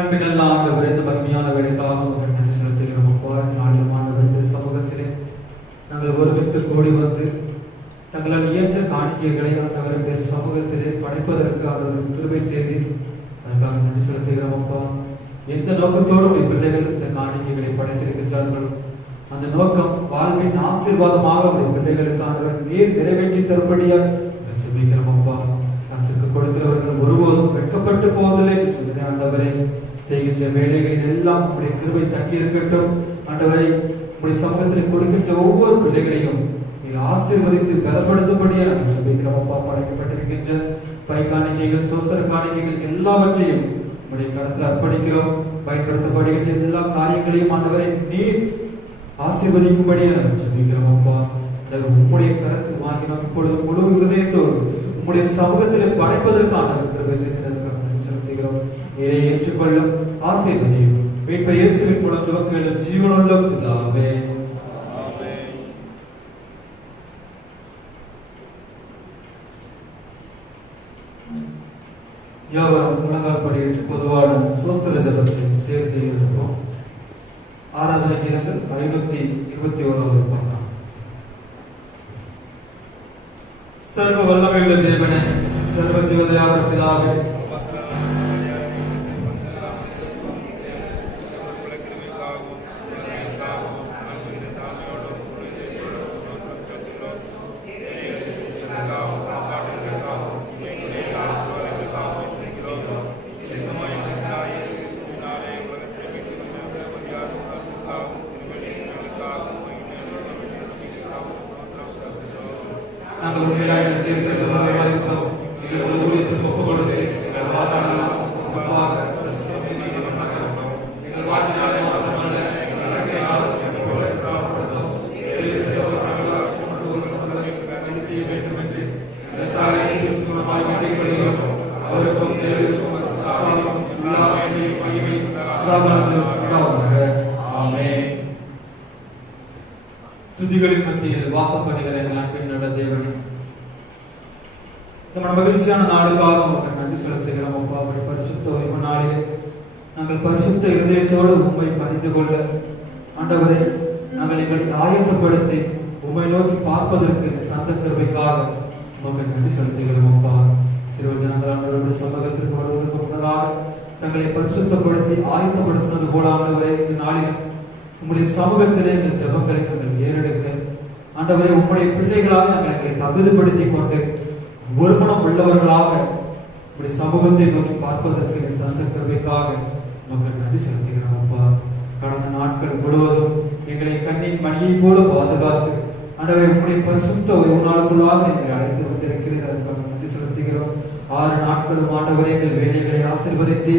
அன்பினெல்லாம் ஆண்டவரே, இந்த மகிமையான வேலைக்காக உமக்கு நன்றி செலுத்துகிறோம் அப்பா. நாளும் ஆண்டவரே சமூகத்திலே நாங்கள் ஒருமித்து கூடி வந்து தங்களால் இயன்ற காணிக்கைகளை ஆண்டவருடைய சமூகத்திலே படைப்பதற்கு அவர் கிருபை செய்து அதற்காக நன்றி செலுத்துகிறோம் அப்பா. எந்த நோக்கத்தோடு பிள்ளைகள் இந்த காணிக்கைகளை படைத்திருக்கின்றார்களோ அந்த நோக்கம் வாழ்வின் ஆசீர்வாதமாக அவருடைய பிள்ளைகளுக்கு ஆண்டவர் நீர் நிறைவேற்றி தரும்படியாக ஜெபிக்கிறோம் அப்பா. அதற்கு கொடுக்கிறவர்கள் ஒருபோதும் வெட்கப்பட்டு போவதில்லை சொல்லுங்க ஆண்டவரை. செய்கின்ற வேலைகளில் எல்லாம் உங்களுடைய கிருபை தங்கி இருக்கட்டும் ஆண்டவரை. உங்களுடைய சமூகத்தில் கொடுக்கின்ற ஒவ்வொரு பிள்ளைகளையும் நீங்கள் ஆசீர்வதித்து பலப்படுத்தும்படியாக நாங்கள் ஜெபிக்கிறோம் அப்பா. படைக்கப்பட்டிருக்கின்ற பை காணிக்கைகள், சோஸ்திர காணிக்கைகள் எல்லாவற்றையும் உங்களுடைய கருத்தில் அர்ப்பணிக்கிறோம். பயன்படுத்தப்படுகின்ற எல்லா காரியங்களையும் ஆண்டவரை நீர் ஆசீர்வதிக்கும்படியாக நாங்கள் ஜெபிக்கிறோம் அப்பா. உம்முடைய கருத்தில் வாங்கி நாம் இப்பொழுது முழு இருதயத்தோடு உம்முடைய சமூகத்தில் படைப்பதற்கான கிருபை செய்ததற்காக செலுத்துகிறோம். இதை ஏற்றுக்கொள்ளும் ஆசீர்வதியும் மீட்பர் இயேசுவின் மூலம் துவக்கலும் ஜீவனுள்ள பிதாவே. யாவரும் முழங்கால் படியிட்டு பொதுவான சோஸ்திர ஜபத்தை சேர்த்து இருப்போம். ஆராதனை கீதங்கள் 521 பக்கம். சர்வ வல்லமையுள்ள தேவனே, சர்வ ஜீவதயாள பிதாவே, நாங்கள் உண்மையாக இருக்கிறோம். எங்கள் ஊழியத்துக்கு ஒப்புக் கொடுத்து எங்கள் வாழ்நாளெல்லாம் உமக்காக பிரசித்தம் எங்கள் வாழ்நாளை மாத்திரமல்ல எங்கள் இலக்கையினால் எப்போது சாப்பிடுறோம் செய்ய வேண்டும் என்று சுகமாய் வேண்டிக்கொள்கிறோம். அவருக்கும் தேவருக்கும் சாபாவும் எல்லா வேண்டியும் மகிமை சதாகாலங்களும் உண்டாவதாக. ஆமென். துதிகளின் மத்தியில் வாசம் பண்ணுகிற எங்கள் அன்பின் நல்ல தேவனே, நம்ம மகிழ்ச்சியான நாளுக்காக உமக்கு நன்றி செலுத்துகிறோம். அப்பா, அப்படி பரிசுத்த ஓய்வு நாளிலே நாங்கள் பரிசுத்த இதயத்தோடு உண்மை பணிந்து கொள்ள ஆண்டவரே நாங்கள் எங்களை ஆயத்தப்படுத்தி உண்மை நோக்கி பார்ப்பதற்கு தந்த கிருபைக்காக உமக்கு நன்றி செலுத்துகிறோம். அப்பா, சிறுவர் ஜனங்கள் ஆண்டவருடைய சமூகத்திற்கு வருவதற்கு முன்னதாக தங்களை பரிசுத்தப்படுத்தி ஆயத்தப்படுத்தினது போல ஆண்டவரே இந்த நாளில் உங்களுடைய சமூகத்திலே எங்கள் ஜெபங்களை நாங்கள் ஏறெடுக்க ஆண்டவரே உங்களுடைய பிள்ளைகளாக நாங்கள் எங்களை தகுதிப்படுத்திக் கொண்டு ஒருமனம் உள்ளவர்களாக உங்களுடைய சமூகத்தை நோக்கி பார்ப்பதற்கு தந்த கிருபைக்காக நமக்கு நன்றி செலுத்துகிறோம். அப்பா, கடந்த நாட்கள் முழுவதும் எங்களை கண்ணின் மணியை போல பாதுகாத்து ஆண்டவரை உங்களுடைய பரிசுத்த ஒரு நாளுக்குள்ளாக எங்களை அழைத்து வந்திருக்கிறீர். அதுக்காக நன்றி செலுத்துகிறோம். 6 நாட்களும் ஆண்டவரை எங்கள் வேலைகளை ஆசீர்வதித்து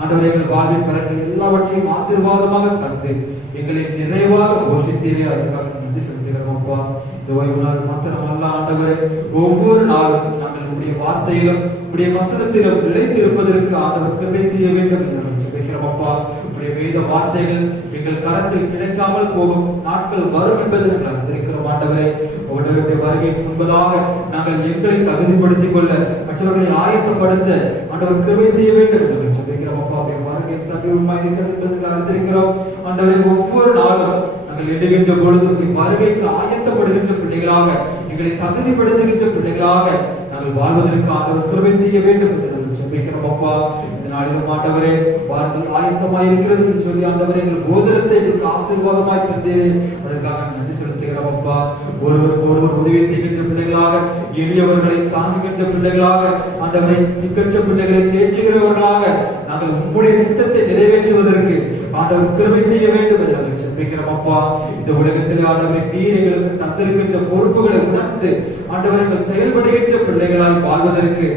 ஆண்டவரை எங்கள் வாழ்வின் பலன்கள் எல்லாவற்றையும் ஆசீர்வாதமாக தந்து எங்களை நிறைவாக போஷித்தீரே. அதுக்காக நன்றி செலுத்துகிறோம். அப்பா, இந்த ஓய்வு நாள் மாத்திரமல்ல ஆண்டவரே, ஒவ்வொரு நாளும் நாங்கள் உங்களுடைய வார்த்தையிலும் உங்களுடைய வசனத்திலும் நிலைத்திருப்பதற்கு ஆண்டவர் கிருபை செய்ய வேண்டும் என்று நாங்கள் ஜெபிக்கிறோம். அப்பா, உங்களுடைய வேத வார்த்தைகள் எங்கள் கரத்தில் கிடைக்காமல் போகும் நாட்கள் வரும் என்பதை நாங்கள் அறிந்திருக்கிறோம். ஆண்டவரே, உங்களுடைய வருகைக்கு முன்பதாக நாங்கள் எங்களை தகுதிப்படுத்திக் கொள்ள மற்றவர்களை ஆயத்தப்படுத்த ஆண்டவர் கிருபை செய்ய வேண்டும் என்று நாங்கள் ஜெபிக்கிறோம். அப்பா, வருகை சமீபமாக இருக்கிறது என்பதை அறிந்திருக்கிறோம். ஆண்டவரே, ஒவ்வொரு நாளும் நாங்கள் எழுகின்ற பொழுது வருகைக்கு ஆயத்தப்படுகின்ற பிள்ளைகளாக எங்களை தகுதிப்படுத்துகின்ற பிள்ளைகளாக நாங்கள் வாழ்வதற்கு ஆண்டவர் கிருபை செய்ய வேண்டும் என்று நாங்கள் ஜெபிக்கிறோம். அப்பா, இந்த நாளிலும் ஆண்டவரே வாருங்கள் ஆயத்தமாய் இருக்கிறது என்று சொல்லி ஆண்டவரே எங்கள் போஜனத்தை எங்களுக்கு ஆசீர்வாதமாய் தந்தீரே. அதற்காக நன்றி செலுத்துகிறோம். அப்பா, ஒருவருக்கு ஒருவர் உதவி செய்கின்ற பிள்ளைகளாக, எளியவர்களை தாங்குகின்ற பிள்ளைகளாக, ஆண்டவரை திக்கற்ற பிள்ளைகளை தேற்றுகிறவர்களாக நாங்கள் உங்களுடைய சித்தத்தை நிறைவேற்றுவதற்கு ஆண்டவர் கிருபை செய்ய வேண்டும் என்று நாங்கள் ஜெபிக்கிறோம். அப்பா, இந்த உலகத்தில் ஆண்டவரை நீர் எங்களுக்கு தந்திருக்கின்ற பொறுப்புகளை உணர்ந்து ஆண்டவரை எங்கள் செயல்படுகின்ற பிள்ளைகளாய் வாழ்வதற்கு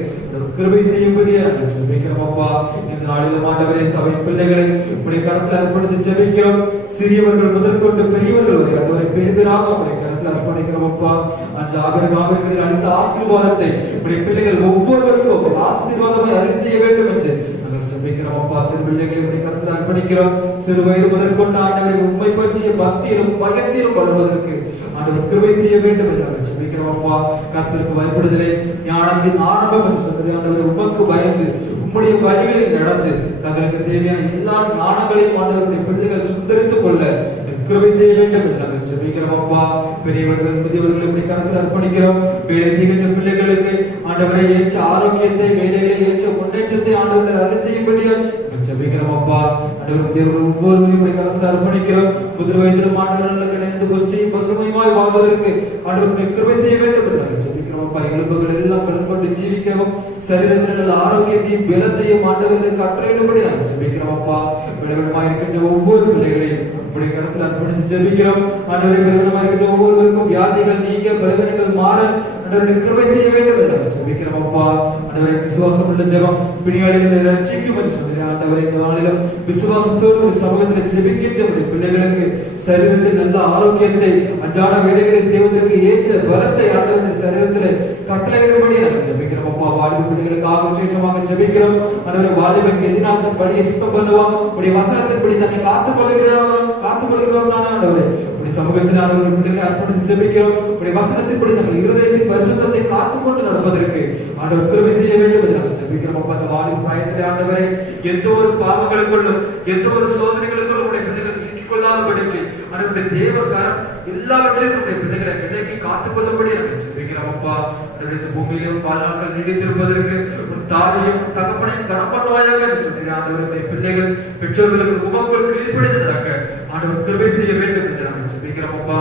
கிருபை செய்யும்படி நாங்கள் ஜெபிக்கிறோம். அப்பா, இந்த நாளிலும் ஆண்டவரே சபை பிள்ளைகளை உங்களுடைய கரத்தில் அர்ப்பணித்து ஜெபிக்கிறோம். சிறியவர்கள் முதற்கொண்டு பெரியவர்கள் வரை ஆண்டவரை பெருமையாக உங்களுடைய கரத்தில் அர்ப்பணிக்கிறோம். அப்பா, அன்று ஆபிரகாமிற்கு அளித்த ஆசீர்வாதத்தை உங்களுடைய பிள்ளைகள் ஒவ்வொருவருக்கும் ஆசீர்வாதத்தை அளித்து செய்ய வேண்டும் என்று நாங்கள் ஜெபிக்கிறோம். அப்பா, சிறு பிள்ளைகளை உங்களுடைய கரத்தில் அர்ப்பணிக்கிறோம். சிறு வயது முதற்கொண்டு ஆண்டவரை உண்மை பற்றிய பக்தியிலும் பயத்திலும் வளர்வதற்கு ஆண்டவர் கிருபை செய்ய வேண்டும் என்று நாங்கள் ஜெபிக்கிறோம். அப்பா, கர்த்தருக்கு பயப்படுதலே ஞானத்தின் ஆரம்பம் என்று சொன்னது. ஆண்டவரை உமக்கு பயந்து உம்முடைய வழிகளில் நடந்து தங்களுக்கு தேவையான எல்லா ஞானங்களையும் ஆண்டவருடைய பிள்ளைகள் சுந்தரித்துக் கொள்ள கிருபை செய்ய வேண்டும் என்று நாங்கள் ஜெபிக்கிறோம். அப்பா, பெரியவர்கள் முதியவர்கள் இப்படி கருத்தில் அர்ப்பணிக்கிறோம். வேலை செய்கின்ற பிள்ளைகளுக்கு ஆண்டவரை ஏற்ற ஆரோக்கியத்தை, வேலைகளை ஏற்ற முன்னேற்றத்தை ஆண்டவரை அருளி செய்யும்படியா ஜெபிக்கிறோம். அப்பா, ஆண்டவர்கள் ஒவ்வொருவரையும் இப்படி கருத்தில் அர்ப்பணிக்கிறோம். முதிர் வயதிலும் ஆண்டவர்களுக்கு இணைந்து புஷ்டியும் பசுமையுமாய் வாழ்வதற்கு ஆண்டவருடைய கிருபை செய்ய வேண்டும் என்று நாங்கள் ஜெபிக்கிறோம். அப்பா, எலும்புகள் எல்லாம் பலன் கொண்டு ஜீவிக்கவும் சரீரத்தில் ஆரோக்கியத்தையும் பலத்தையும் ஆண்டவர்களுக்கு கட்டளையிடும்படி நாங்கள் ஜெபிக்கிறோம். அப்பா, விடவிடமாக இருக்கின்ற ஒவ்வொரு பிள்ளைகளையும் உங்களுடைய கருத்தில் அர்ப்பணித்து ஜெபிக்கிறோம். ஆண்டவரை விடவிடமாக இருக்கின்ற ஒவ்வொருவருக்கும் வியாதிகள் நீங்க, பலவீனங்கள் மாற ஆண்டவருடைய கிருபை செய்ய வேண்டும் என்று நாங்கள் ஜெபிக்கிறோம். அப்பா, ஆண்டவரை விசுவாசம் உள்ள ஜெபம் பிணியாளிகளை ரட்சிக்கும் என்று சொன்னீர்கள். ஆண்டவரை இந்த நாளிலும் விசுவாசத்தோடு சமூகத்தில் ஜெபிக்கின்ற பிள்ளைகளுக்கு சரீரத்தில் நல்ல ஆரோக்கியத்தை, அன்றாட வேலைகளை செய்வதற்கு ஏற்ற பலத்தை ஆண்டவரின் சரீரத்தில் கட்டளையிடும்படி நாங்கள் ஜெபிக்கிறோம். அப்பா, வாலிப பிள்ளைகளுக்காக விசேஷமாக ஜெபிக்கிறோம். ஆண்டவரை வாலிபன் எதினால் தன் படியை சுத்தம் பண்ணுவான், உடைய வசனத்தின்படி தன்னை காத்துக் கொள்கிறோம் தானே ஆண்டவரை உடைய சமூகத்தில் ஆண்டவருடைய பிள்ளைகளை அர்ப்பணித்து ஜெபிக்கிறோம். உடைய வசனத்தின்படி தங்கள் இருதயத்தின் பரிசுத்தத்தை காத்துக்கொண்டு நடப்பதற்கு ஆண்டவர் கிருபை செய்ய வேண்டும் என்று நாங்கள் ஜெபிக்கிறோம். அப்பா, அந்த வாலிப பிராயத்திலே ஆண்டவரே எந்த ஒரு பாவங்களுக்குள்ளும் எந்த ஒரு சோதனைகளுக்குள்ளும் உடைய பிள்ளைகள் சிக்கிக்கொள்ளாதபடிக்கு அவருடைய தேவக்காரம் எல்லாவற்றையும் உடைய பிள்ளைகளை விலக்கி காத்துக்கொள்ளும்படி நாங்கள் ஜெபிக்கிறோம். அப்பா, இந்த பூமியிலும் வாழ்நாட்கள் நீடித்திருப்பதற்கு உன் தாயையும் தகப்பனையும் கரம் பண்ணுவாயாக சொல்கிறேன். ஆண்டவருடைய பிள்ளைகள் பெற்றோர்களுக்கு உமக்குள் கீழ்ப்படிந்து நடக்க ஆண்டவர் கிருபை செய்ய வேண்டும் என்று நாங்கள் ஜெபிக்கிறோம். அப்பா,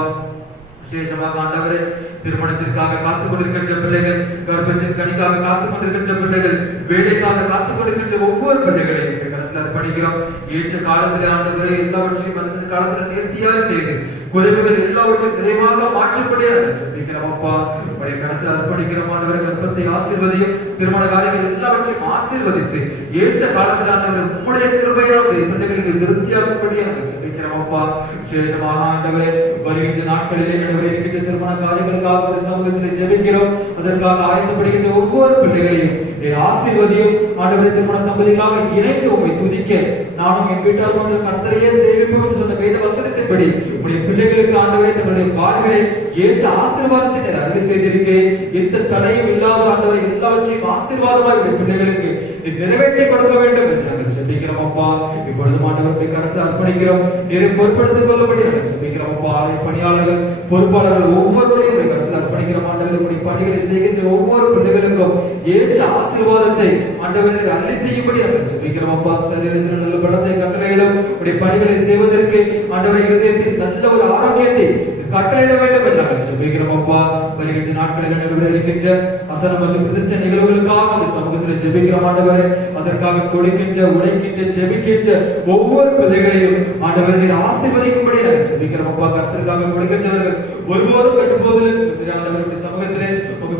விசேஷமாக ஆண்டவரே திருமணத்திற்காக காத்துக் கொண்டிருக்கின்ற பிள்ளைகள், கர்ப்பத்தின் கனிக்காக காத்துக் கொண்டிருக்கின்ற பிள்ளைகள், வேலைக்காக காத்துக் கொண்டிருக்கின்ற ஒவ்வொரு பிள்ளைகளையும் கடத்தில் அர்ப்பணிக்கிறோம். ஏற்ற காலத்தில் ஆண்டவரே எல்லாவற்றையும் அந்த காலத்தில் நேர்த்தியாக செய்து குறைவுகள் எல்லாவற்றையும் நிறைவாக மாற்றப்படியாக ஜெபிக்கிறோம். அப்பா, உடைய கடத்தில் அர்ப்பணிக்கிறோம். ஆண்டவரை கர்ப்பத்தை ஆசீர்வதியும் திருமண காரியங்கள் எல்லாவற்றையும் ஆசீர்வதித்து ஏற்ற காலத்தில் ஆண்டவர் உம்முடைய கிருபையால் பிள்ளைகளுக்கு திருப்தியாகப்படியாக ஜெபிக்கிறோம். அப்பா, விசேஷமாக ஆண்டவரே வருகின்ற நாட்களிலே இருக்கின்ற திருமண காரியங்களுக்காக ஒரு சமூகத்தில் ஜெபிக்கிறோம். அதற்காக ஆயத்தப்படுகின்ற ஒவ்வொரு பிள்ளைகளையும் ஆசீர்வதியும். ஆண்டவரே திருமண தம்பதிகளாக இணைந்து உம்மை துதிக்க நானும் என் வீட்டாரும் கர்த்தரையே சேவிப்போம் சொன்ன வேத வசனத்தின்படி உடைய பிள்ளைகளுக்கு ஆண்டவரே தங்களுடைய வாழ்களை ஏற்ற ஆசீர்வாதத்தை அருளி செய்திருக்கிறேன். எந்த தடையும் இல்லாத ஆண்டவரை எல்லாவற்றையும் ஆசீர்வாதமாக உடைய பிள்ளைகளுக்கு நிறைவேற்றி கொடுக்க வேண்டும் என்று நாங்கள் ஜெபிக்கிறோம். அப்பா, இப்பொழுது ஆண்டவருடைய கருத்தை அர்ப்பணிக்கிறோம். நீரை பொறுப்படுத்திக் கொள்ளும்படி நாங்கள் ஜெபிக்கிறோம். அப்பா, பணியாளர்கள் பொறுப்பாளர்கள் ஒவ்வொருவரையும் உடைய கருத்தில் அர்ப்பணிக்கிறோம். ஆண்டவருடைய பணிகளை செய்கின்ற ஒவ்வொரு பிள்ளைகளுக்கும் ஏற்ற ஆசீர்வாதத்தை ஆண்டவருக்கு அருளி செய்யும்படி நாங்கள் ஜெபிக்கிறோம். அப்பா, சரீரத்தில் நல்ல பலத்தை கட்டளையிடும் உடைய பணிகளை செய்வதற்கு ஆண்டவருடைய இருதயத்தில் நல்ல ஒரு ஆரோக்கியத்தை கட்டளையிட வேண்டும் என்று நாங்கள் ஜெபிக்கிறோம். அப்பா, வருகின்ற நாட்களில் நடைபெற இருக்கின்ற அசன மற்றும் பிரதிஷ்டை நிகழ்வுகளுக்காக அந்த சமூகத்தில் ஜெபிக்கிறோம். ஆண்டவரே அதற்காக கொடுக்கின்ற உழைக்கின்ற ஜெபிக்கின்ற ஒவ்வொரு பிள்ளைகளையும் ஆண்டவரை நீர் ஆசீர்வதிக்கும்படி நாங்கள் ஜெபிக்கிறோம். அப்பா, கர்த்தருக்காக கொடுக்கின்றவர்கள் ஒருவரும் கட்டுப்போவதில்லை. ஆண்டவருடைய சமூகத்திலே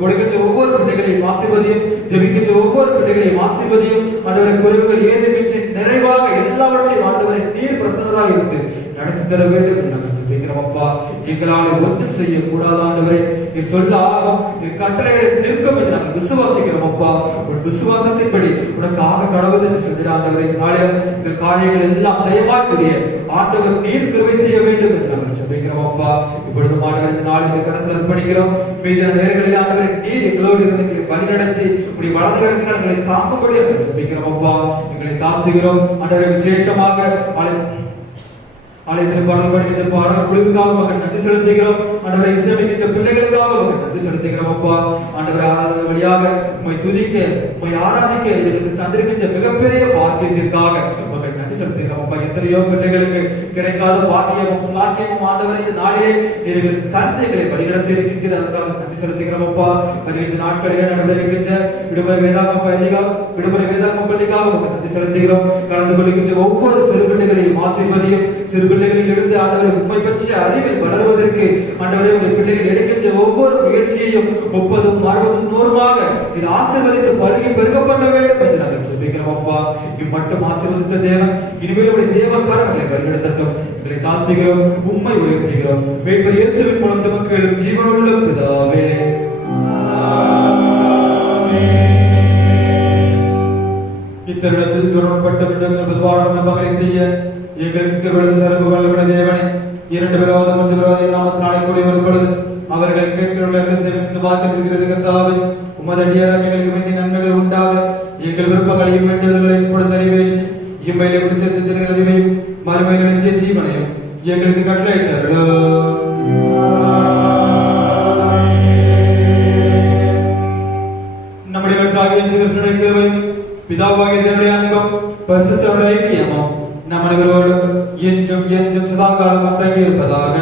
கொடுக்கின்ற ஒவ்வொரு பிள்ளைகளையும் ஆசீர்வதியும், ஜெபிக்கின்ற ஒவ்வொரு பிள்ளைகளையும் ஆசீர்வதியும். ஆண்டவரை குறைவுகள் ஏதுமின்றி நிறைவாக எல்லாவற்றையும் ஆண்டவரை நீர் பிரசன்னராக இருந்து நடத்தி தர வேண்டும் என்று நாங்கள் ஜெபிக்கிறோம். அப்பா, எங்களால் ஒன்றும் செய்யக்கூடாத ஆண்டவரே நீர் சொல்ல ஆகும், நீர் கட்டளைகளை நிற்கும் என்று நாங்கள் விசுவாசிக்கிறோம். அப்பா, உன் விசுவாசத்தின்படி உனக்கு ஆக கடவுள் என்று சொல்கிற ஆண்டவரை நாளில் எங்கள் காரியங்கள் எல்லாம் ஜெயமாக்கூடிய ஆண்டவர் நீர் கிருபை செய்ய வேண்டும் என்று நாங்கள் ஜெபிக்கிறோம். அப்பா, இப்பொழுது ஆண்டவர் இந்த நாளில் கடத்தில் அர்ப்பணிக்கிறோம். மீதான நேரங்களில் ஆண்டவரை நீர் எங்களோடு இருந்து எங்களை வழிநடத்தி உடைய வலது கரத்தினால் எங்களை தாங்கும்படி நாங்கள் ஜெபிக்கிறோம். அப்பா, எங்களை தாங்குகிறோம். ஆண்டவரை விசேஷமாக ஆலயத்தில் பாடல் படிக்கின்ற பாடல் குழுவுக்காக மக்கள் நன்றி செலுத்துகிறோம். ஆண்டவரை இசையமைக்கின்ற பிள்ளைகளுக்காக மக்கள் நன்றி செலுத்துகிறோம். அப்பா, ஆண்டவரை ஆராதனை வழியாக உம்மை துதிக்க உம்மை ஆராதிக்க எங்களுக்கு தந்திருக்கின்ற மிகப்பெரிய பாக்கியத்திற்காக மக்கள் நன்றி செலுத்துகிறோம். அப்பா, எத்தனையோ பிள்ளைகளுக்கு கிடைக்காத பாக்கியமும் சாக்கியமும் ஆண்டவரை இந்த நாளிலே எங்களுக்கு தந்தை எங்களை வழிநடத்தி இருக்கின்ற அதற்காக நன்றி செலுத்துகிறோம். அப்பா, வருகின்ற நாட்களிலே நடைபெறுகின்ற விடுமுறை வேதாகம பள்ளிக்காக மக்கள் நன்றி செலுத்துகிறோம். கலந்து கொள்கின்ற ஒவ்வொரு சிறு பிள்ளைகளையும் ஆசீர்வதியும். சிறு பிள்ளைகளில் இருந்து ஆண்டவரை உண்மை பற்றிய அறிவில் வளர்வதற்கு ஆண்டவரை உங்கள் பிள்ளைகள் எடுக்கின்ற ஒவ்வொரு முயற்சியையும் 30, 60, 100 இது ஆசீர்வதித்து பழுகி பெருக்கப்பட வேண்டும் என்று நாங்கள் ஜெபிக்கிறோம். அப்பா, இம்மட்டும் ஆசீர்வதித்த தேவன் இனிமேல் உடைய தேவக்காரங்களை வழிநடத்தட்டும். எங்களை தாழ்த்துகிறோம், உம்மை உயர்த்துகிறோம். மீட்பர் இயேசுவின் மூலம் தமக்கு எழும் ஜீவனுள்ள பிதாவே. இத்தருணத்தில் விரும்பப்பட்ட விடங்கள் வாழும் நம்பங்களை செய்ய எங்களுக்கு சிறப்பு வல்லவன தேவனே, 2 விரோதம் 3 விரோதம் நாமத்தினாலே கூடி வரும்பொழுது அவர்கள் கேட்கிறவர்களுக்கு வாக்களிக்கிறது. கர்த்தாவே, உமது அடியாராக எங்களுக்கு வேண்டிய நன்மைகள் உண்டாக எங்கள் விருப்பங்களையும் வேண்டியவர்களையும் இப்பொழுது நிறைவேற்றி இம்மையிலே சேர்த்து நிறைவையும் மறுமையிலே ஜீவனையும் எங்களுக்கு கட்டளையிட்டார்கள். நம்முடைய கர்த்தராகிய இயேசு கிறிஸ்துவின் கிருபையும் பிதாவாகிய தேவனுடைய அன்பும் பரிசுத்தமுடைய ஐக்கியமும் நம் அனைவரோடும் என்றும் என்றும் சதாகாலம் தங்கி இருப்பதாக.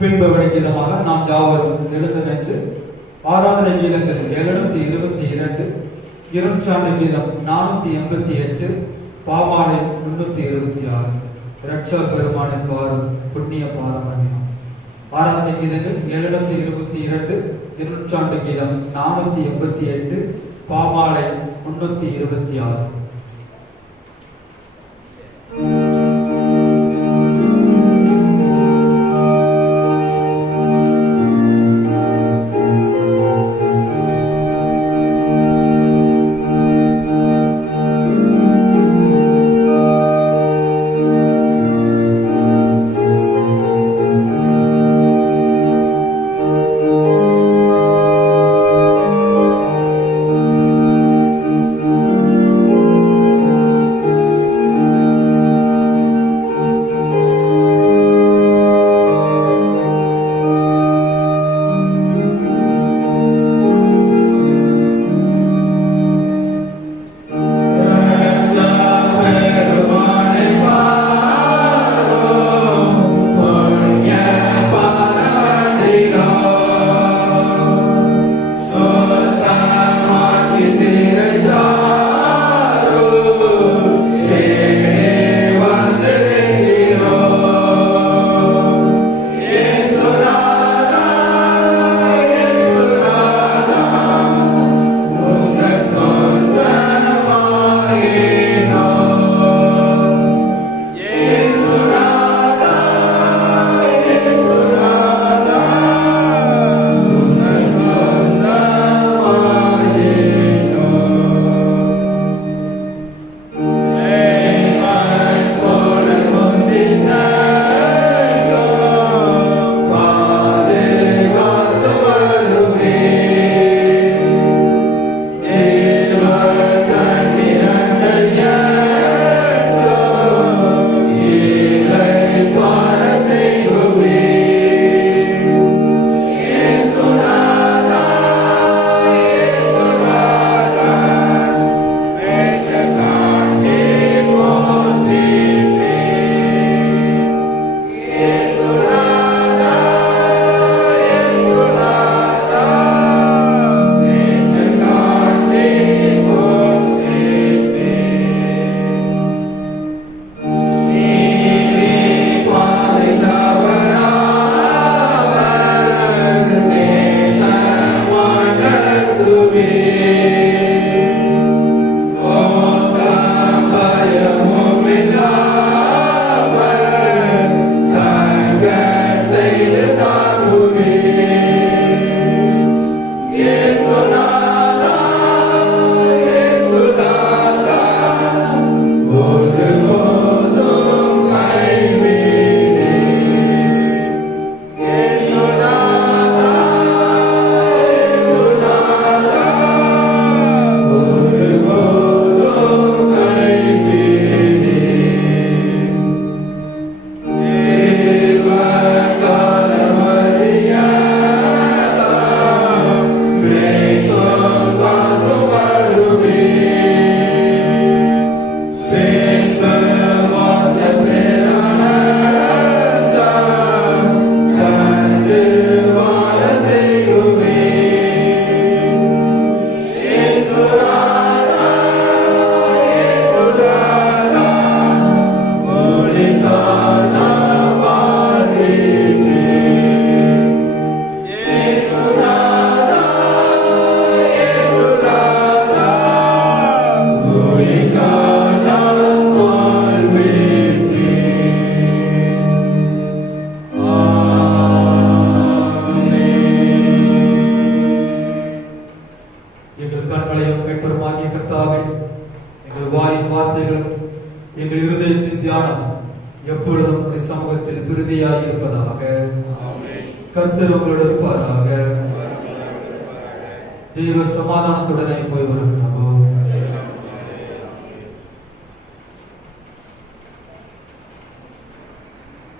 பின்பவனை விதமாக நாம் யாவரும் எழுந்து நின்று ஆராதனை கீதங்கள் 722, இருஞ்சாண்டு கீதம் 488, பாமாலை 326, ரட்சா பெருமானின் பாரும் புண்ணிய பாரமணியம். ஆராதனை கீதங்கள் 722, இருஞ்சாண்டு கீதம் 488, பாமாலை 326. எங்கள் இருதயத்தின் தியானம் எப்பொழுதும் உம்முடைய சமூகத்தில் பிரதியாய் இருப்பதாக. கர்த்தர் உங்களோடு இருப்பாராக. தெய்வ சமாதானத்துடனே போய் வருகிறோம்.